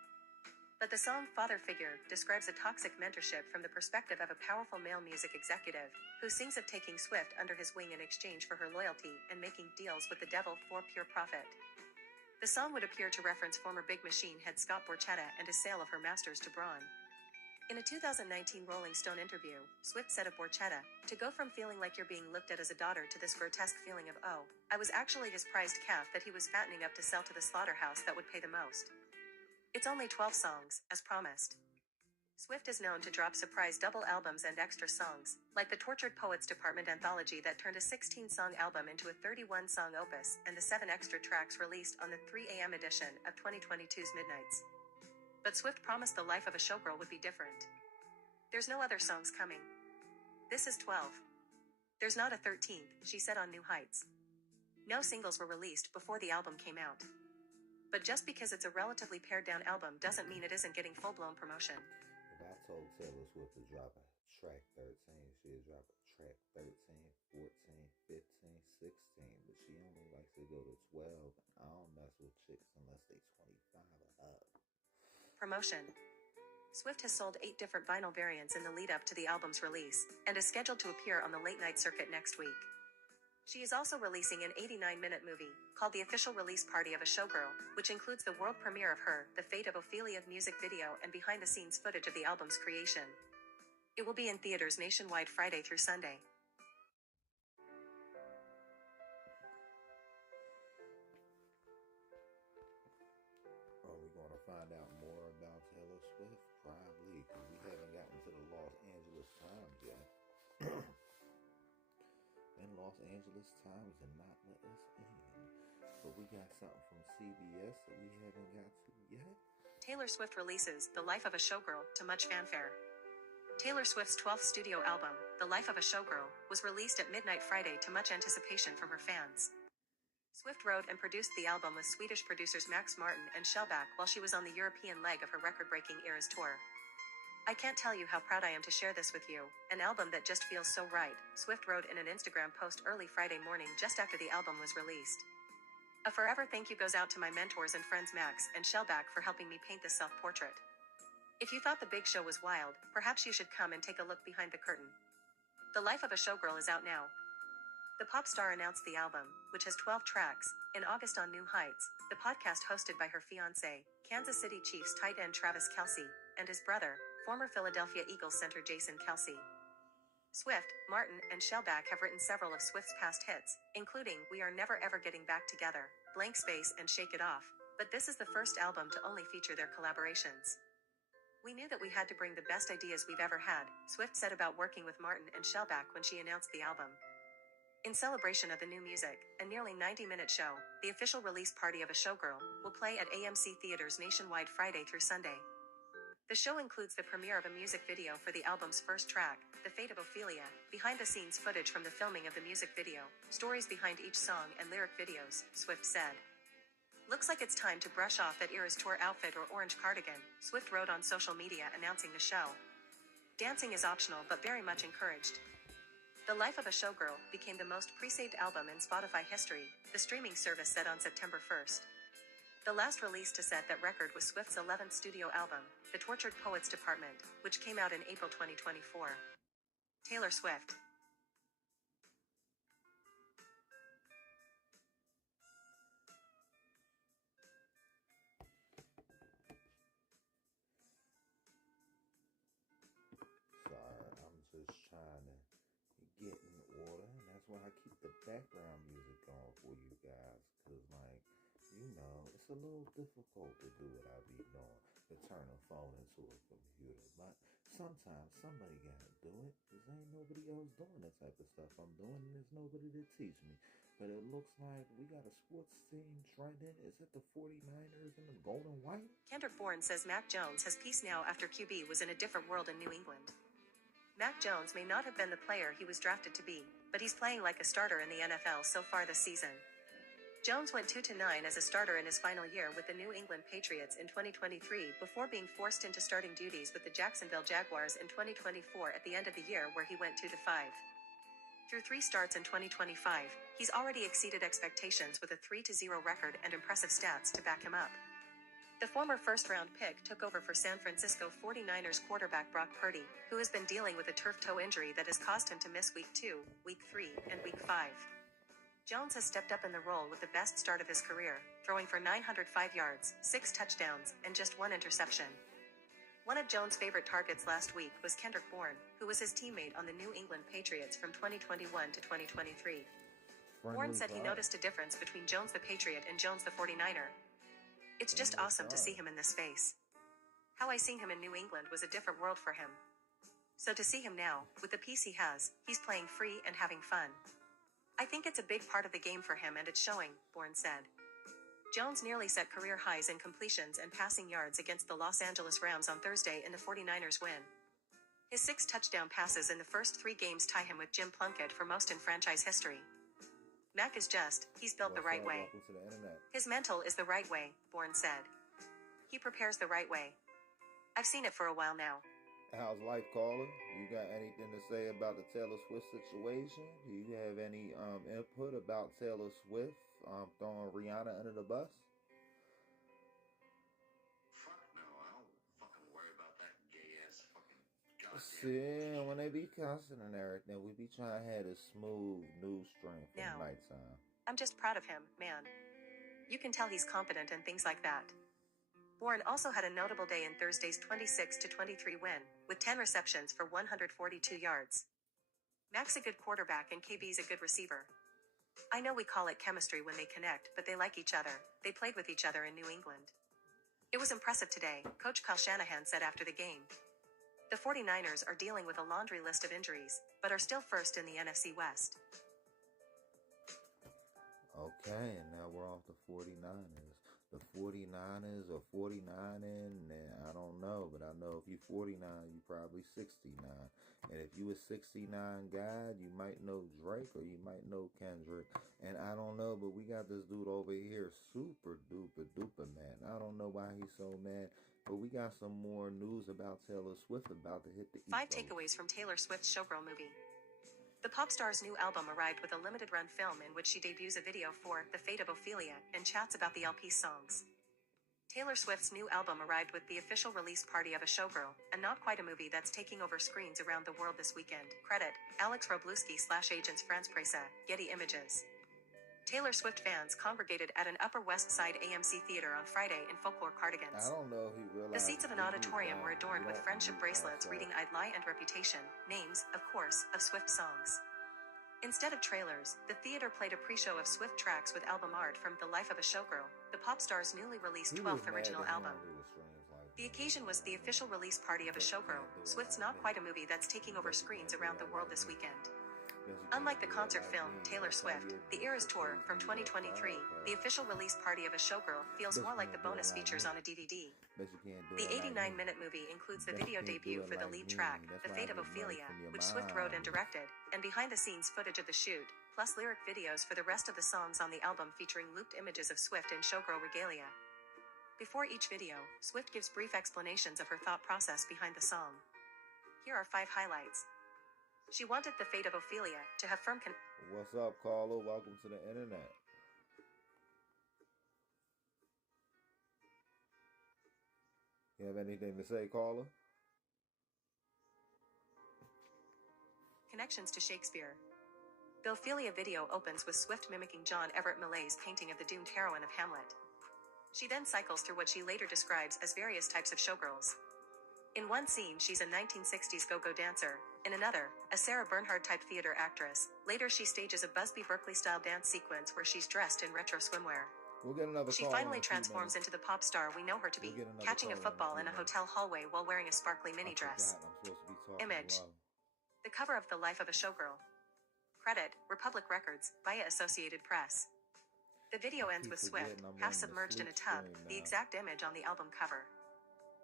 But the song Father Figure describes a toxic mentorship from the perspective of a powerful male music executive, who sings of taking Swift under his wing in exchange for her loyalty and making deals with the devil for pure profit. The song would appear to reference former Big Machine head Scott Borchetta and his sale of her masters to Braun. In a 2019 Rolling Stone interview, Swift said of Borchetta, to go from feeling like you're being looked at as a daughter to this grotesque feeling of, oh, I was actually his prized calf that he was fattening up to sell to the slaughterhouse that would pay the most. It's only 12 songs, as promised. Swift is known to drop surprise double albums and extra songs, like the Tortured Poets Department anthology that turned a 16-song album into a 31-song opus, and the 7 extra tracks released on the 3 a.m. edition of 2022's Midnights. But Swift promised the life of a showgirl would be different. There's no other songs coming. This is 12. There's not a 13th, she said on New Heights. No singles were released before the album came out. But just because it's a relatively pared-down album doesn't mean it isn't getting full-blown promotion. If I told Taylor Swift to drop a track 13, she'd drop a track 13, 14, 15, 16, but she only likes to go to 12, and I don't mess with chicks unless they 25 or up. Promotion. Swift has sold 8 different vinyl variants in the lead-up to the album's release, and is scheduled to appear on the late-night circuit next week. She is also releasing an 89-minute movie, called The Official Release Party of a Showgirl, which includes the world premiere of Her, The Fate of Ophelia music video and behind-the-scenes footage of the album's creation. It will be in theaters nationwide Friday through Sunday. Are we going to find out more about Taylor Swift? Probably, because we haven't gotten to the Los Angeles Times yet. And Los Angeles Times did not let us in. But we got something from CBS that we haven't got to yet. Taylor Swift releases The Life of a Showgirl to much fanfare. Taylor Swift's 12th studio album, The Life of a Showgirl, was released at midnight Friday to much anticipation from her fans. Swift wrote and produced the album with Swedish producers Max Martin and Shellback while she was on the European leg of her record-breaking Eras tour. I can't tell you how proud I am to share this with you, an album that just feels so right, Swift wrote in an Instagram post early Friday morning just after the album was released. A forever thank you goes out to my mentors and friends Max and Shellback for helping me paint this self-portrait. If you thought the big show was wild, perhaps you should come and take a look behind the curtain. The Life of a Showgirl is out now. The pop star announced the album, which has 12 tracks, in August on New Heights, the podcast hosted by her fiancé, Kansas City Chiefs tight end Travis Kelce, and his brother, former Philadelphia Eagles center Jason Kelce. Swift, Martin, and Shellback have written several of Swift's past hits, including We Are Never Ever Getting Back Together, Blank Space and Shake It Off. But this is the first album to only feature their collaborations. We knew that we had to bring the best ideas we've ever had, Swift said about working with Martin and Shellback when she announced the album. In celebration of the new music, a nearly 90-minute show, the official release party of A Showgirl, will play at AMC theaters nationwide Friday through Sunday. The show includes the premiere of a music video for the album's first track, The Fate of Ophelia, behind-the-scenes footage from the filming of the music video, stories behind each song and lyric videos, Swift said. Looks like it's time to brush off that era's tour outfit or orange cardigan, Swift wrote on social media announcing the show. Dancing is optional but very much encouraged. The Life of a Showgirl became the most pre-saved album in Spotify history, the streaming service said on September 1st. The last release to set that record was Swift's 11th studio album, The Tortured Poets Department, which came out in April 2024. Taylor Swift. Sorry, I'm just trying to get in order, and that's why I keep the background music on for you guys, because, like, you know, it's a little difficult to do what I be doing, to turn a phone into a computer, but sometimes somebody gotta do it, because ain't nobody else doing that type of stuff I'm doing, and there's nobody to teach me. But it looks like we got a sports team trending. Is it the 49ers and the gold and white? Kendrick Bourne says Mac Jones has peace now after QB was in a different world in New England. Mac Jones may not have been the player he was drafted to be, but he's playing like a starter in the NFL so far this season. Jones went 2-9 as a starter in his final year with the New England Patriots in 2023 before being forced into starting duties with the Jacksonville Jaguars in 2024 at the end of the year, where he went 2-5. Through 3 starts in 2025, he's already exceeded expectations with a 3-0 record and impressive stats to back him up. The former first-round pick took over for San Francisco 49ers quarterback Brock Purdy, who has been dealing with a turf toe injury that has caused him to miss Week 2, Week 3, and Week 5. Jones has stepped up in the role with the best start of his career, throwing for 905 yards, 6 touchdowns, and just 1 interception. One of Jones' favorite targets last week was Kendrick Bourne, who was his teammate on the New England Patriots from 2021 to 2023. Bourne said he noticed a difference between Jones the Patriot and Jones the 49er. It's just awesome to see him in this space. How I seen him in New England was a different world for him. So to see him now, with the piece he has, he's playing free and having fun. I think it's a big part of the game for him and it's showing, Bourne said. Jones nearly set career highs in completions and passing yards against the Los Angeles Rams on Thursday in the 49ers win. His 6 touchdown passes in the first 3 games tie him with Jim Plunkett for most in franchise history. Mac is he's built the right way. His mental is the right way, Bourne said. He prepares the right way. I've seen it for a while now. How's life, caller? You got anything to say about the Taylor Swift situation? Do you have any input about Taylor Swift throwing Rihanna under the bus? Fuck no, I don't fucking worry about that gay-ass fucking goddamn See, when they be cussing and everything, we be trying to have a smooth news stream for the nighttime. I'm just proud of him, man. You can tell he's competent and things like that. Bourne also had a notable day in Thursday's 26-23 win, with 10 receptions for 142 yards. Mac's a good quarterback and KB's a good receiver. I know we call it chemistry when they connect, but they like each other. They played with each other in New England. It was impressive today, Coach Kyle Shanahan said after the game. The 49ers are dealing with a laundry list of injuries, but are still first in the NFC West. Okay, and now we're off the 49ers. The 49ers are 49ing, and I don't know, but I know if you're 49, you probably 69. And if you a 69 guy, you might know Drake or you might know Kendrick. And I don't know, but we got this dude over here, super duper duper man. I don't know why he's so mad, but we got some more news about Taylor Swift about to hit the 5 takeaways from Taylor Swift's Showgirl movie. The pop star's new album arrived with a limited-run film in which she debuts a video for The Fate of Ophelia and chats about the LP's songs. Taylor Swift's new album arrived with the official release party of A Showgirl, and not quite a movie that's taking over screens around the world this weekend. Credit, Alex Roblewski/Agence France Presse, Getty Images. Taylor Swift fans congregated at an Upper West Side AMC theater on Friday in folklore cardigans. I don't know if he realized the seats of an auditorium were adorned with friendship bracelets reading I'd Lie and Reputation, names, of course, of Swift songs. Instead of trailers, the theater played a pre-show of Swift tracks with album art from The Life of a Showgirl, the pop star's newly released 12th original album. The occasion was the official release party of A Showgirl, Swift's Not Quite a Movie that's taking over screens around the world this weekend. Unlike the concert film, Taylor Swift, The Eras Tour, from 2023, the official release party of A Showgirl feels more like the bonus features on a DVD. The 89-minute movie includes the video debut for the lead track, The Fate of Ophelia, which Swift wrote and directed, and behind-the-scenes footage of the shoot, plus lyric videos for the rest of the songs on the album featuring looped images of Swift in showgirl regalia. Before each video, Swift gives brief explanations of her thought process behind the song. Here are 5 highlights. She wanted The Fate of Ophelia to have firm What's up, caller? Welcome to the internet. You have anything to say, caller? connections to Shakespeare. The Ophelia video opens with Swift mimicking John Everett Millay's painting of the doomed heroine of Hamlet. She then cycles through what she later describes as various types of showgirls. In one scene, she's a 1960s go-go dancer. In another, a Sarah Bernhardt-type theater actress. Later, she stages a Busby Berkeley-style dance sequence where she's dressed in retro swimwear. We'll get another She call finally in a few transforms minutes. into the pop star we know her to be, We'll get another catching a call in a football few in a minutes. hotel hallway while wearing a sparkly mini I dress. forgot, I'm supposed to be talking Image. low. The cover of The Life of a Showgirl. Credit, Republic Records, via Associated Press. The video ends keep with Swift, forgetting I'm half on the submerged in a split tub, screen the now. exact image on the album cover.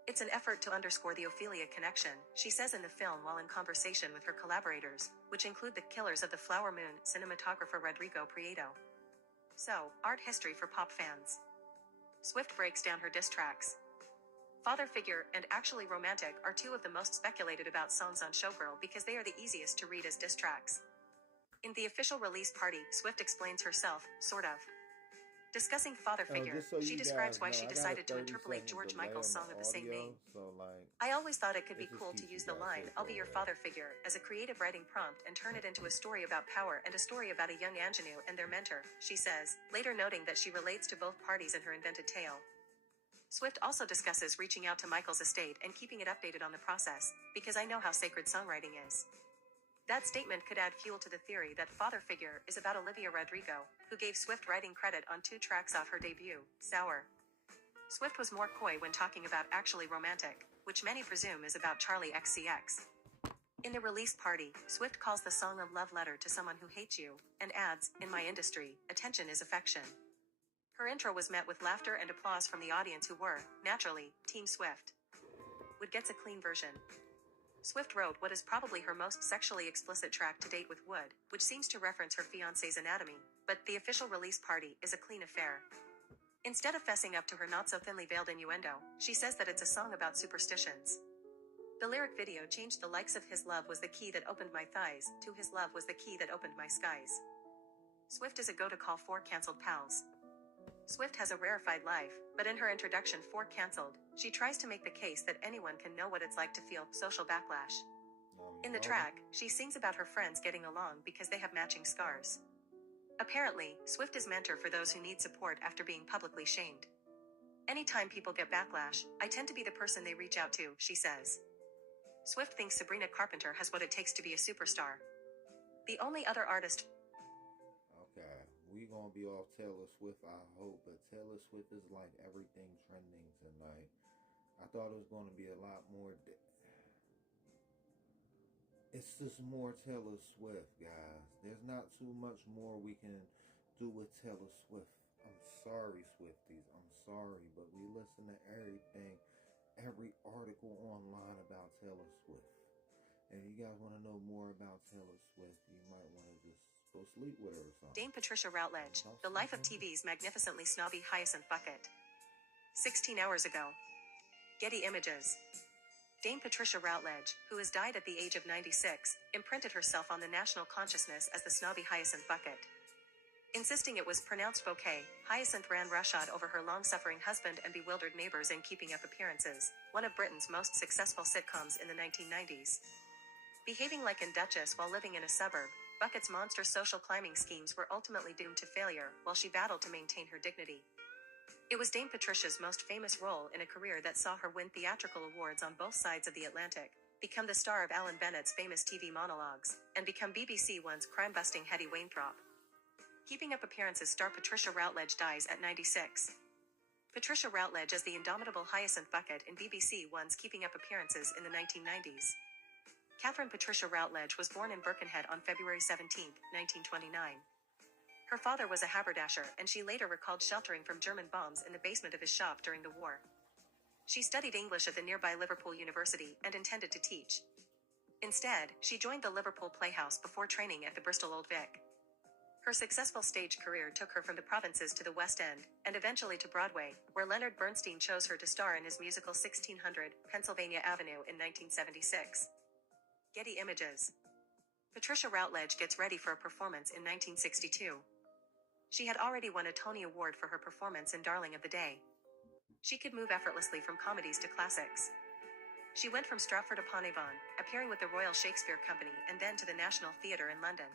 It's an effort to underscore the Ophelia connection, she says in the film while in conversation with her collaborators, which include the Killers of the Flower Moon cinematographer Rodrigo Prieto. So, art history for pop fans. Swift breaks down her diss tracks. Father Figure and Actually Romantic are two of the most speculated about songs on Showgirl because they are the easiest to read as diss tracks. In the official release party, Swift explains herself, sort of. Discussing Father Figure, Just so she you describes guys why know, she I got a decided to 30 interpolate seconds George delay Michael's on song of the same audio, name. So like, I always thought it could be it just cool to keeps use you the guys line, safe I'll be your overall. father figure, as a creative writing prompt and turn it into a story about power and a story about a young ingenue and their mentor, she says, later noting that she relates to both parties in her invented tale. Swift also discusses reaching out to Michael's estate and keeping it updated on the process, because I know how sacred songwriting is. That statement could add fuel to the theory that Father Figure is about Olivia Rodrigo, who gave Swift writing credit on 2 tracks off her debut, Sour. Swift was more coy when talking about Actually Romantic, which many presume is about Charlie XCX. In the release party, Swift calls the song a love letter to someone who hates you, and adds, in my industry, attention is affection. Her intro was met with laughter and applause from the audience who were, naturally, Team Swift. Wood gets a clean version. Swift wrote what is probably her most sexually explicit track to date with Wood, which seems to reference her fiancé's anatomy, but the official release party is a clean affair. Instead of fessing up to her not-so-thinly veiled innuendo, she says that it's a song about superstitions. The lyric video changed the likes of his love was the key that opened my thighs, to his love was the key that opened my skies. Swift is a go to call 4 cancelled pals. Swift has a rarefied life, but in her introduction 4 cancelled, she tries to make the case that anyone can know what it's like to feel social backlash. In the track, she sings about her friends getting along because they have matching scars. Apparently, Swift is mentor for those who need support after being publicly shamed. Anytime people get backlash, I tend to be the person they reach out to, she says. Swift thinks Sabrina Carpenter has what it takes to be a superstar. The only other artist. okay, we gonna be off Taylor Swift, I hope, but Taylor Swift is like everything trending tonight. I thought it was gonna be a lot more. It's just more Taylor Swift, guys. There's not too much more we can do with Taylor Swift. I'm sorry, Swifties. I'm sorry, but we listen to everything, every article online about Taylor Swift. And if you guys want to know more about Taylor Swift, you might want to just go sleep with her or something. Dame Patricia Routledge, the life of TV's magnificently snobby Hyacinth Bucket. 16 hours ago. Getty Images. Dame Patricia Routledge, who has died at the age of 96, imprinted herself on the national consciousness as the snobby Hyacinth Bucket. Insisting it was pronounced bouquet, Hyacinth ran roughshod over her long-suffering husband and bewildered neighbors in Keeping Up Appearances, one of Britain's most successful sitcoms in the 1990s. Behaving like a duchess while living in a suburb, Bucket's monster social climbing schemes were ultimately doomed to failure, while she battled to maintain her dignity. It was Dame Patricia's most famous role in a career that saw her win theatrical awards on both sides of the Atlantic, become the star of Alan Bennett's famous TV monologues, and become BBC One's crime-busting Hetty Wainthropp. Keeping Up Appearances star Patricia Routledge dies at 96. Patricia Routledge as the indomitable Hyacinth Bucket in BBC One's Keeping Up Appearances in the 1990s. Catherine Patricia Routledge was born in Birkenhead on February 17, 1929. Her father was a haberdasher, and she later recalled sheltering from German bombs in the basement of his shop during the war. She studied English at the nearby Liverpool University and intended to teach. Instead, she joined the Liverpool Playhouse before training at the Bristol Old Vic. Her successful stage career took her from the provinces to the West End, and eventually to Broadway, where Leonard Bernstein chose her to star in his musical 1600, Pennsylvania Avenue in 1976. Getty Images. Patricia Routledge gets ready for a performance in 1962. She had already won a Tony Award for her performance in Darling of the Day. She could move effortlessly from comedies to classics. She went from Stratford-upon-Avon, appearing with the Royal Shakespeare Company, and then to the National Theatre in London.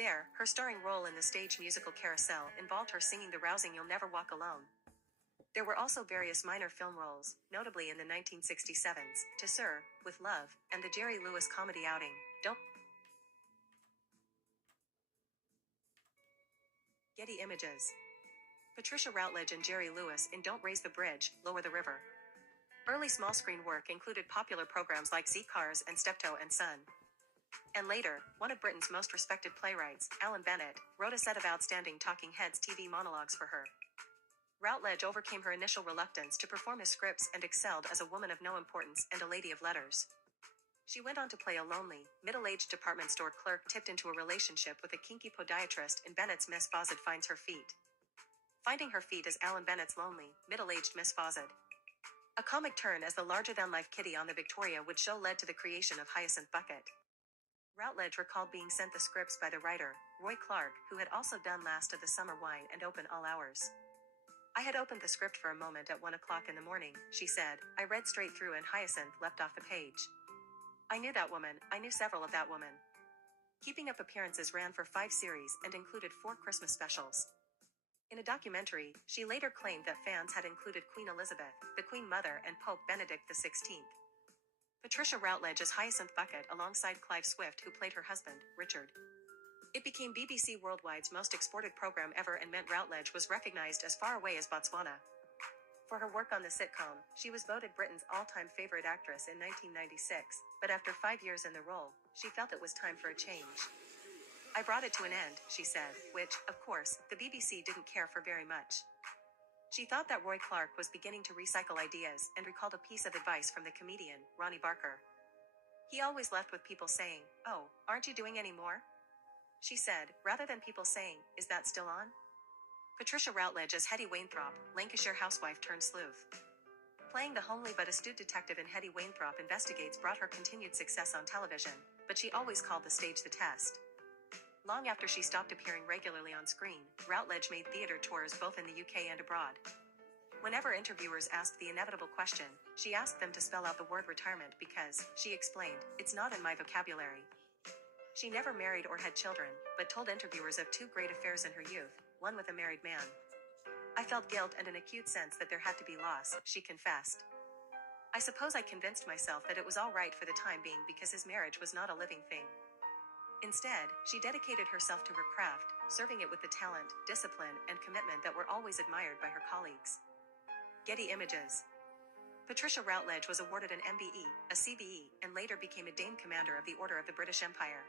There, her starring role in the stage musical Carousel involved her singing the rousing You'll Never Walk Alone. There were also various minor film roles, notably in the 1967's To Sir, With Love, and the Jerry Lewis comedy outing, Don't. Getty Images. Patricia Routledge and Jerry Lewis in Don't Raise the Bridge, Lower the River. Early small screen work included popular programs like Z Cars and Steptoe and Son. And later, one of Britain's most respected playwrights, Alan Bennett, wrote a set of outstanding Talking Heads TV monologues for her. Routledge overcame her initial reluctance to perform his scripts and excelled as a woman of no importance and a lady of letters. She went on to play a lonely, middle-aged department store clerk tipped into a relationship with a kinky podiatrist in Bennett's Miss Fawcett Finds Her Feet. Finding Her Feet as Alan Bennett's lonely, middle-aged Miss Fawcett. A comic turn as the larger-than-life kitty on the Victoria Wood show led to the creation of Hyacinth Bucket. Routledge recalled being sent the scripts by the writer, Roy Clark, who had also done Last of the Summer Wine and Open All Hours. I had opened the script for a moment at 1 o'clock in the morning, she said. I read straight through and Hyacinth leapt off the page. I knew that woman, I knew several of that woman. Keeping Up Appearances ran for 5 series and included 4 Christmas specials. In a documentary, she later claimed that fans had included Queen Elizabeth, the Queen Mother, and Pope Benedict XVI. Patricia Routledge as Hyacinth Bucket alongside Clive Swift, who played her husband, Richard. It became BBC Worldwide's most exported program ever and meant Routledge was recognized as far away as Botswana. For her work on the sitcom, she was voted Britain's all-time favorite actress in 1996, but after 5 years in the role, she felt it was time for a change. I brought it to an end, she said, which, of course, the BBC didn't care for very much. She thought that Roy Clark was beginning to recycle ideas and recalled a piece of advice from the comedian, Ronnie Barker. He always left with people saying, "Oh, aren't you doing any more?" She said, rather than people saying, "Is that still on?" Patricia Routledge as Hetty Wainthropp, Lancashire housewife turned sleuth. Playing the homely but astute detective in Hetty Wainthropp Investigates brought her continued success on television, but she always called the stage the test. Long after she stopped appearing regularly on screen, Routledge made theatre tours both in the UK and abroad. Whenever interviewers asked the inevitable question, she asked them to spell out the word retirement because, she explained, it's not in my vocabulary. She never married or had children, but told interviewers of 2 great affairs in her youth, one with a married man. I felt guilt and an acute sense that there had to be loss, she confessed. I suppose I convinced myself that it was all right for the time being because his marriage was not a living thing. Instead, she dedicated herself to her craft, serving it with the talent, discipline, and commitment that were always admired by her colleagues. Getty Images. Patricia Routledge was awarded an MBE, a CBE, and later became a Dame Commander of the Order of the British Empire.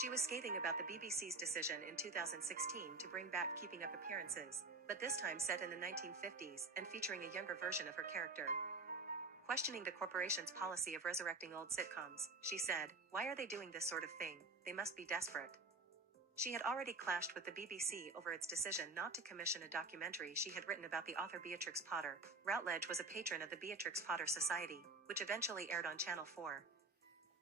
She was scathing about the BBC's decision in 2016 to bring back Keeping Up Appearances, but this time set in the 1950s and featuring a younger version of her character. Questioning the corporation's policy of resurrecting old sitcoms, she said, "Why are they doing this sort of thing? They must be desperate." She had already clashed with the BBC over its decision not to commission a documentary she had written about the author Beatrix Potter. Routledge was a patron of the Beatrix Potter Society, which eventually aired on Channel 4.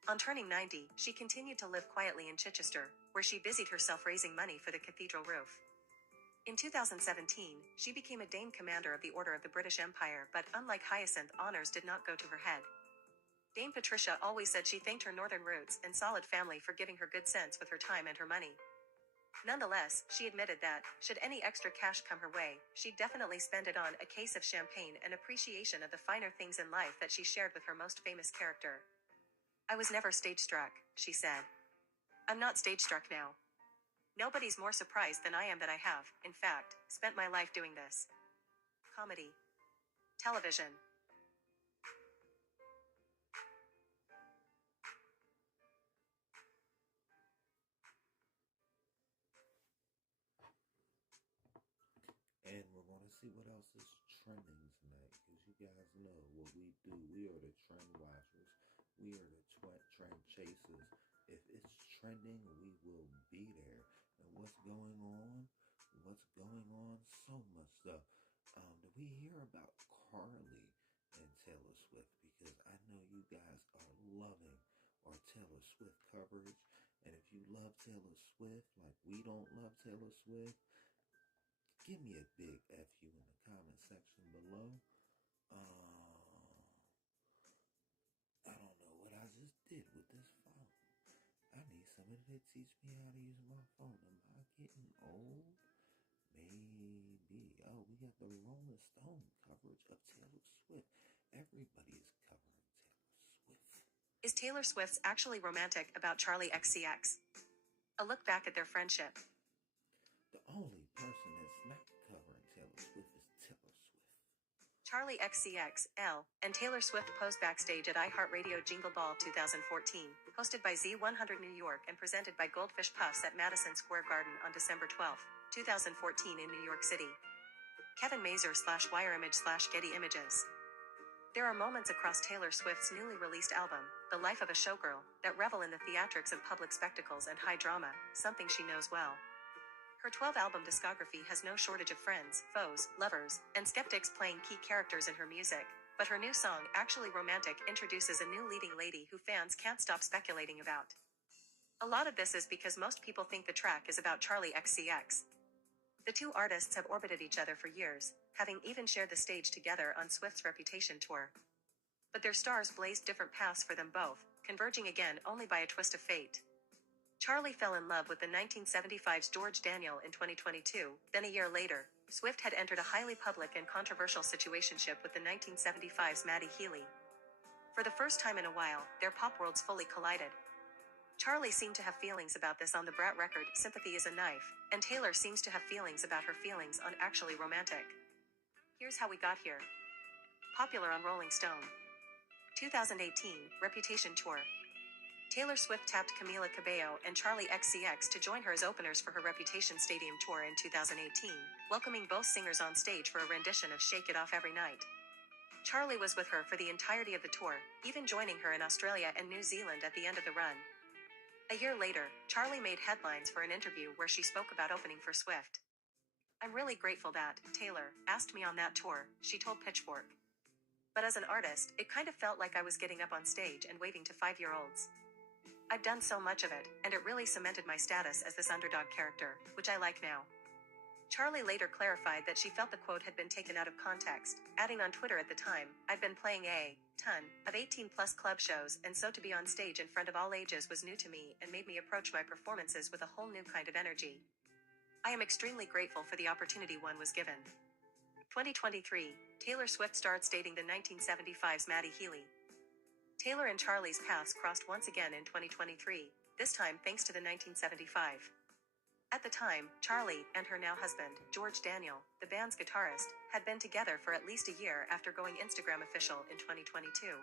On turning 90, she continued to live quietly in Chichester, where she busied herself raising money for the cathedral roof. In 2017, she became a Dame Commander of the Order of the British Empire, but unlike Hyacinth, honors did not go to her head. Dame Patricia always said she thanked her northern roots and solid family for giving her good sense with her time and her money. Nonetheless, she admitted that, should any extra cash come her way, she'd definitely spend it on a case of champagne and appreciation of the finer things in life that she shared with her most famous character. I was never stage struck, she said. I'm not stage struck now. Nobody's more surprised than I am that I have, in fact, spent my life doing this. Comedy. Television. And we're going to see what else is trending tonight, because you guys know what we do. We are the trend watchers. We are the trend chasers. If it's trending, we will be there. And what's going on? What's going on? So much stuff. Did we hear about Carly and Taylor Swift? Because I know you guys are loving our Taylor Swift coverage. And if you love Taylor Swift like we don't love Taylor Swift, give me a big FU in the comment section below. I don't know what I just did with this phone. I need somebody to teach me how to use my phone. Am I getting old? Maybe. Oh, we got the Rolling Stone coverage of Taylor Swift. Everybody is covering Taylor Swift. Is Taylor Swift's actually romantic about Charlie XCX? A look back at their friendship. The only person that's not covering Taylor Swift is Taylor Swift. Charlie XCX, and Taylor Swift posed backstage at iHeartRadio Jingle Ball 2014, hosted by Z100 New York and presented by Goldfish Puffs at Madison Square Garden on December 12, 2014 in New York City. Kevin Mazur /WireImage/Getty Images. There are moments across Taylor Swift's newly released album, The Life of a Showgirl, that revel in the theatrics of public spectacles and high drama, something she knows well. Her 12-album discography has no shortage of friends, foes, lovers, and skeptics playing key characters in her music, but her new song, Actually Romantic, introduces a new leading lady who fans can't stop speculating about. A lot of this is because most people think the track is about Charlie XCX. The two artists have orbited each other for years, having even shared the stage together on Swift's Reputation tour. But their stars blazed different paths for them both, converging again only by a twist of fate. Charlie fell in love with the 1975's George Daniel in 2022, then a year later, Swift had entered a highly public and controversial situationship with the 1975's Maddie Healy. For the first time in a while, their pop worlds fully collided. Charlie seemed to have feelings about this on the Brat record, Sympathy is a Knife, and Taylor seems to have feelings about her feelings on Actually Romantic. Here's how we got here. Popular on Rolling Stone. 2018, Reputation Tour. Taylor Swift tapped Camila Cabello and Charlie XCX to join her as openers for her Reputation Stadium tour in 2018, welcoming both singers on stage for a rendition of Shake It Off Every Night. Charlie was with her for the entirety of the tour, even joining her in Australia and New Zealand at the end of the run. A year later, Charlie made headlines for an interview where she spoke about opening for Swift. I'm really grateful that Taylor asked me on that tour, she told Pitchfork. But as an artist, it kind of felt like I was getting up on stage and waving to 5-year-olds. I've done so much of it, and it really cemented my status as this underdog character, which I like now. Charlie later clarified that she felt the quote had been taken out of context, adding on Twitter at the time, I'd been playing a ton of 18-plus club shows, and so to be on stage in front of all ages was new to me and made me approach my performances with a whole new kind of energy. I am extremely grateful for the opportunity one was given. 2023, Taylor Swift starts dating the 1975's Maddie Healy. Taylor and Charlie's paths crossed once again in 2023, this time thanks to the 1975. At the time, Charlie and her now husband, George Daniel, the band's guitarist, had been together for at least a year after going Instagram official in 2022.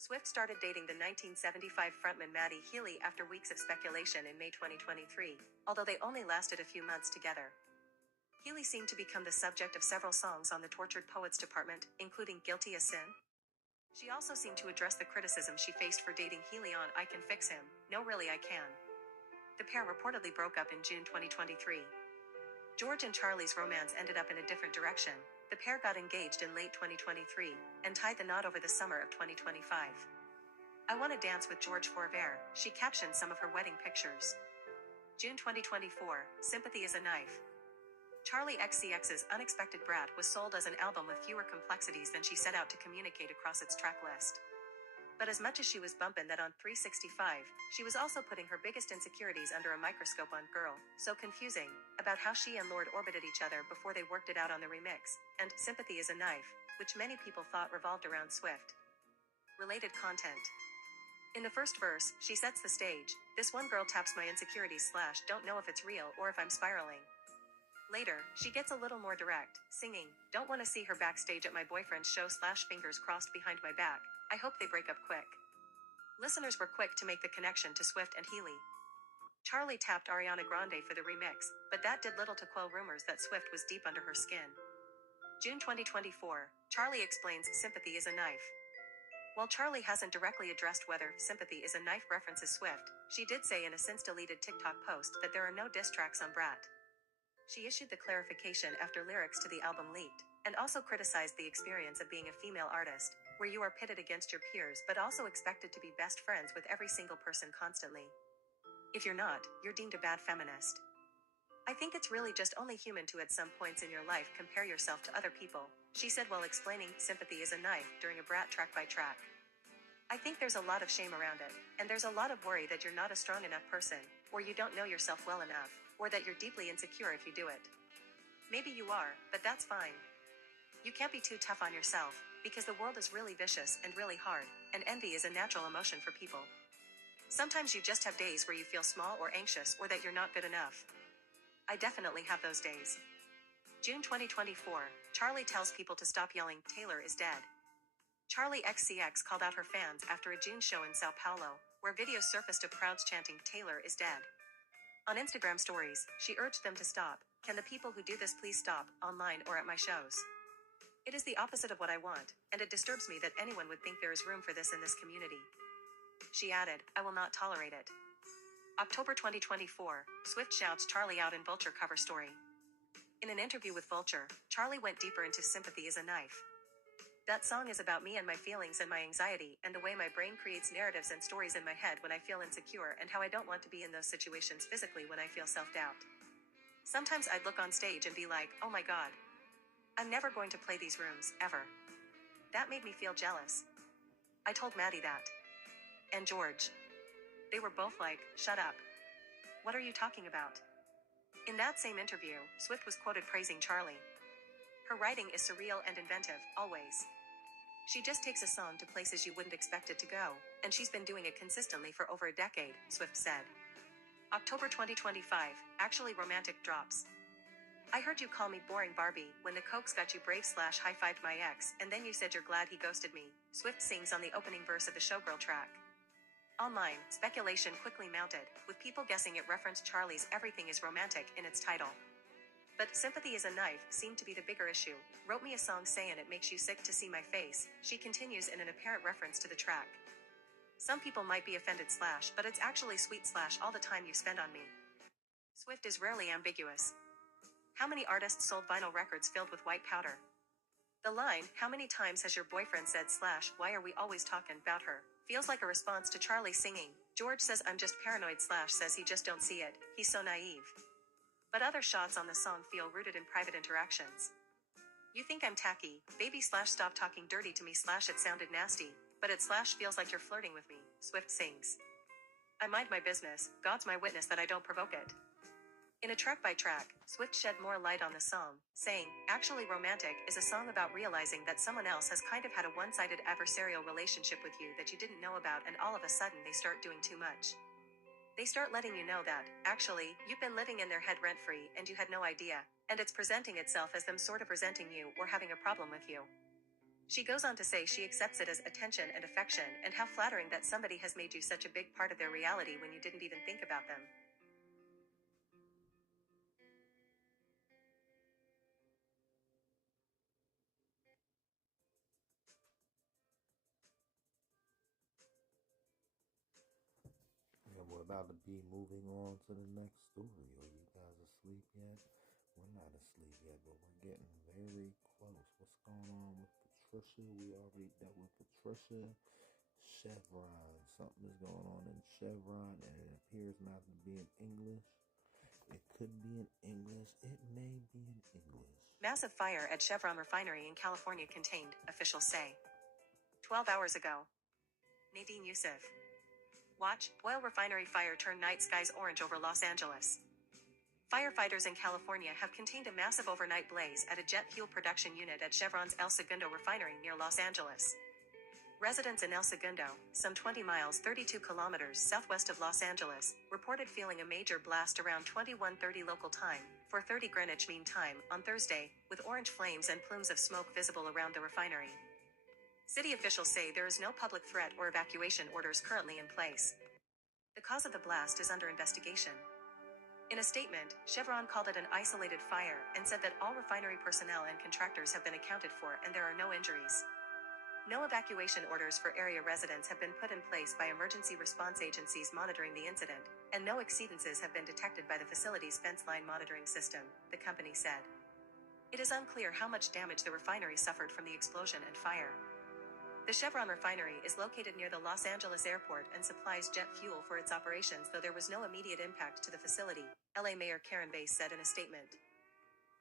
Swift started dating the 1975 frontman Maddie Healy after weeks of speculation in May 2023, although they only lasted a few months together. Healy seemed to become the subject of several songs on the Tortured Poets department, including Guilty as Sin. She also seemed to address the criticism she faced for dating Healy on I Can Fix Him, No Really I Can. The pair reportedly broke up in June 2023. George and Charlie's romance ended up in a different direction. The pair got engaged in late 2023 and tied the knot over the summer of 2025. I want to dance with George Forvert, she captioned some of her wedding pictures. June 2024, Sympathy is a Knife. Charlie XCX's Unexpected Brat was sold as an album with fewer complexities than she set out to communicate across its track list. But as much as she was bumping that on 365, she was also putting her biggest insecurities under a microscope on Girl, So Confusing, about how she and Lorde orbited each other before they worked it out on the remix, and Sympathy is a Knife, which many people thought revolved around Swift. Related content. In the first verse, she sets the stage. This one girl taps my insecurities / don't know if it's real or if I'm spiraling. Later, she gets a little more direct, singing, don't want to see her backstage at my boyfriend's show / fingers crossed behind my back. I hope they break up quick. Listeners were quick to make the connection to Swift and Healy. Charlie tapped Ariana Grande for the remix, but that did little to quell rumors that Swift was deep under her skin. June 2024, Charlie explains sympathy is a knife. While Charlie hasn't directly addressed whether sympathy is a knife references Swift, she did say in a since-deleted TikTok post that there are no diss tracks on Brat. She issued the clarification after lyrics to the album leaked, and also criticized the experience of being a female artist, where you are pitted against your peers but also expected to be best friends with every single person constantly. If you're not, you're deemed a bad feminist. I think it's really just only human to at some points in your life compare yourself to other people, she said while explaining sympathy is a knife during a Brat track by track. I think there's a lot of shame around it, and there's a lot of worry that you're not a strong enough person, or you don't know yourself well enough, or that you're deeply insecure if you do it. Maybe you are, but that's fine. You can't be too tough on yourself, because the world is really vicious and really hard, and envy is a natural emotion for people. Sometimes you just have days where you feel small or anxious or that you're not good enough. I definitely have those days. June 2024, Charlie tells people to stop yelling, Taylor is dead. Charlie XCX called out her fans after a June show in Sao Paulo, where videos surfaced of crowds chanting, Taylor is dead. On Instagram stories, she urged them to stop. Can the people who do this please stop, online or at my shows? It is the opposite of what I want, and it disturbs me that anyone would think there is room for this in this community. She added, I will not tolerate it. October 2024, Swift shouts Charlie out in Vulture cover story. In an interview with Vulture, Charlie went deeper into sympathy is a knife. That song is about me and my feelings and my anxiety and the way my brain creates narratives and stories in my head when I feel insecure and how I don't want to be in those situations physically when I feel self-doubt. Sometimes I'd look on stage and be like, oh my god. I'm never going to play these rooms, ever. That made me feel jealous. I told Maddie that. And George. They were both like, shut up. What are you talking about? In that same interview, Swift was quoted praising Charlie. Her writing is surreal and inventive, always. She just takes a song to places you wouldn't expect it to go, and she's been doing it consistently for over a decade, Swift said. October 2025, Actually Romantic drops. I heard you call me boring Barbie when the cokes got you brave / high-fived my ex, and then you said you're glad he ghosted me, Swift sings on the opening verse of the Showgirl track. Online, speculation quickly mounted, with people guessing it referenced Charlie's Everything is Romantic in its title. But sympathy is a knife seemed to be the bigger issue. Wrote me a song saying it makes you sick to see my face, she continues in an apparent reference to the track. Some people might be offended / but it's actually sweet / all the time you spend on me. Swift is rarely ambiguous. How many artists sold vinyl records filled with white powder? The line, how many times has your boyfriend said / why are we always talking about her, feels like a response to Charlie singing, George says I'm just paranoid / says he just don't see it, he's so naive. But other shots on the song feel rooted in private interactions. You think I'm tacky, baby / stop talking dirty to me / it sounded nasty, but it / feels like you're flirting with me, Swift sings. I mind my business, God's my witness that I don't provoke it. In a track by track, Swift shed more light on the song, saying, Actually Romantic is a song about realizing that someone else has kind of had a one-sided adversarial relationship with you that you didn't know about, and all of a sudden they start doing too much. They start letting you know that, actually, you've been living in their head rent-free and you had no idea, and it's presenting itself as them sort of resenting you or having a problem with you. She goes on to say she accepts it as attention and affection, and how flattering that somebody has made you such a big part of their reality when you didn't even think about them. Yeah, we're about to be moving on to the next story. Are you guys asleep yet? We're not asleep yet, but we're getting very close. What's going on with Patricia? We already dealt with Patricia. Chevron. Something is going on in Chevron, and it appears not to be in English. It could be in English. It may be in English. Massive fire at Chevron refinery in California contained, officials say. 12 hours ago. Nadine Yusuf. Watch, oil refinery fire turn night skies orange over Los Angeles. Firefighters in California have contained a massive overnight blaze at a jet fuel production unit at Chevron's El Segundo refinery near Los Angeles. Residents in El Segundo, some 20 miles 32 kilometers southwest of Los Angeles, reported feeling a major blast around 21:30 local time, 4:30 Greenwich Mean Time, on Thursday, with orange flames and plumes of smoke visible around the refinery. City officials say there is no public threat or evacuation orders currently in place. The cause of the blast is under investigation. In a statement, Chevron called it an isolated fire and said that all refinery personnel and contractors have been accounted for and there are no injuries. No evacuation orders for area residents have been put in place by emergency response agencies monitoring the incident, and no exceedances have been detected by the facility's fence line monitoring system, the company said. It is unclear how much damage the refinery suffered from the explosion and fire. The Chevron refinery is located near the Los Angeles airport and supplies jet fuel for its operations, though there was no immediate impact to the facility, LA Mayor Karen Bass said in a statement.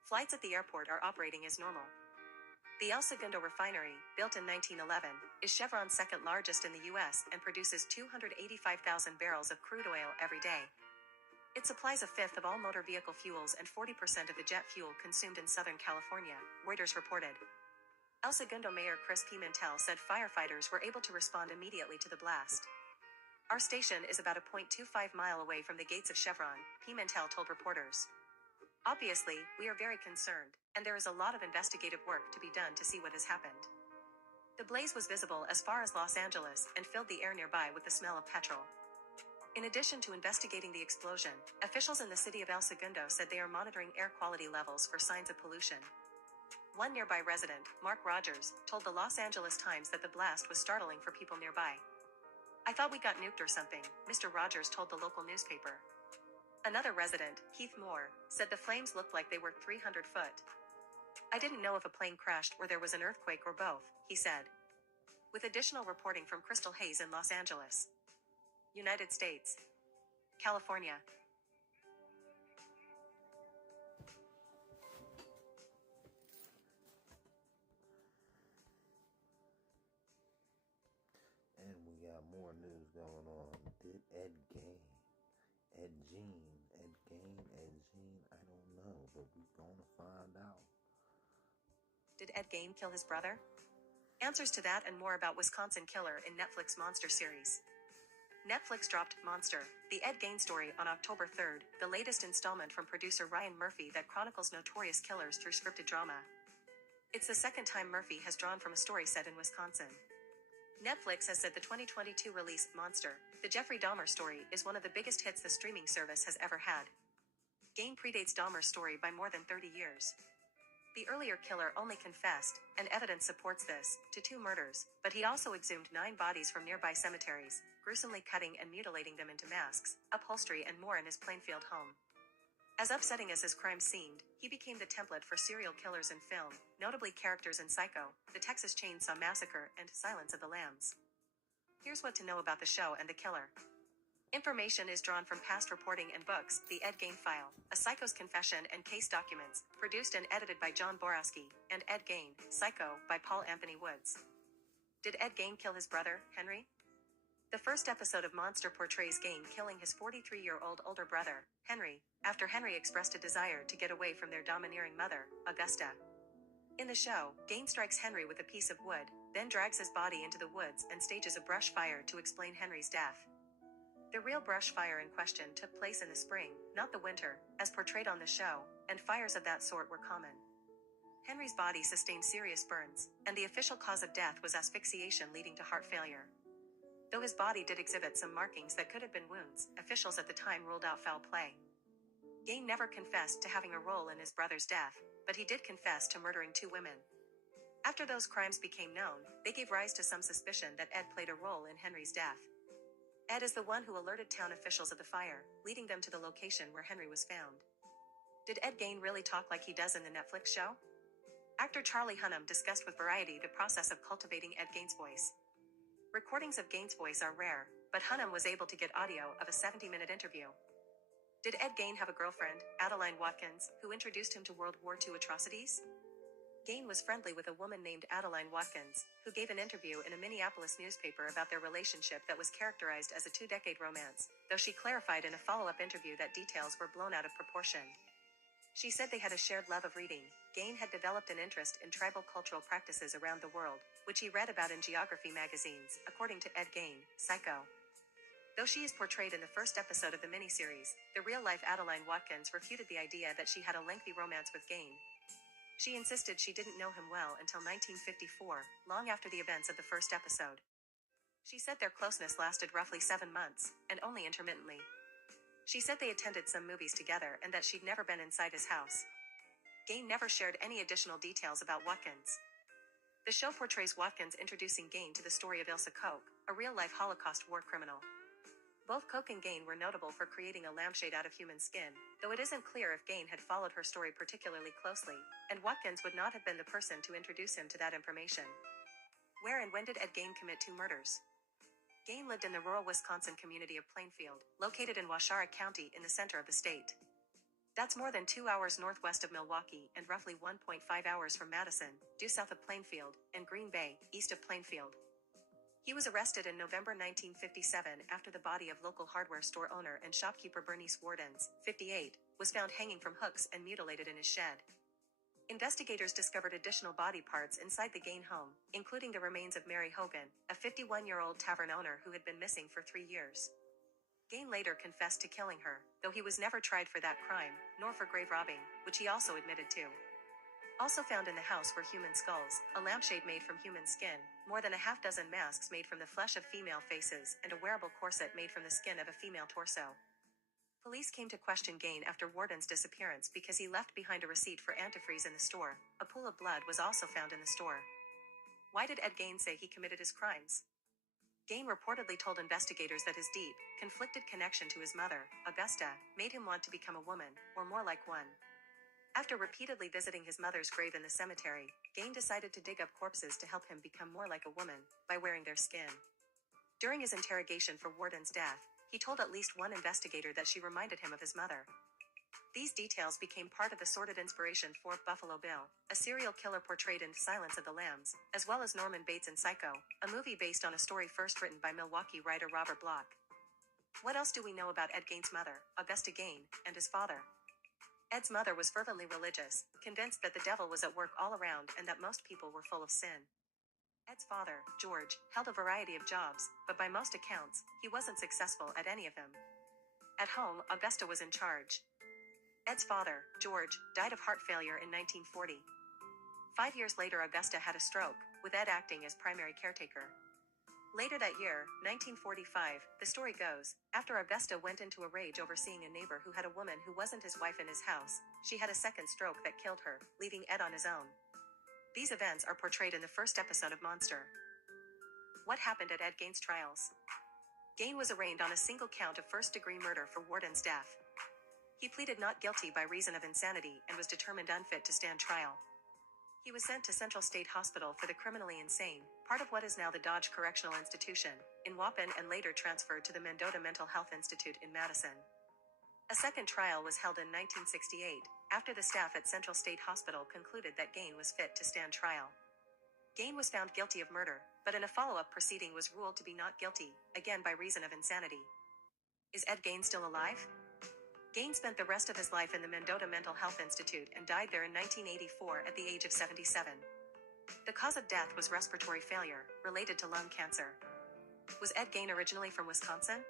Flights at the airport are operating as normal. The El Segundo refinery, built in 1911, is Chevron's second largest in the U.S. and produces 285,000 barrels of crude oil every day. It supplies a fifth of all motor vehicle fuels and 40% of the jet fuel consumed in Southern California, Reuters reported. El Segundo Mayor Chris Pimentel said firefighters were able to respond immediately to the blast. Our station is about a 0.25 mile away from the gates of Chevron, Pimentel told reporters. Obviously, we are very concerned, and there is a lot of investigative work to be done to see what has happened. The blaze was visible as far as Los Angeles and filled the air nearby with the smell of petrol. In addition to investigating the explosion, officials in the city of El Segundo said they are monitoring air quality levels for signs of pollution. One nearby resident, Mark Rogers, told the Los Angeles Times that the blast was startling for people nearby. I thought we got nuked or something, Mr. Rogers told the local newspaper. Another resident, Keith Moore, said the flames looked like they were 300 foot. I didn't know if a plane crashed or there was an earthquake or both, he said. With additional reporting from Crystal Hayes in Los Angeles, United States. California. And we got more news going on. Did Ed Gein, I don't know, but we're gonna find out. Did Ed Gein kill his brother? Answers to that and more about Wisconsin killer in Netflix Monster series. Netflix dropped Monster, the Ed Gein story, on October 3rd, the latest installment from producer Ryan Murphy that chronicles notorious killers through scripted drama. It's the second time Murphy has drawn from a story set in Wisconsin. Netflix has said the 2022 release, Monster, the Jeffrey Dahmer story, is one of the biggest hits the streaming service has ever had. Gein predates Dahmer's story by more than 30 years. The earlier killer only confessed, and evidence supports this, to 2 murders, but he also exhumed 9 bodies from nearby cemeteries, gruesomely cutting and mutilating them into masks, upholstery and more in his Plainfield home. As upsetting as his crimes seemed, he became the template for serial killers in film, notably characters in Psycho, The Texas Chainsaw Massacre, and Silence of the Lambs. Here's what to know about the show and the killer. Information is drawn from past reporting and books, The Ed Gein File, A Psycho's Confession and Case Documents, produced and edited by John Borowski, and Ed Gein, Psycho, by Paul Anthony Woods. Did Ed Gein kill his brother, Henry? The first episode of Monster portrays Gein killing his 43-year-old older brother, Henry, after Henry expressed a desire to get away from their domineering mother, Augusta. In the show, Gein strikes Henry with a piece of wood, then drags his body into the woods and stages a brush fire to explain Henry's death. The real brush fire in question took place in the spring, not the winter, as portrayed on the show, and fires of that sort were common. Henry's body sustained serious burns, and the official cause of death was asphyxiation leading to heart failure. Though his body did exhibit some markings that could have been wounds, officials at the time ruled out foul play. Gein never confessed to having a role in his brother's death, but he did confess to murdering 2 women. After those crimes became known, they gave rise to some suspicion that Ed played a role in Henry's death. Ed is the one who alerted town officials of the fire, leading them to the location where Henry was found. Did Ed Gein really talk like he does in the Netflix show? Actor Charlie Hunnam discussed with Variety the process of cultivating Ed Gein's voice. Recordings of Gein's voice are rare, but Hunnam was able to get audio of a 70-minute interview. Did Ed Gein have a girlfriend, Adeline Watkins, who introduced him to World War II atrocities? Gein was friendly with a woman named Adeline Watkins, who gave an interview in a Minneapolis newspaper about their relationship that was characterized as a 2-decade romance, though she clarified in a follow-up interview that details were blown out of proportion. She said they had a shared love of reading. Gain had developed an interest in tribal cultural practices around the world, which he read about in geography magazines, according to Ed Gain, Psycho. Though she is portrayed in the first episode of the miniseries, the real-life Adeline Watkins refuted the idea that she had a lengthy romance with Gain. She insisted she didn't know him well until 1954, long after the events of the first episode. She said their closeness lasted roughly 7 months, and only intermittently. She said they attended some movies together and that she'd never been inside his house. Gain never shared any additional details about Watkins. The show portrays Watkins introducing Gain to the story of Ilsa Koch, a real-life Holocaust war criminal. Both Koch and Gain were notable for creating a lampshade out of human skin, though it isn't clear if Gain had followed her story particularly closely, and Watkins would not have been the person to introduce him to that information. Where and when did Ed Gain commit 2 murders? Gain lived in the rural Wisconsin community of Plainfield, located in Waushara County in the center of the state. That's more than 2 hours northwest of Milwaukee and roughly 1.5 hours from Madison, due south of Plainfield, and Green Bay, east of Plainfield. He was arrested in November 1957 after the body of local hardware store owner and shopkeeper Bernice Wardens, 58, was found hanging from hooks and mutilated in his shed. Investigators discovered additional body parts inside the Gain home, including the remains of Mary Hogan, a 51-year-old tavern owner who had been missing for 3 years. Gain later confessed to killing her, though he was never tried for that crime, nor for grave robbing, which he also admitted to. Also found in the house were human skulls, a lampshade made from human skin, more than a half-dozen masks made from the flesh of female faces, and a wearable corset made from the skin of a female torso. Police came to question Gain after Warden's disappearance because he left behind a receipt for antifreeze in the store. A pool of blood was also found in the store. Why did Ed Gain say he committed his crimes? Gain reportedly told investigators that his deep, conflicted connection to his mother, Augusta, made him want to become a woman, or more like one. After repeatedly visiting his mother's grave in the cemetery, Gain decided to dig up corpses to help him become more like a woman, by wearing their skin. During his interrogation for Warden's death, he told at least one investigator that she reminded him of his mother. These details became part of the sordid inspiration for Buffalo Bill, a serial killer portrayed in Silence of the Lambs, as well as Norman Bates in Psycho, a movie based on a story first written by Milwaukee writer Robert Bloch. What else do we know about Ed Gain's mother, Augusta Gain, and his father? Ed's mother was fervently religious, convinced that the devil was at work all around and that most people were full of sin. Ed's father, George, held a variety of jobs, but by most accounts, he wasn't successful at any of them. At home, Augusta was in charge. Ed's father, George, died of heart failure in 1940. 5 years later, Augusta had a stroke, with Ed acting as primary caretaker. Later that year, 1945, the story goes, after Augusta went into a rage over seeing a neighbor who had a woman who wasn't his wife in his house, she had a second stroke that killed her, leaving Ed on his own. These events are portrayed in the first episode of Monster. What happened at Ed Gain's trials? Gain was arraigned on a single count of first-degree murder for Warden's death. He pleaded not guilty by reason of insanity and was determined unfit to stand trial. He was sent to Central State Hospital for the Criminally Insane, part of what is now the Dodge Correctional Institution, in Waupun, and later transferred to the Mendota Mental Health Institute in Madison. A second trial was held in 1968, after the staff at Central State Hospital concluded that Gain was fit to stand trial. Gain was found guilty of murder, but in a follow-up proceeding was ruled to be not guilty, again by reason of insanity. Is Ed Gain still alive? Gain spent the rest of his life in the Mendota Mental Health Institute and died there in 1984 at the age of 77. The cause of death was respiratory failure, related to lung cancer. Was Ed Gain originally from Wisconsin?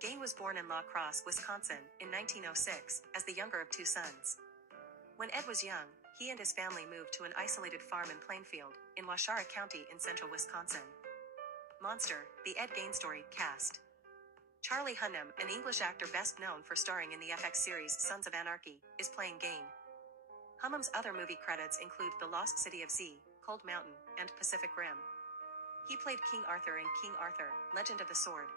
Gain was born in La Crosse, Wisconsin, in 1906, as the younger of 2 sons. When Ed was young, he and his family moved to an isolated farm in Plainfield, in Waushara County in central Wisconsin. Monster, the Ed Gain story, cast. Charlie Hunnam, an English actor best known for starring in the FX series Sons of Anarchy, is playing Gain. Hunnam's other movie credits include The Lost City of Z, Cold Mountain, and Pacific Rim. He played King Arthur in King Arthur, Legend of the Sword.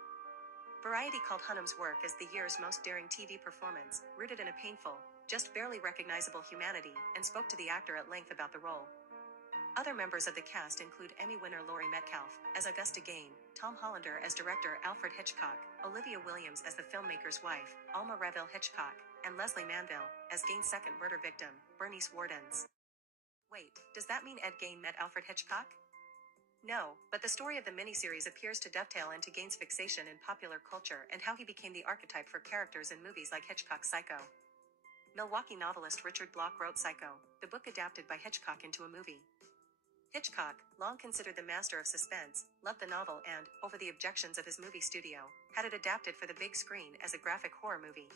Variety called Hunnam's work as the year's most daring TV performance, rooted in a painful, just barely recognizable humanity, and spoke to the actor at length about the role. Other members of the cast include Emmy winner Laurie Metcalf as Augusta Gain, Tom Hollander as director Alfred Hitchcock, Olivia Williams as the filmmaker's wife, Alma Reville Hitchcock, and Leslie Manville as Gain's second murder victim, Bernice Wardens. Wait, does that mean Ed Gain met Alfred Hitchcock? No, but the story of the miniseries appears to dovetail into Gain's fixation in popular culture and how he became the archetype for characters in movies like Hitchcock's Psycho. Milwaukee novelist Richard Bloch wrote Psycho, the book adapted by Hitchcock into a movie. Hitchcock, long considered the master of suspense, loved the novel and, over the objections of his movie studio, had it adapted for the big screen as a graphic horror movie.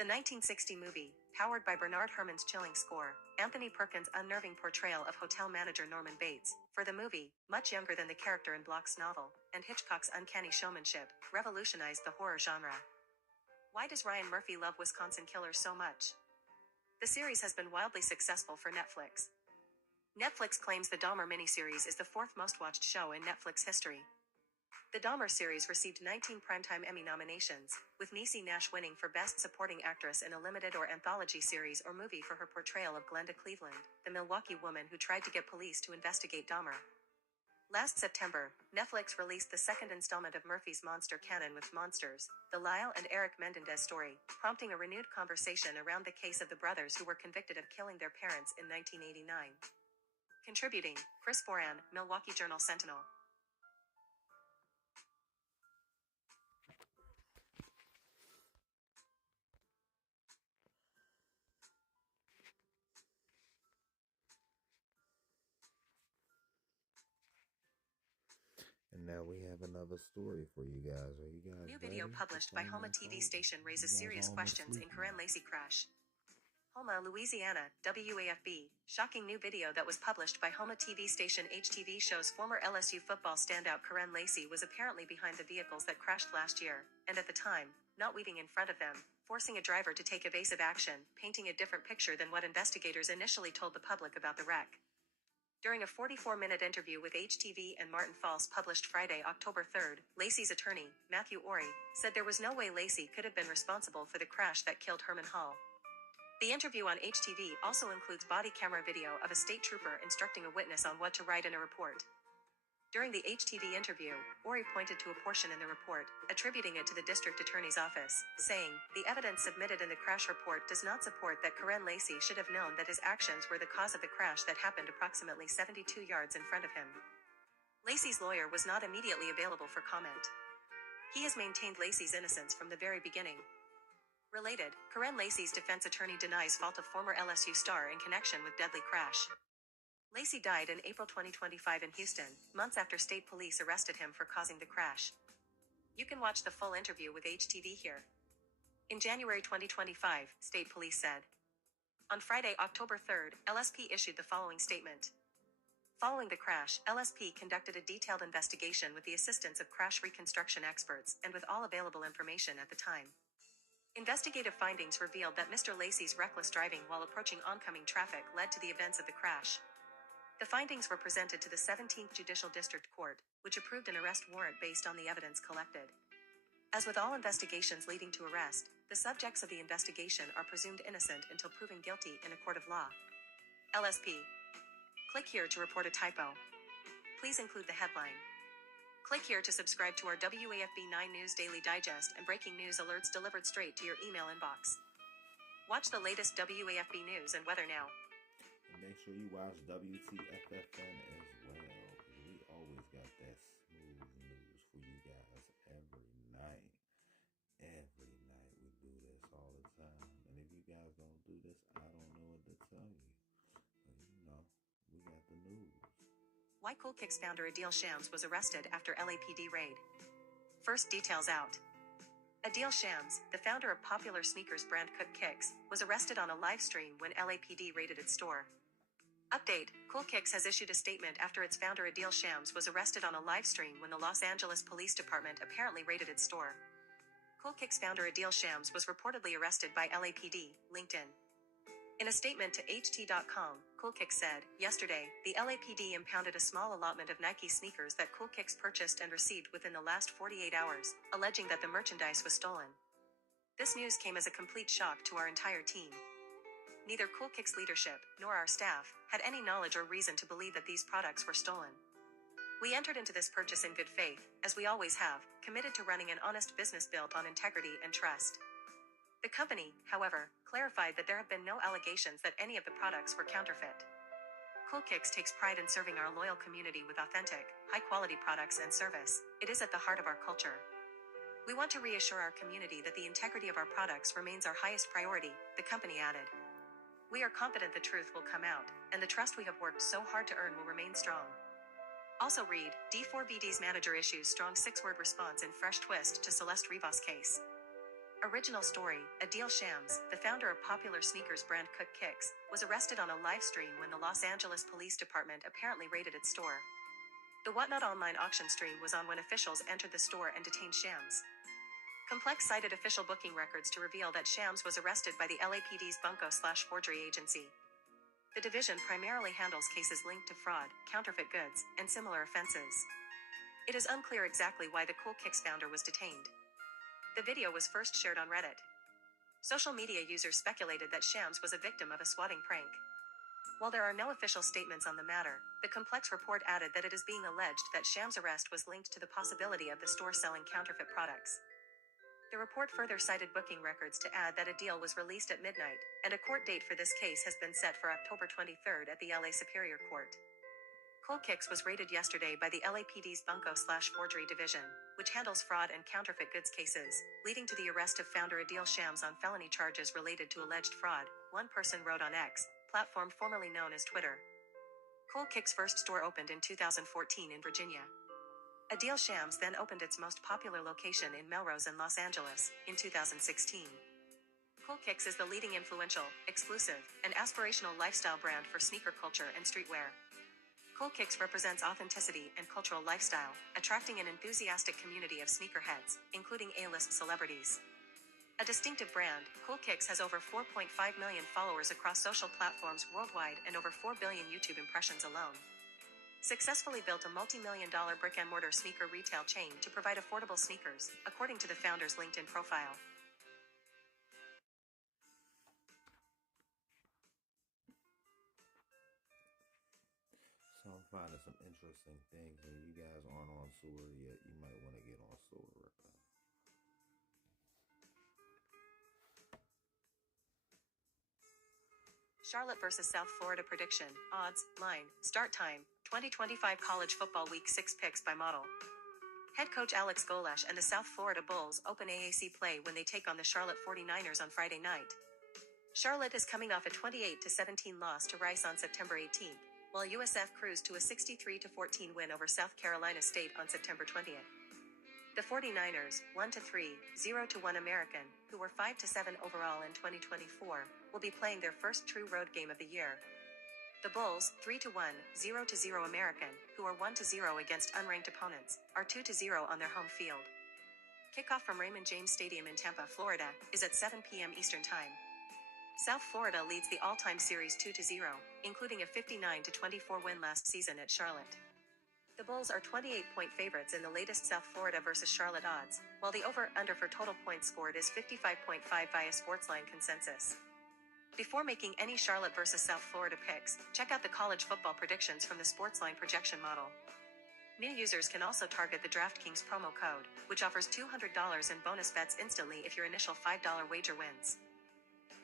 The 1960 movie, powered by Bernard Herrmann's chilling score, Anthony Perkins' unnerving portrayal of hotel manager Norman Bates, for the movie, much younger than the character in Bloch's novel, and Hitchcock's uncanny showmanship, revolutionized the horror genre. Why does Ryan Murphy love Wisconsin Killers so much? The series has been wildly successful for Netflix. Netflix claims the Dahmer miniseries is the fourth most watched show in Netflix history. The Dahmer series received 19 Primetime Emmy nominations, with Niecy Nash winning for Best Supporting Actress in a limited or anthology series or movie for her portrayal of Glenda Cleveland, the Milwaukee woman who tried to get police to investigate Dahmer. Last September, Netflix released the second installment of Murphy's monster canon with Monsters, the Lyle and Eric Menendez story, prompting a renewed conversation around the case of the brothers who were convicted of killing their parents in 1989. Contributing, Chris Foran, Milwaukee Journal-Sentinel. And now we have another story for you guys. Are you guys New video ready? published by Homa TV station raises serious questions in Karen Lacey crash. Homa, Louisiana, WAFB. Shocking new video that was published by Homa TV station HTV shows former LSU football standout Karen Lacey was apparently behind the vehicles that crashed last year, and at the time, not weaving in front of them, forcing a driver to take evasive action, painting a different picture than what investigators initially told the public about the wreck. During a 44-minute interview with HTV and Martin False published Friday, October 3rd, Lacey's attorney, Matthew Ory, said there was no way Lacey could have been responsible for the crash that killed Herman Hall. The interview on HTV also includes body camera video of a state trooper instructing a witness on what to write in a report. During the HTV interview, Ory pointed to a portion in the report, attributing it to the district attorney's office, saying, "The evidence submitted in the crash report does not support that Karen Lacey should have known that his actions were the cause of the crash that happened approximately 72 yards in front of him." Lacey's lawyer was not immediately available for comment. He has maintained Lacey's innocence from the very beginning. Related, Karen Lacey's defense attorney denies fault of former LSU star in connection with deadly crash. Lacey died in April 2025 in Houston, months after state police arrested him for causing the crash. You can watch the full interview with HTV here. In January 2025, state police said. On Friday, October 3rd, LSP issued the following statement. Following the crash, LSP conducted a detailed investigation with the assistance of crash reconstruction experts and with all available information at the time. Investigative findings revealed that Mr. Lacey's reckless driving while approaching oncoming traffic led to the events of the crash. The findings were presented to the 17th Judicial District Court, which approved an arrest warrant based on the evidence collected. As with all investigations leading to arrest, the subjects of the investigation are presumed innocent until proven guilty in a court of law. LSP. Click here to report a typo. Please include the headline. Click here to subscribe to our WAFB 9 News Daily Digest and breaking news alerts delivered straight to your email inbox. Watch the latest WAFB news and weather now. And make sure you watch WTFFN as well. We always got that smooth news for you guys every night. Every night we do this all the time. And if you guys don't do this, I don't know what to tell you. But we got the news. Why Cool Kicks founder Adil Shams was arrested after LAPD raid. First details out. Adil Shams, the founder of popular sneakers brand Cool Kicks, was arrested on a live stream when LAPD raided its store. Update, Cool Kicks has issued a statement after its founder Adil Shams was arrested on a live stream when the Los Angeles Police Department apparently raided its store. Cool Kicks founder Adil Shams was reportedly arrested by LAPD, LinkedIn. In a statement to HT.com, Cool Kicks said, yesterday, the LAPD impounded a small allotment of Nike sneakers that Cool Kicks purchased and received within the last 48 hours, alleging that the merchandise was stolen. This news came as a complete shock to our entire team. Neither Cool Kicks leadership, nor our staff, had any knowledge or reason to believe that these products were stolen. We entered into this purchase in good faith, as we always have, committed to running an honest business built on integrity and trust. The company, however, clarified that there have been no allegations that any of the products were counterfeit. Cool Kicks takes pride in serving our loyal community with authentic, high-quality products and service. It is at the heart of our culture. We want to reassure our community that the integrity of our products remains our highest priority, the company added. We are confident the truth will come out, and the trust we have worked so hard to earn will remain strong. Also read, D4VD's manager issues strong 6-word response in fresh twist to Celeste Rivas case. Original story, Adil Shams, the founder of popular sneakers brand Cook Kicks, was arrested on a live stream when the Los Angeles Police Department apparently raided its store. The Whatnot online auction stream was on when officials entered the store and detained Shams. Complex cited official booking records to reveal that Shams was arrested by the LAPD's bunco/forgery agency. The division primarily handles cases linked to fraud, counterfeit goods, and similar offenses. It is unclear exactly why the Cool Kicks founder was detained. The video was first shared on Reddit. Social media users speculated that Shams was a victim of a swatting prank. While there are no official statements on the matter, the Complex report added that it is being alleged that Shams' arrest was linked to the possibility of the store selling counterfeit products. The report further cited booking records to add that a deal was released at midnight, and a court date for this case has been set for October 23rd at the LA Superior Court. Cool Kicks was raided yesterday by the LAPD's bunco/forgery division, which handles fraud and counterfeit goods cases, leading to the arrest of founder Adil Shams on felony charges related to alleged fraud, one person wrote on X, platform formerly known as Twitter. Cool Kicks' first store opened in 2014 in Virginia. Adil Shams then opened its most popular location in Melrose in Los Angeles, in 2016. Cool Kicks is the leading influential, exclusive, and aspirational lifestyle brand for sneaker culture and streetwear. Cool Kicks represents authenticity and cultural lifestyle, attracting an enthusiastic community of sneakerheads, including A-list celebrities. A distinctive brand, Cool Kicks has over 4.5 million followers across social platforms worldwide and over 4 billion YouTube impressions alone. Successfully built a multi-million-dollar brick-and-mortar sneaker retail chain to provide affordable sneakers, according to the founder's LinkedIn profile. So I'm finding some interesting things, and if you guys aren't on Sewer yet, you might want to get on Sewer right now. Charlotte vs. South Florida prediction, odds, line, start time, 2025 College Football Week 6 picks by model. Head coach Alex Golesh and the South Florida Bulls open AAC play when they take on the Charlotte 49ers on Friday night. Charlotte is coming off a 28-17 loss to Rice on September 18th, while USF cruised to a 63-14 win over South Carolina State on September 20th. The 49ers, 1-3, 0-1 American, who were 5-7 overall in 2024, will be playing their first true road game of the year. The Bulls, 3-1, 0-0 American, who are 1-0 against unranked opponents, are 2-0 on their home field. Kickoff from Raymond James Stadium in Tampa, Florida, is at 7 p.m. Eastern Time. South Florida leads the all-time series 2-0, including a 59-24 win last season at Charlotte. The Bulls are 28-point favorites in the latest South Florida vs. Charlotte odds, while the over-under for total points scored is 55.5 via Sportsline consensus. Before making any Charlotte vs. South Florida picks, check out the college football predictions from the Sportsline projection model. New users can also target the DraftKings promo code, which offers $200 in bonus bets instantly if your initial $5 wager wins.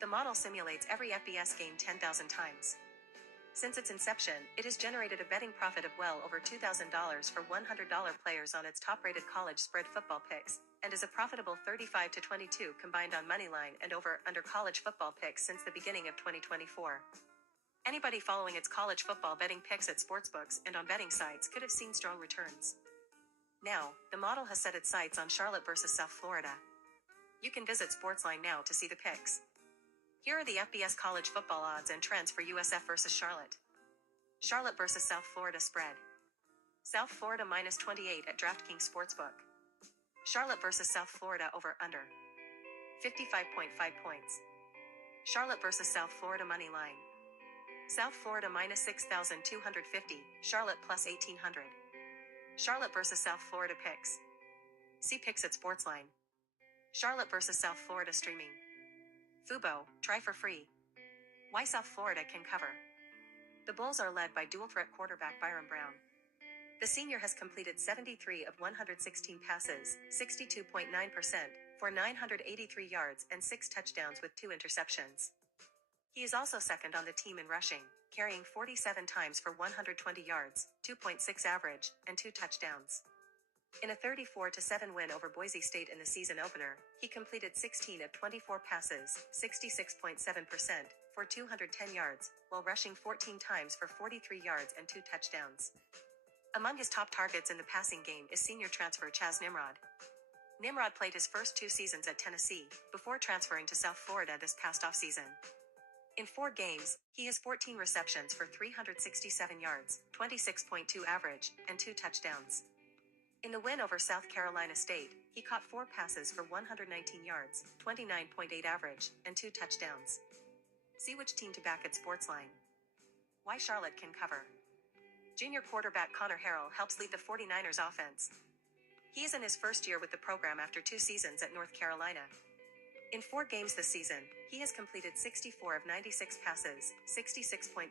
The model simulates every FBS game 10,000 times. Since its inception, it has generated a betting profit of well over $2,000 for $100 players on its top-rated college spread football picks, and is a profitable 35-22 combined on moneyline and over/under college football picks since the beginning of 2024. Anybody following its college football betting picks at sportsbooks and on betting sites could have seen strong returns. Now, the model has set its sights on Charlotte vs. South Florida. You can visit Sportsline now to see the picks. Here are the FBS college football odds and trends for USF vs. Charlotte. Charlotte vs. South Florida spread. South Florida -28 at DraftKings Sportsbook. Charlotte vs. South Florida over/under. 55.5 points. Charlotte vs. South Florida money line. South Florida -6,250, Charlotte +1,800. Charlotte vs. South Florida picks. See picks at Sportsline. Charlotte vs. South Florida streaming. Fubo, try for free. Why South Florida can cover. The Bulls are led by dual-threat quarterback Byron Brown. The senior has completed 73 of 116 passes, 62.9%, for 983 yards and 6 touchdowns with 2 interceptions. He is also second on the team in rushing, carrying 47 times for 120 yards, 2.6 average, and 2 touchdowns. In a 34-7 win over Boise State in the season opener, he completed 16 of 24 passes, 66.7%, for 210 yards, while rushing 14 times for 43 yards and 2 touchdowns. Among his top targets in the passing game is senior transfer Chaz Nimrod. Nimrod played his first 2 seasons at Tennessee, before transferring to South Florida this past offseason. In 4 games, he has 14 receptions for 367 yards, 26.2 average, and 2 touchdowns. In the win over South Carolina State, he caught 4 passes for 119 yards, 29.8 average, and 2 touchdowns. See which team to back at Sportsline. Why Charlotte can cover. Junior quarterback Connor Harrell helps lead the 49ers offense. He is in his first year with the program after 2 seasons at North Carolina. In 4 games this season, he has completed 64 of 96 passes, 66.7%,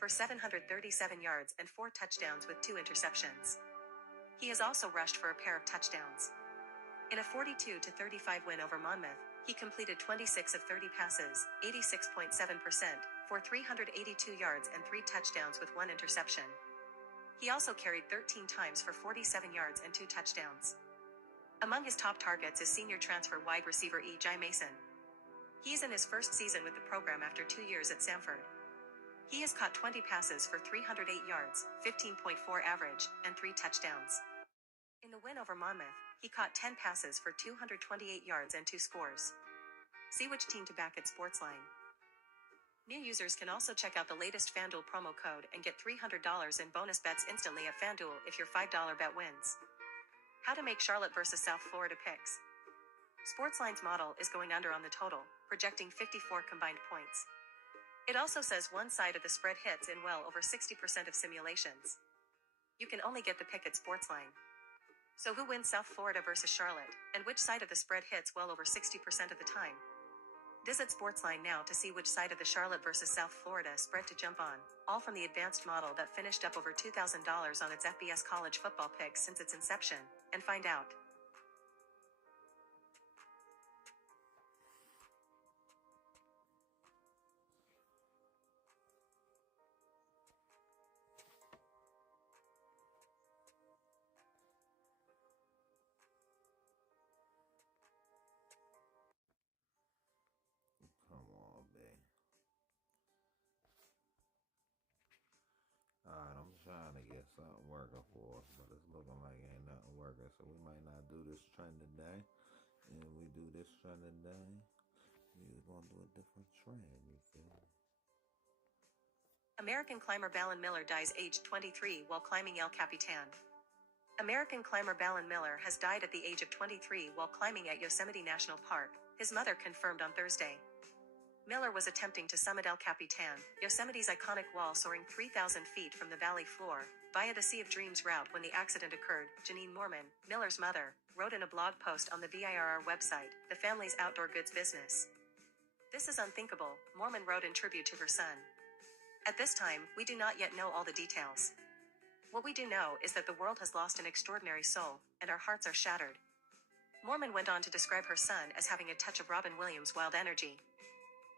for 737 yards and 4 touchdowns with 2 interceptions. He has also rushed for a pair of touchdowns. In a 42-35 win over Monmouth, he completed 26 of 30 passes, 86.7%, for 382 yards and 3 touchdowns with 1 interception. He also carried 13 times for 47 yards and 2 touchdowns. Among his top targets is senior transfer wide receiver E.J. Mason. He is in his first season with the program after 2 years at Samford. He has caught 20 passes for 308 yards, 15.4 average, and 3 touchdowns. In the win over Monmouth, he caught 10 passes for 228 yards and 2 scores. See which team to back at Sportsline. New users can also check out the latest FanDuel promo code and get $300 in bonus bets instantly at FanDuel if your $5 bet wins. How to make Charlotte versus South Florida picks. Sportsline's model is going under on the total, projecting 54 combined points. It also says one side of the spread hits in well over 60% of simulations. You can only get the pick at Sportsline. So who wins South Florida versus Charlotte, and which side of the spread hits well over 60% of the time? Visit Sportsline now to see which side of the Charlotte versus South Florida spread to jump on, all from the advanced model that finished up over $2,000 on its FBS college football picks since its inception, and find out. Come on, babe. Alright, I'm trying to get something working for us, but it's looking like ain't nothing working, so we might not do this trend today. And if we do this trend today, we're gonna do a different trend, you feel me? American climber Balin Miller dies aged 23 while climbing El Capitan. American climber Balin Miller has died at the age of 23 while climbing at Yosemite National Park, his mother confirmed on Thursday. Miller was attempting to summit El Capitan, Yosemite's iconic wall soaring 3,000 feet from the valley floor, via the Sea of Dreams route when the accident occurred, Janine Mormon, Miller's mother, wrote in a blog post on the VIRR website, the family's outdoor goods business. "This is unthinkable," Mormon wrote in tribute to her son. "At this time, we do not yet know all the details. What we do know is that the world has lost an extraordinary soul, and our hearts are shattered." Mormon went on to describe her son as having a touch of Robin Williams' wild energy.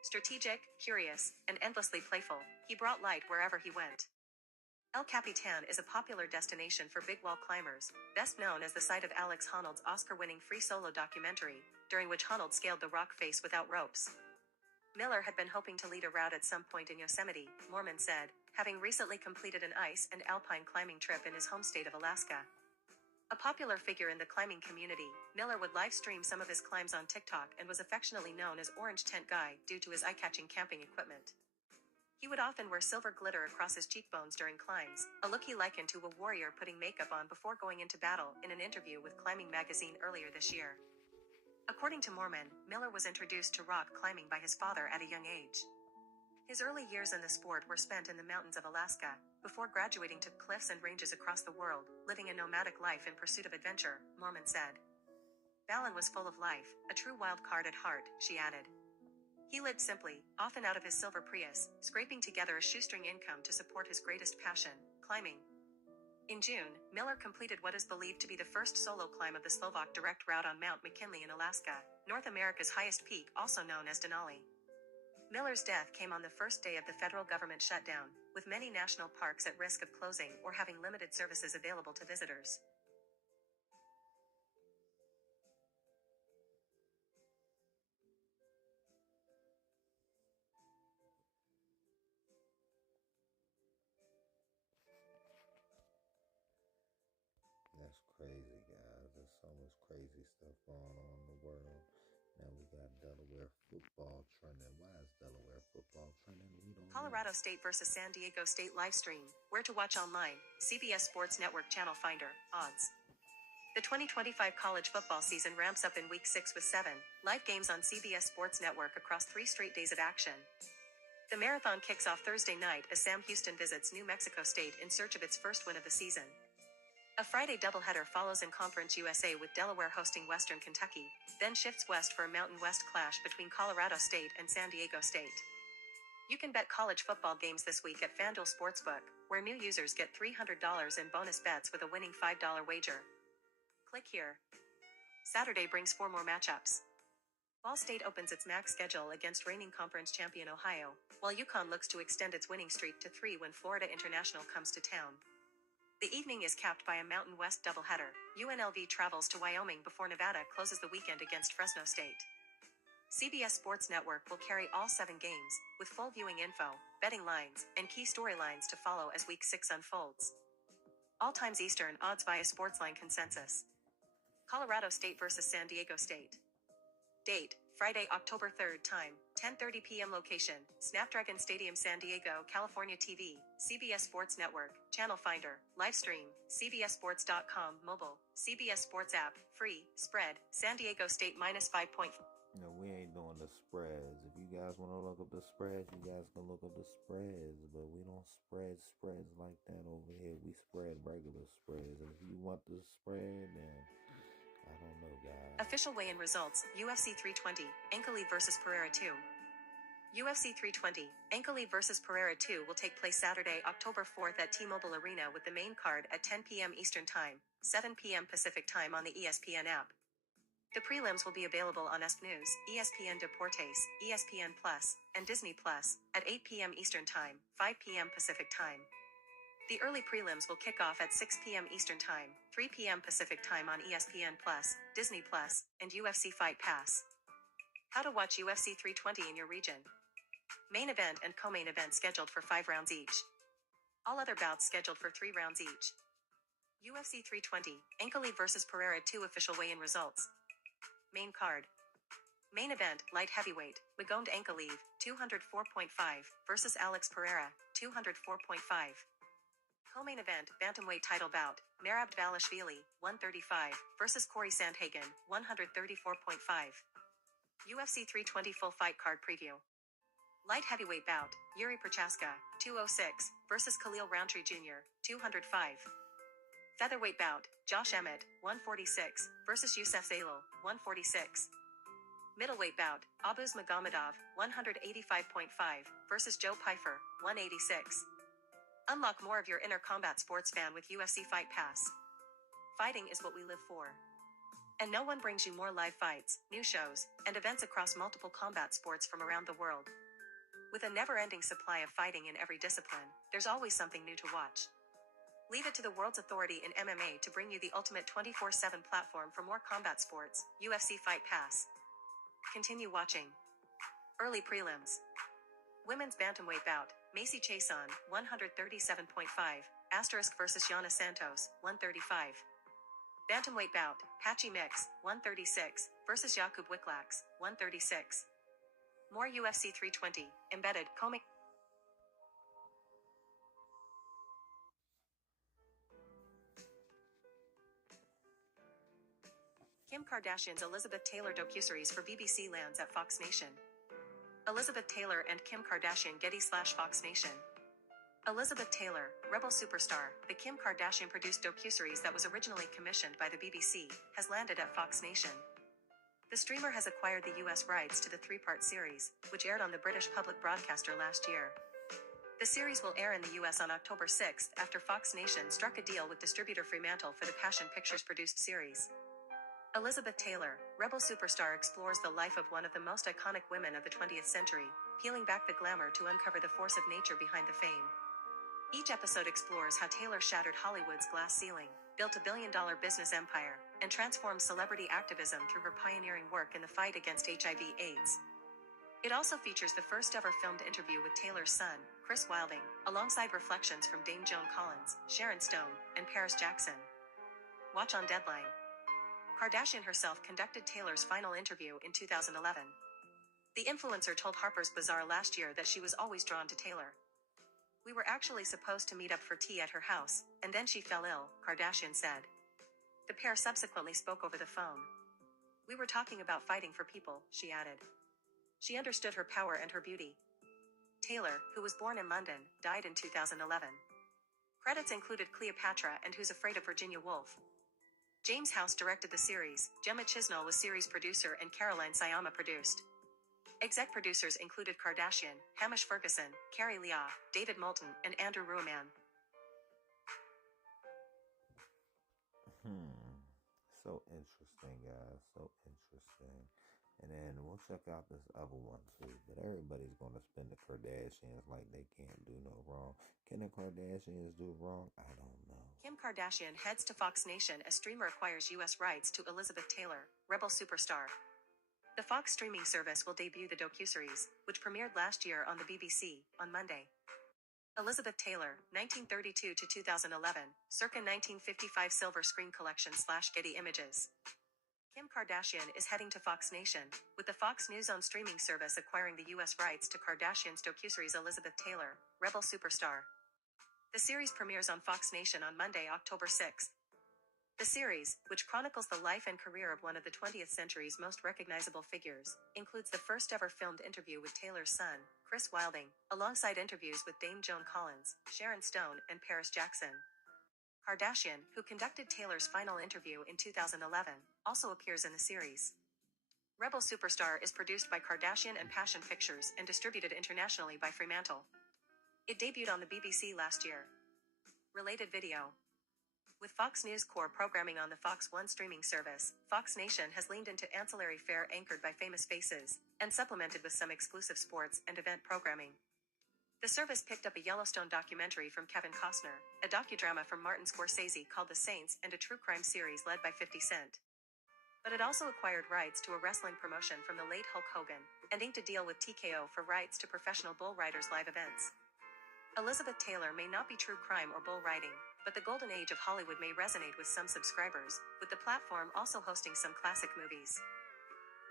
Strategic, curious, and endlessly playful, he brought light wherever he went. El Capitan is a popular destination for big wall climbers, best known as the site of Alex Honnold's Oscar-winning free solo documentary, during which Honnold scaled the rock face without ropes. Miller had been hoping to lead a route at some point in Yosemite, Mormon said, having recently completed an ice and alpine climbing trip in his home state of Alaska. A popular figure in the climbing community, Miller would live stream some of his climbs on TikTok and was affectionately known as Orange Tent Guy due to his eye-catching camping equipment. He would often wear silver glitter across his cheekbones during climbs, a look he likened to a warrior putting makeup on before going into battle in an interview with Climbing magazine earlier this year. According to Mormon, Miller was introduced to rock climbing by his father at a young age. His early years in the sport were spent in the mountains of Alaska, before graduating to cliffs and ranges across the world, living a nomadic life in pursuit of adventure, Mormon said. Balin was full of life, a true wild card at heart, she added. He lived simply, often out of his silver Prius, scraping together a shoestring income to support his greatest passion, climbing. In June, Miller completed what is believed to be the first solo climb of the Slovak direct route on Mount McKinley in Alaska, North America's highest peak, also known as Denali. Miller's death came on the first day of the federal government shutdown, with many national parks at risk of closing or having limited services available to visitors. crazy, guys. There's so much crazy stuff going on in the world. Now we got Delaware football trending. Why is Delaware football trending? We don't know. Colorado State versus San Diego State live stream. Where to watch online. CBS Sports Network Channel Finder. Odds. The 2025 college football season ramps up in Week 6 with 7 live games on CBS Sports Network across 3 straight days of action. The marathon kicks off Thursday night as Sam Houston visits New Mexico State in search of its first win of the season. A Friday doubleheader follows in Conference USA with Delaware hosting Western Kentucky, then shifts west for a Mountain West clash between Colorado State and San Diego State. You can bet college football games this week at FanDuel Sportsbook, where new users get $300 in bonus bets with a winning $5 wager. Click here. Saturday brings 4 more matchups. Ball State opens its MAC schedule against reigning conference champion Ohio, while UConn looks to extend its winning streak to 3 when Florida International comes to town. The evening is capped by a Mountain West doubleheader. UNLV travels to Wyoming before Nevada closes the weekend against Fresno State. CBS Sports Network will carry all 7 games, with full viewing info, betting lines, and key storylines to follow as Week 6 unfolds. All times Eastern odds via Sportsline consensus. Colorado State versus San Diego State. Date, Friday, October 3rd. Time, 10:30 p.m. Location, Snapdragon Stadium, San Diego, California. TV, CBS Sports Network, Channel Finder, live stream, cbssports.com, mobile, CBS Sports app, free, spread, San Diego State -5. No, we ain't doing the spreads. If you guys want to look up the spreads, you guys can look up the spreads. But we don't spread spreads like that over here. We spread regular spreads. And if you want the spread, then I don't know, guys. Official weigh-in results, UFC 320, Ankalaev versus Pereira 2. UFC 320, Ankalaev versus Pereira 2 will take place Saturday, October 4th at T-Mobile Arena with the main card at 10 p.m. Eastern Time, 7 p.m. Pacific Time on the ESPN app. The prelims will be available on ESPN News, ESPN Deportes, ESPN Plus, and Disney Plus at 8 p.m. Eastern Time, 5 p.m. Pacific Time. The early prelims will kick off at 6 p.m. Eastern Time, 3 p.m. Pacific Time on ESPN Plus, Disney Plus, and UFC Fight Pass. How to watch UFC 320 in your region. Main event and co-main event scheduled for 5 rounds each. All other bouts scheduled for 3 rounds each. UFC 320, Ankalaev versus Pereira 2 official weigh-in results. Main card. Main event, light heavyweight, Magomed Ankalaev, 204.5, versus Alex Pereira, 204.5. Co-main event, bantamweight title bout, Merab Dvalishvili, 135, versus Corey Sandhagen, 134.5. UFC 320 full fight card preview. Light heavyweight bout, Yuri Prochaska, 206, versus Khalil Roundtree Jr., 205. Featherweight bout, Josh Emmett, 146, versus Youssef Zalal, 146. Middleweight bout, Abuz Magomedov, 185.5, versus Joe Pyfer, 186. Unlock more of your inner combat sports fan with UFC Fight Pass. Fighting is what we live for. And no one brings you more live fights, new shows, and events across multiple combat sports from around the world. With a never-ending supply of fighting in every discipline, there's always something new to watch. Leave it to the world's authority in MMA to bring you the ultimate 24/7 platform for more combat sports, UFC Fight Pass. Continue watching. Early prelims. Women's bantamweight bout, Macy Chiasson, 137.5, asterisk versus Yana Santos, 135. Bantamweight bout, Patchy Mix, 136, versus Jakub Wiklax, 136. More UFC 320, embedded, comic. Kim Kardashian's Elizabeth Taylor docuseries for BBC lands at Fox Nation. Elizabeth Taylor and Kim Kardashian Getty/Fox Nation. Elizabeth Taylor, Rebel superstar, the Kim Kardashian-produced docuseries that was originally commissioned by the BBC, has landed at Fox Nation. The streamer has acquired the US rights to the 3-part series, which aired on the British public broadcaster last year. The series will air in the US on October 6th after Fox Nation struck a deal with distributor Fremantle for the Passion Pictures-produced series. Elizabeth Taylor, Rebel superstar, explores the life of one of the most iconic women of the 20th century, peeling back the glamour to uncover the force of nature behind the fame. Each episode explores how Taylor shattered Hollywood's glass ceiling, built a billion-dollar business empire, and transformed celebrity activism through her pioneering work in the fight against HIV/AIDS. It also features the first-ever filmed interview with Taylor's son, Chris Wilding, alongside reflections from Dame Joan Collins, Sharon Stone, and Paris Jackson. Watch on Deadline. Kardashian herself conducted Taylor's final interview in 2011. The influencer told Harper's Bazaar last year that she was always drawn to Taylor. "We were actually supposed to meet up for tea at her house, and then she fell ill," Kardashian said. The pair subsequently spoke over the phone. "We were talking about fighting for people," she added. She understood her power and her beauty. Taylor, who was born in London, died in 2011. Credits included Cleopatra and Who's Afraid of Virginia Woolf. James House directed the series, Gemma Chisnell was series producer, and Caroline Sayama produced. Exec producers included Kardashian, Hamish Ferguson, Carrie Leah, David Moulton, and Andrew Ruoman. So interesting, guys. So interesting. And then we'll check out this other one too. But everybody's gonna spin the Kardashians like they can't do no wrong. Can the Kardashians do wrong? I don't know. Kim Kardashian heads to Fox Nation as streamer acquires U.S. rights to Elizabeth Taylor, Rebel superstar. The Fox streaming service will debut the docuseries, which premiered last year on the BBC, on Monday. Elizabeth Taylor, 1932 to 2011, circa 1955 Silver Screen Collection / Getty Images. Kim Kardashian is heading to Fox Nation, with the Fox News on streaming service acquiring the U.S. rights to Kardashian's docuseries Elizabeth Taylor, Rebel superstar. The series premieres on Fox Nation on Monday, October 6. The series, which chronicles the life and career of one of the 20th century's most recognizable figures, includes the first ever filmed interview with Taylor's son, Chris Wilding, alongside interviews with Dame Joan Collins, Sharon Stone, and Paris Jackson. Kardashian, who conducted Taylor's final interview in 2011, also appears in the series. Rebel Superstar is produced by Kardashian and Passion Pictures and distributed internationally by Fremantle. It debuted on the BBC last year. Related video. With Fox News core programming on the Fox One streaming service, Fox Nation has leaned into ancillary fare anchored by famous faces, and supplemented with some exclusive sports and event programming. The service picked up a Yellowstone documentary from Kevin Costner, a docudrama from Martin Scorsese called The Saints, and a true crime series led by 50 Cent. But it also acquired rights to a wrestling promotion from the late Hulk Hogan, and inked a deal with TKO for rights to professional bull riders' live events. Elizabeth Taylor may not be true crime or bull riding, but the golden age of Hollywood may resonate with some subscribers, with the platform also hosting some classic movies.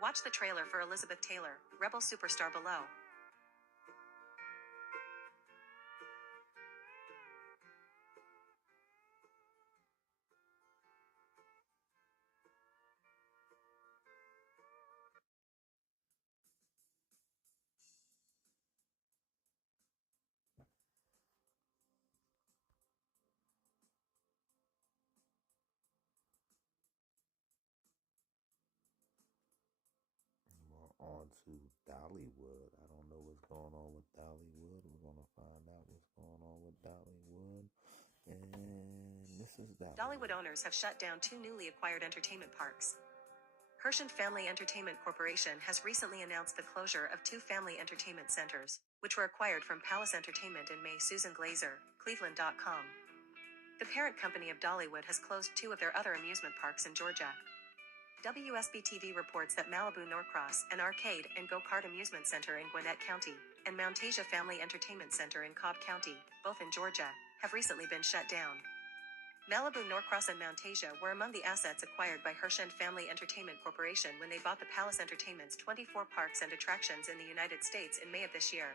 Watch the trailer for Elizabeth Taylor, Rebel Superstar below. On to Dollywood. I don't know what's going on with Dollywood. We're going to find out what's going on with Dollywood. And this is Dollywood owners have shut down 2 newly acquired entertainment parks. Hershend Family Entertainment Corporation has recently announced the closure of 2 family entertainment centers, which were acquired from Palace Entertainment in May. Susan Glazer, Cleveland.com. The parent company of Dollywood has closed 2 of their other amusement parks in Georgia. WSB-TV reports that Malibu Norcross, an arcade and go-kart amusement center in Gwinnett County, and Mount Asia Family Entertainment Center in Cobb County, both in Georgia, have recently been shut down. Malibu Norcross and Mount Asia were among the assets acquired by Hershend Family Entertainment Corporation when they bought the Palace Entertainment's 24 parks and attractions in the United States in May of this year.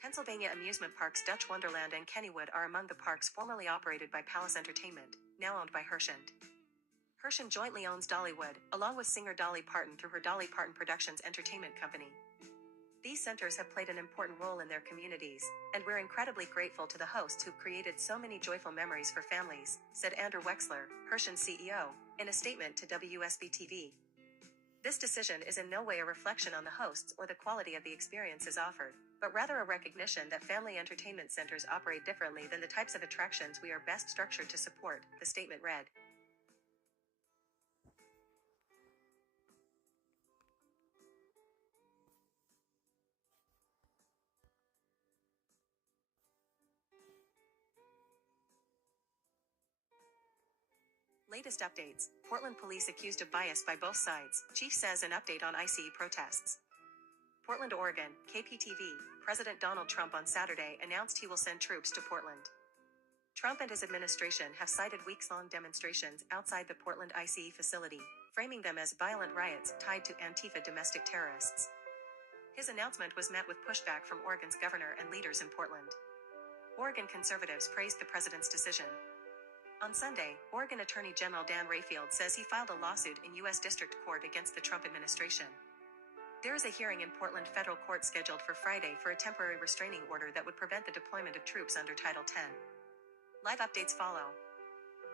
Pennsylvania amusement parks Dutch Wonderland and Kennywood are among the parks formerly operated by Palace Entertainment, now owned by Hershend. Hershend jointly owns Dollywood, along with singer Dolly Parton through her Dolly Parton Productions entertainment company. These centers have played an important role in their communities, and we're incredibly grateful to the hosts who've created so many joyful memories for families, said Andrew Wexler, Hershend CEO, in a statement to WSB-TV. This decision is in no way a reflection on the hosts or the quality of the experiences offered, but rather a recognition that family entertainment centers operate differently than the types of attractions we are best structured to support, the statement read. Latest updates. Portland police accused of bias by both sides. Chief says an update on ICE protests. Portland, Oregon, KPTV. President Donald Trump on Saturday announced he will send troops to Portland. Trump and his administration have cited weeks-long demonstrations outside the Portland ICE facility, framing them as violent riots tied to Antifa domestic terrorists. His announcement was met with pushback from Oregon's governor and leaders in Portland. Oregon conservatives praised the president's decision. On Sunday, Oregon Attorney General Dan Rayfield says he filed a lawsuit in U.S. District Court against the Trump administration. There is a hearing in Portland federal court scheduled for Friday for a temporary restraining order that would prevent the deployment of troops under Title 10. Live updates follow.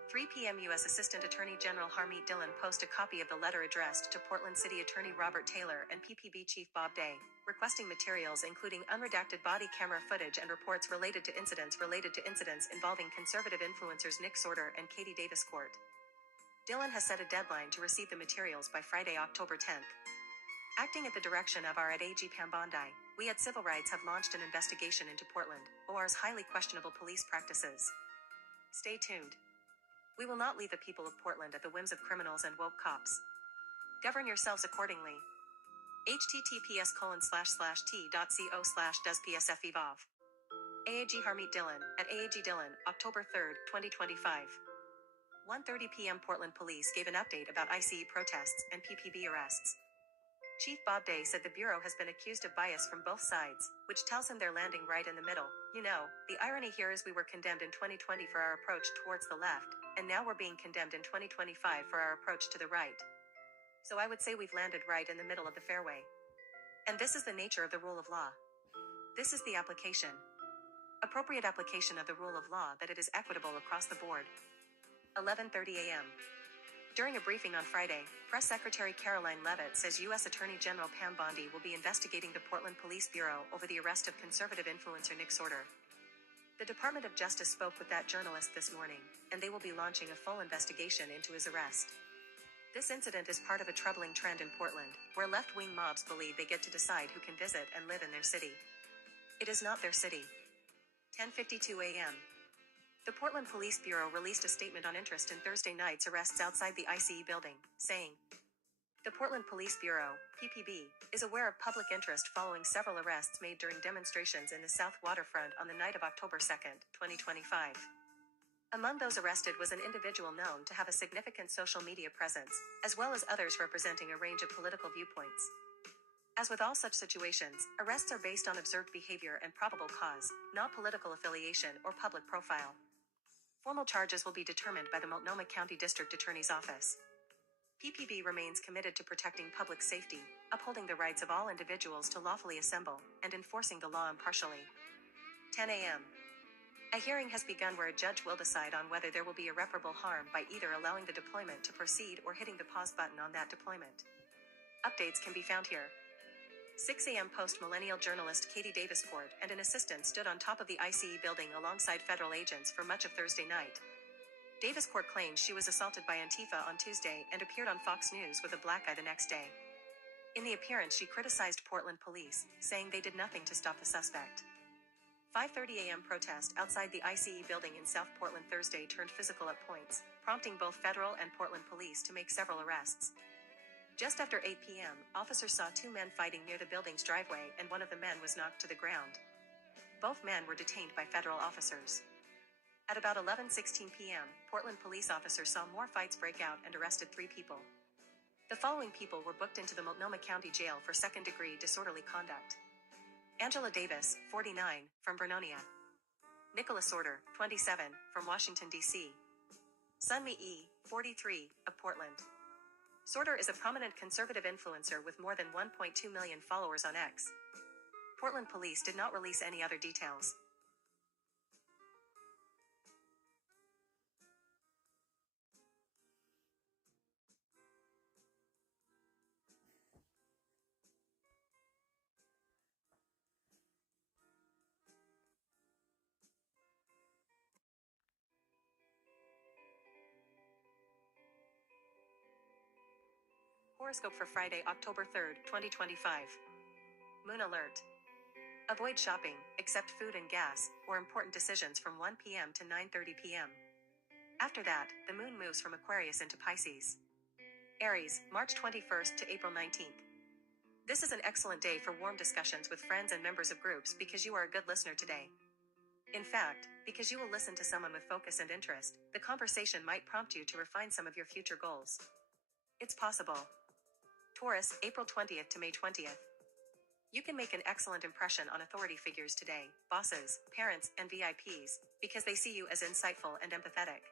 3 p.m. U.S. Assistant Attorney General Harmeet Dillon posted a copy of the letter addressed to Portland City Attorney Robert Taylor and PPB Chief Bob Day, requesting materials including unredacted body camera footage and reports related to incidents involving conservative influencers Nick Sorter and Katie Davis Court. Dillon has set a deadline to receive the materials by Friday, October 10th. Acting at the direction of our AG Pam Bondi, we at Civil Rights have launched an investigation into Portland, OR's highly questionable police practices. Stay tuned. We will not leave the people of Portland at the whims of criminals and woke cops. Govern yourselves accordingly. https://t.co/does/psfevolve. AAG Harmeet Dillon, at AAG Dillon, October 3, 2025. 1:30 p.m. Portland police gave an update about ICE protests and PPB arrests. Chief Bob Day said the Bureau has been accused of bias from both sides, which tells him they're landing right in the middle. You know, the irony here is we were condemned in 2020 for our approach towards the left, and now we're being condemned in 2025 for our approach to the right. So I would say we've landed right in the middle of the fairway. And this is the nature of the rule of law. This is the application. Appropriate application of the rule of law that it is equitable across the board. 11:30 a.m. During a briefing on Friday, Press Secretary Caroline Leavitt says U.S. Attorney General Pam Bondi will be investigating the Portland Police Bureau over the arrest of conservative influencer Nick Sorter. The Department of Justice spoke with that journalist this morning, and they will be launching a full investigation into his arrest. This incident is part of a troubling trend in Portland, where left-wing mobs believe they get to decide who can visit and live in their city. It is not their city. 10:52 a.m. The Portland Police Bureau released a statement on interest in Thursday night's arrests outside the ICE building, saying, "The Portland Police Bureau, PPB, is aware of public interest following several arrests made during demonstrations in the South Waterfront on the night of October 2, 2025. Among those arrested was an individual known to have a significant social media presence, as well as others representing a range of political viewpoints. As with all such situations, arrests are based on observed behavior and probable cause, not political affiliation or public profile. Formal charges will be determined by the Multnomah County District Attorney's Office. PPB remains committed to protecting public safety, upholding the rights of all individuals to lawfully assemble, and enforcing the law impartially." 10 a.m. A hearing has begun where a judge will decide on whether there will be irreparable harm by either allowing the deployment to proceed or hitting the pause button on that deployment. Updates can be found here. 6 a.m. post-millennial journalist Katie Davis Court and an assistant stood on top of the ICE building alongside federal agents for much of Thursday night. Davis Court claims she was assaulted by Antifa on Tuesday and appeared on Fox News with a black eye the next day. In the appearance, she criticized Portland police, saying they did nothing to stop the suspect. 5:30 a.m. protest outside the ICE building in South Portland Thursday turned physical at points, prompting both federal and Portland police to make several arrests. Just after 8 p.m., officers saw two men fighting near the building's driveway and one of the men was knocked to the ground. Both men were detained by federal officers. At about 11:16 p.m., Portland police officers saw more fights break out and arrested 3 people. The following people were booked into the Multnomah County Jail for second-degree disorderly conduct. Angela Davis, 49, from Vernonia. Nicholas Sorter, 27, from Washington, D.C. Sunmi E., 43, of Portland. Sorter is a prominent conservative influencer with more than 1.2 million followers on X. Portland police did not release any other details. Horoscope for Friday, October 3, 2025. Moon alert. Avoid shopping, except food and gas, or important decisions from 1 p.m. to 9:30 p.m. After that, the moon moves from Aquarius into Pisces. Aries, March 21st to April 19th. This is an excellent day for warm discussions with friends and members of groups because you are a good listener today. In fact, because you will listen to someone with focus and interest, the conversation might prompt you to refine some of your future goals. It's possible. Taurus, April 20th to May 20th. You can make an excellent impression on authority figures today, bosses, parents, and VIPs, because they see you as insightful and empathetic.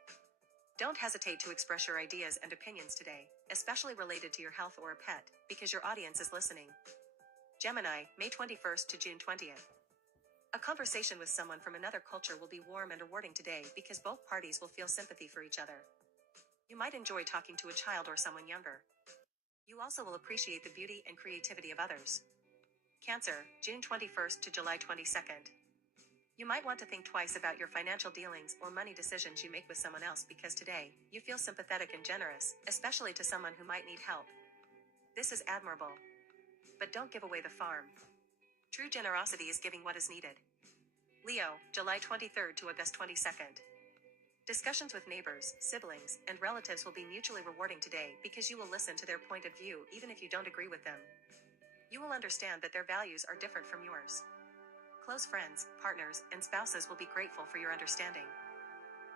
Don't hesitate to express your ideas and opinions today, especially related to your health or a pet, because your audience is listening. Gemini, May 21st to June 20th. A conversation with someone from another culture will be warm and rewarding today because both parties will feel sympathy for each other. You might enjoy talking to a child or someone younger. You also will appreciate the beauty and creativity of others. Cancer, June 21st to July 22nd. You might want to think twice about your financial dealings or money decisions you make with someone else because today, you feel sympathetic and generous, especially to someone who might need help. This is admirable. But don't give away the farm. True generosity is giving what is needed. Leo, July 23rd to August 22nd. Discussions with neighbors, siblings, and relatives will be mutually rewarding today because you will listen to their point of view even if you don't agree with them. You will understand that their values are different from yours. Close friends, partners, and spouses will be grateful for your understanding.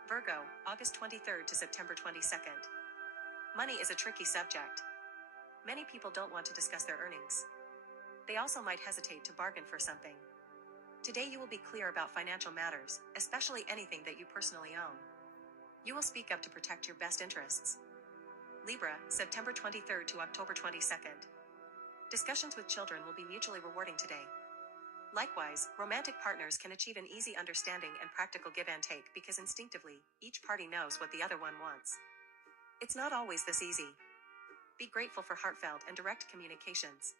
Virgo, August 23rd to September 22nd. Money is a tricky subject. Many people don't want to discuss their earnings. They also might hesitate to bargain for something. Today you will be clear about financial matters, especially anything that you personally own. You will speak up to protect your best interests. Libra, September 23rd to October 22nd. Discussions with children will be mutually rewarding today. Likewise, romantic partners can achieve an easy understanding and practical give and take because instinctively, each party knows what the other one wants. It's not always this easy. Be grateful for heartfelt and direct communications.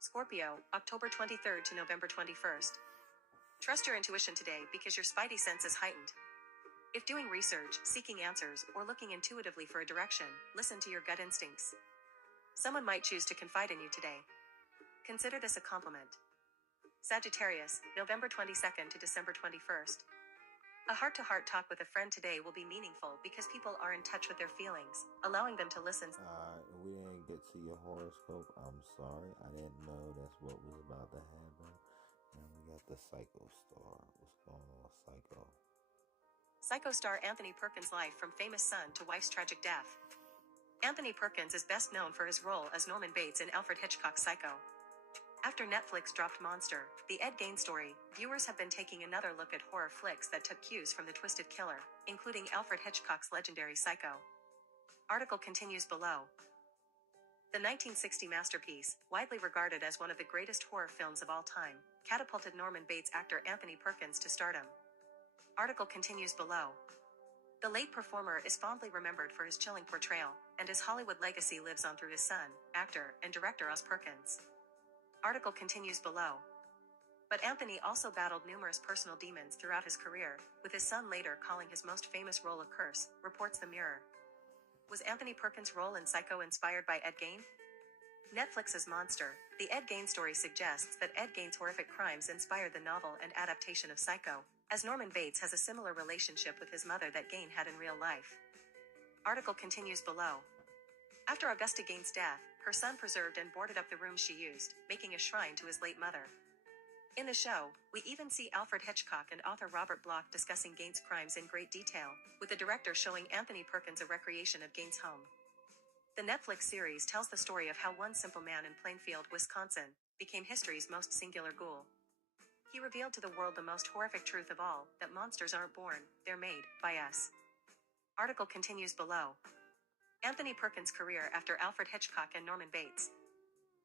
Scorpio, October 23rd to November 21st. Trust your intuition today because your spidey sense is heightened. If doing research, seeking answers, or looking intuitively for a direction, listen to your gut instincts. Someone might choose to confide in you today. Consider this a compliment. Sagittarius, November 22nd to December 21st. A heart-to-heart talk with a friend today will be meaningful because people are in touch with their feelings, allowing them to listen. We didn't get to your horoscope. I'm sorry. I didn't know that's what was about to happen. And we got the Psycho Star. What's going on, Psycho? Psycho star Anthony Perkins' life from famous son to wife's tragic death. Anthony Perkins is best known for his role as Norman Bates in Alfred Hitchcock's Psycho. After Netflix dropped Monster, the Ed Gein story, viewers have been taking another look at horror flicks that took cues from the Twisted Killer, including Alfred Hitchcock's legendary Psycho. Article continues below. The 1960 masterpiece, widely regarded as one of the greatest horror films of all time, catapulted Norman Bates actor Anthony Perkins to stardom. Article continues below. The late performer is fondly remembered for his chilling portrayal, and his Hollywood legacy lives on through his son, actor, and director Oz Perkins. Article continues below. But Anthony also battled numerous personal demons throughout his career, with his son later calling his most famous role a curse, reports The Mirror. Was Anthony Perkins' role in Psycho inspired by Ed Gein? Netflix's Monster, the Ed Gein story suggests that Ed Gein's horrific crimes inspired the novel and adaptation of Psycho, as Norman Bates has a similar relationship with his mother that Gein had in real life. Article continues below. After Augusta Gein's death, her son preserved and boarded up the room she used, making a shrine to his late mother. In the show, we even see Alfred Hitchcock and author Robert Bloch discussing Gein's crimes in great detail, with the director showing Anthony Perkins a recreation of Gein's home. The Netflix series tells the story of how one simple man in Plainfield, Wisconsin, became history's most singular ghoul. He revealed to the world the most horrific truth of all, that monsters aren't born, they're made, by us. Article continues below. Anthony Perkins' career after Alfred Hitchcock and Norman Bates.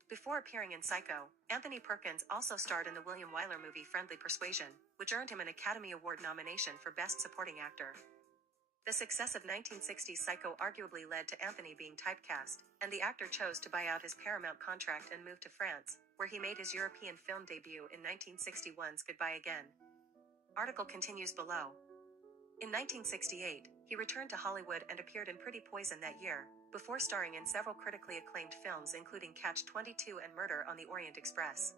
Before appearing in Psycho, Anthony Perkins also starred in the William Wyler movie Friendly Persuasion, which earned him an Academy Award nomination for Best Supporting Actor. The success of 1960's Psycho arguably led to Anthony being typecast, and the actor chose to buy out his Paramount contract and move to France, where he made his European film debut in 1961's Goodbye Again. Article continues below. In 1968, he returned to Hollywood and appeared in Pretty Poison that year, before starring in several critically acclaimed films including Catch-22 and Murder on the Orient Express.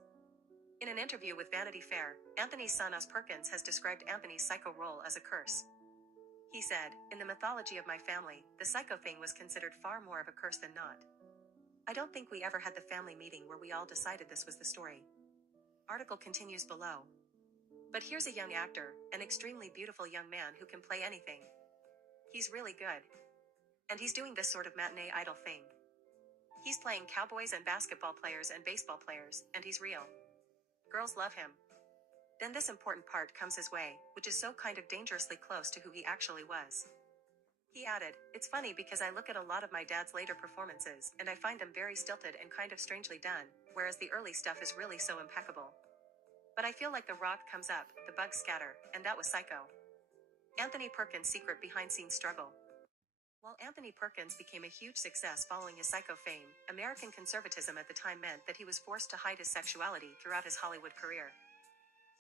In an interview with Vanity Fair, Anthony's son Oz Perkins has described Anthony's Psycho role as a curse. He said, "In the mythology of my family, the Psycho thing was considered far more of a curse than not. I don't think we ever had the family meeting where we all decided this was the story." Article continues below. But here's a young actor, an extremely beautiful young man who can play anything. He's really good. And he's doing this sort of matinee idol thing. He's playing cowboys and basketball players and baseball players, and he's real. Girls love him. Then this important part comes his way, which is so kind of dangerously close to who he actually was. He added, "It's funny because I look at a lot of my dad's later performances, and I find them very stilted and kind of strangely done, whereas the early stuff is really so impeccable. But I feel like the rock comes up, the bugs scatter, and that was Psycho." Anthony Perkins' secret behind-scenes struggle. While Anthony Perkins became a huge success following his Psycho fame, American conservatism at the time meant that he was forced to hide his sexuality throughout his Hollywood career.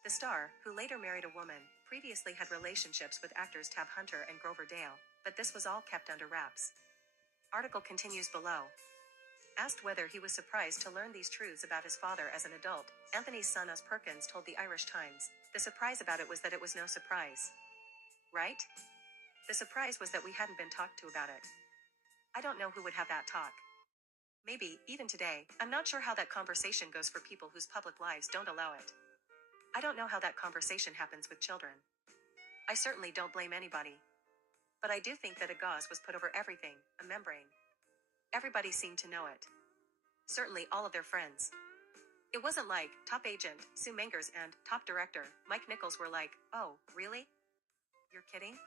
The star, who later married a woman, previously had relationships with actors Tab Hunter and Grover Dale, but this was all kept under wraps. Article continues below. Asked whether he was surprised to learn these truths about his father as an adult, Anthony's son Os Perkins told the Irish Times, "The surprise about it was that it was no surprise. Right? The surprise was that we hadn't been talked to about it. I don't know who would have that talk. Maybe, even today, I'm not sure how that conversation goes for people whose public lives don't allow it. I don't know how that conversation happens with children. I certainly don't blame anybody. But I do think that a gauze was put over everything, a membrane. Everybody seemed to know it. Certainly all of their friends. It wasn't like top agent, Sue Mengers, and top director, Mike Nichols were like, 'Oh, really? You're kidding?'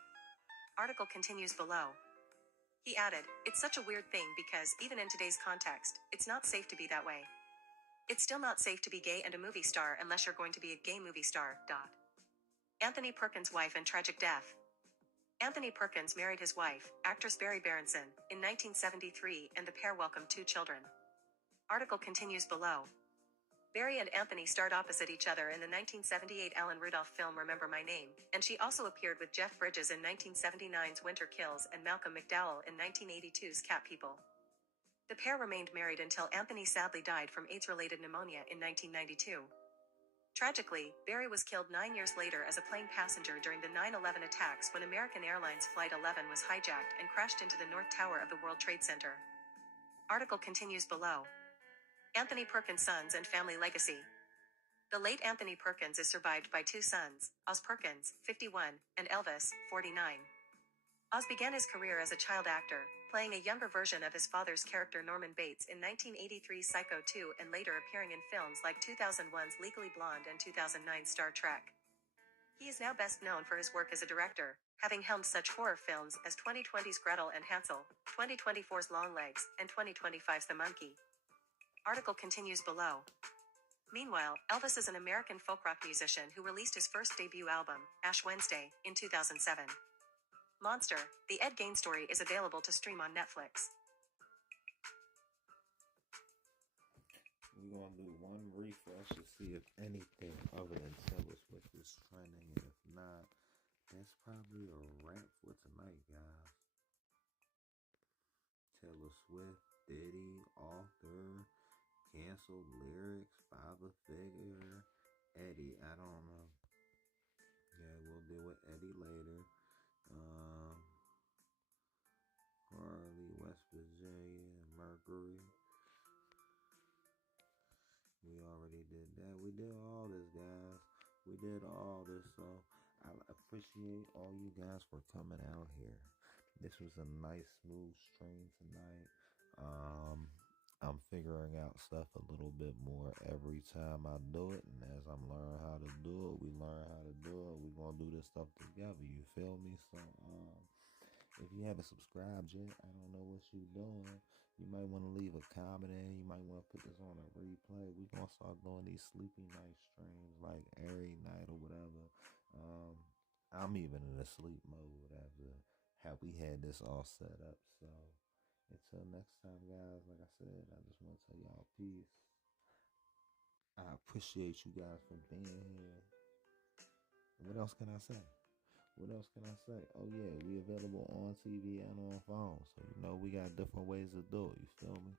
Article continues below. He added, 'It's such a weird thing because, even in today's context, it's not safe to be that way. It's still not safe to be gay and a movie star unless you're going to be a gay movie star. Anthony Perkins' wife and tragic death. Anthony Perkins married his wife, actress Barry Berenson, in 1973, and the pair welcomed 2 children. Article continues below. Barry and Anthony starred opposite each other in the 1978 Alan Rudolph film Remember My Name, and she also appeared with Jeff Bridges in 1979's Winter Kills and Malcolm McDowell in 1982's Cat People. The pair remained married until Anthony sadly died from AIDS-related pneumonia in 1992. Tragically, Barry was killed 9 years later as a plane passenger during the 9/11 attacks when American Airlines Flight 11 was hijacked and crashed into the North Tower of the World Trade Center. Article continues below. Anthony Perkins' sons and family legacy. The late Anthony Perkins is survived by 2 sons, Os Perkins, 51, and Elvis, 49. Oz began his career as a child actor, playing a younger version of his father's character Norman Bates in 1983's Psycho 2 and later appearing in films like 2001's Legally Blonde and 2009's Star Trek. He is now best known for his work as a director, having helmed such horror films as 2020's Gretel and Hansel, 2024's Longlegs, and 2025's The Monkey. Article continues below. Meanwhile, Elvis is an American folk rock musician who released his first debut album, Ash Wednesday, in 2007. Monster, the Ed Gein story is available to stream on Netflix. We're gonna do one refresh to see if anything other than Taylor Swift is trending, and if not, that's probably a wrap for tonight, guys. Taylor Swift, Diddy, author, canceled lyrics, father figure, Eddie. I don't know. Yeah, we'll deal with Eddie later. Harley, West Virginia, Mercury. We already did that. We did all this, guys. We did all this. So I appreciate all you guys for coming out here. This was a nice, smooth stream tonight. I'm figuring out stuff a little bit more every time I do it, and as I'm learning how to do it, we learn how to do it. We're gonna do this stuff together. You feel me? So, if you haven't subscribed yet, I don't know what you're doing. You might want to leave a comment in. You might want to put this on a replay. We're going to start doing these sleepy night streams like every night or whatever. I'm even in a sleep mode after how we had this all set up. So until next time, guys, like I said, I just want to tell y'all peace. I appreciate you guys for being here. What else can I say? What else can I say? Oh yeah, we available on TV and on phone. So we got different ways to do it. You feel me?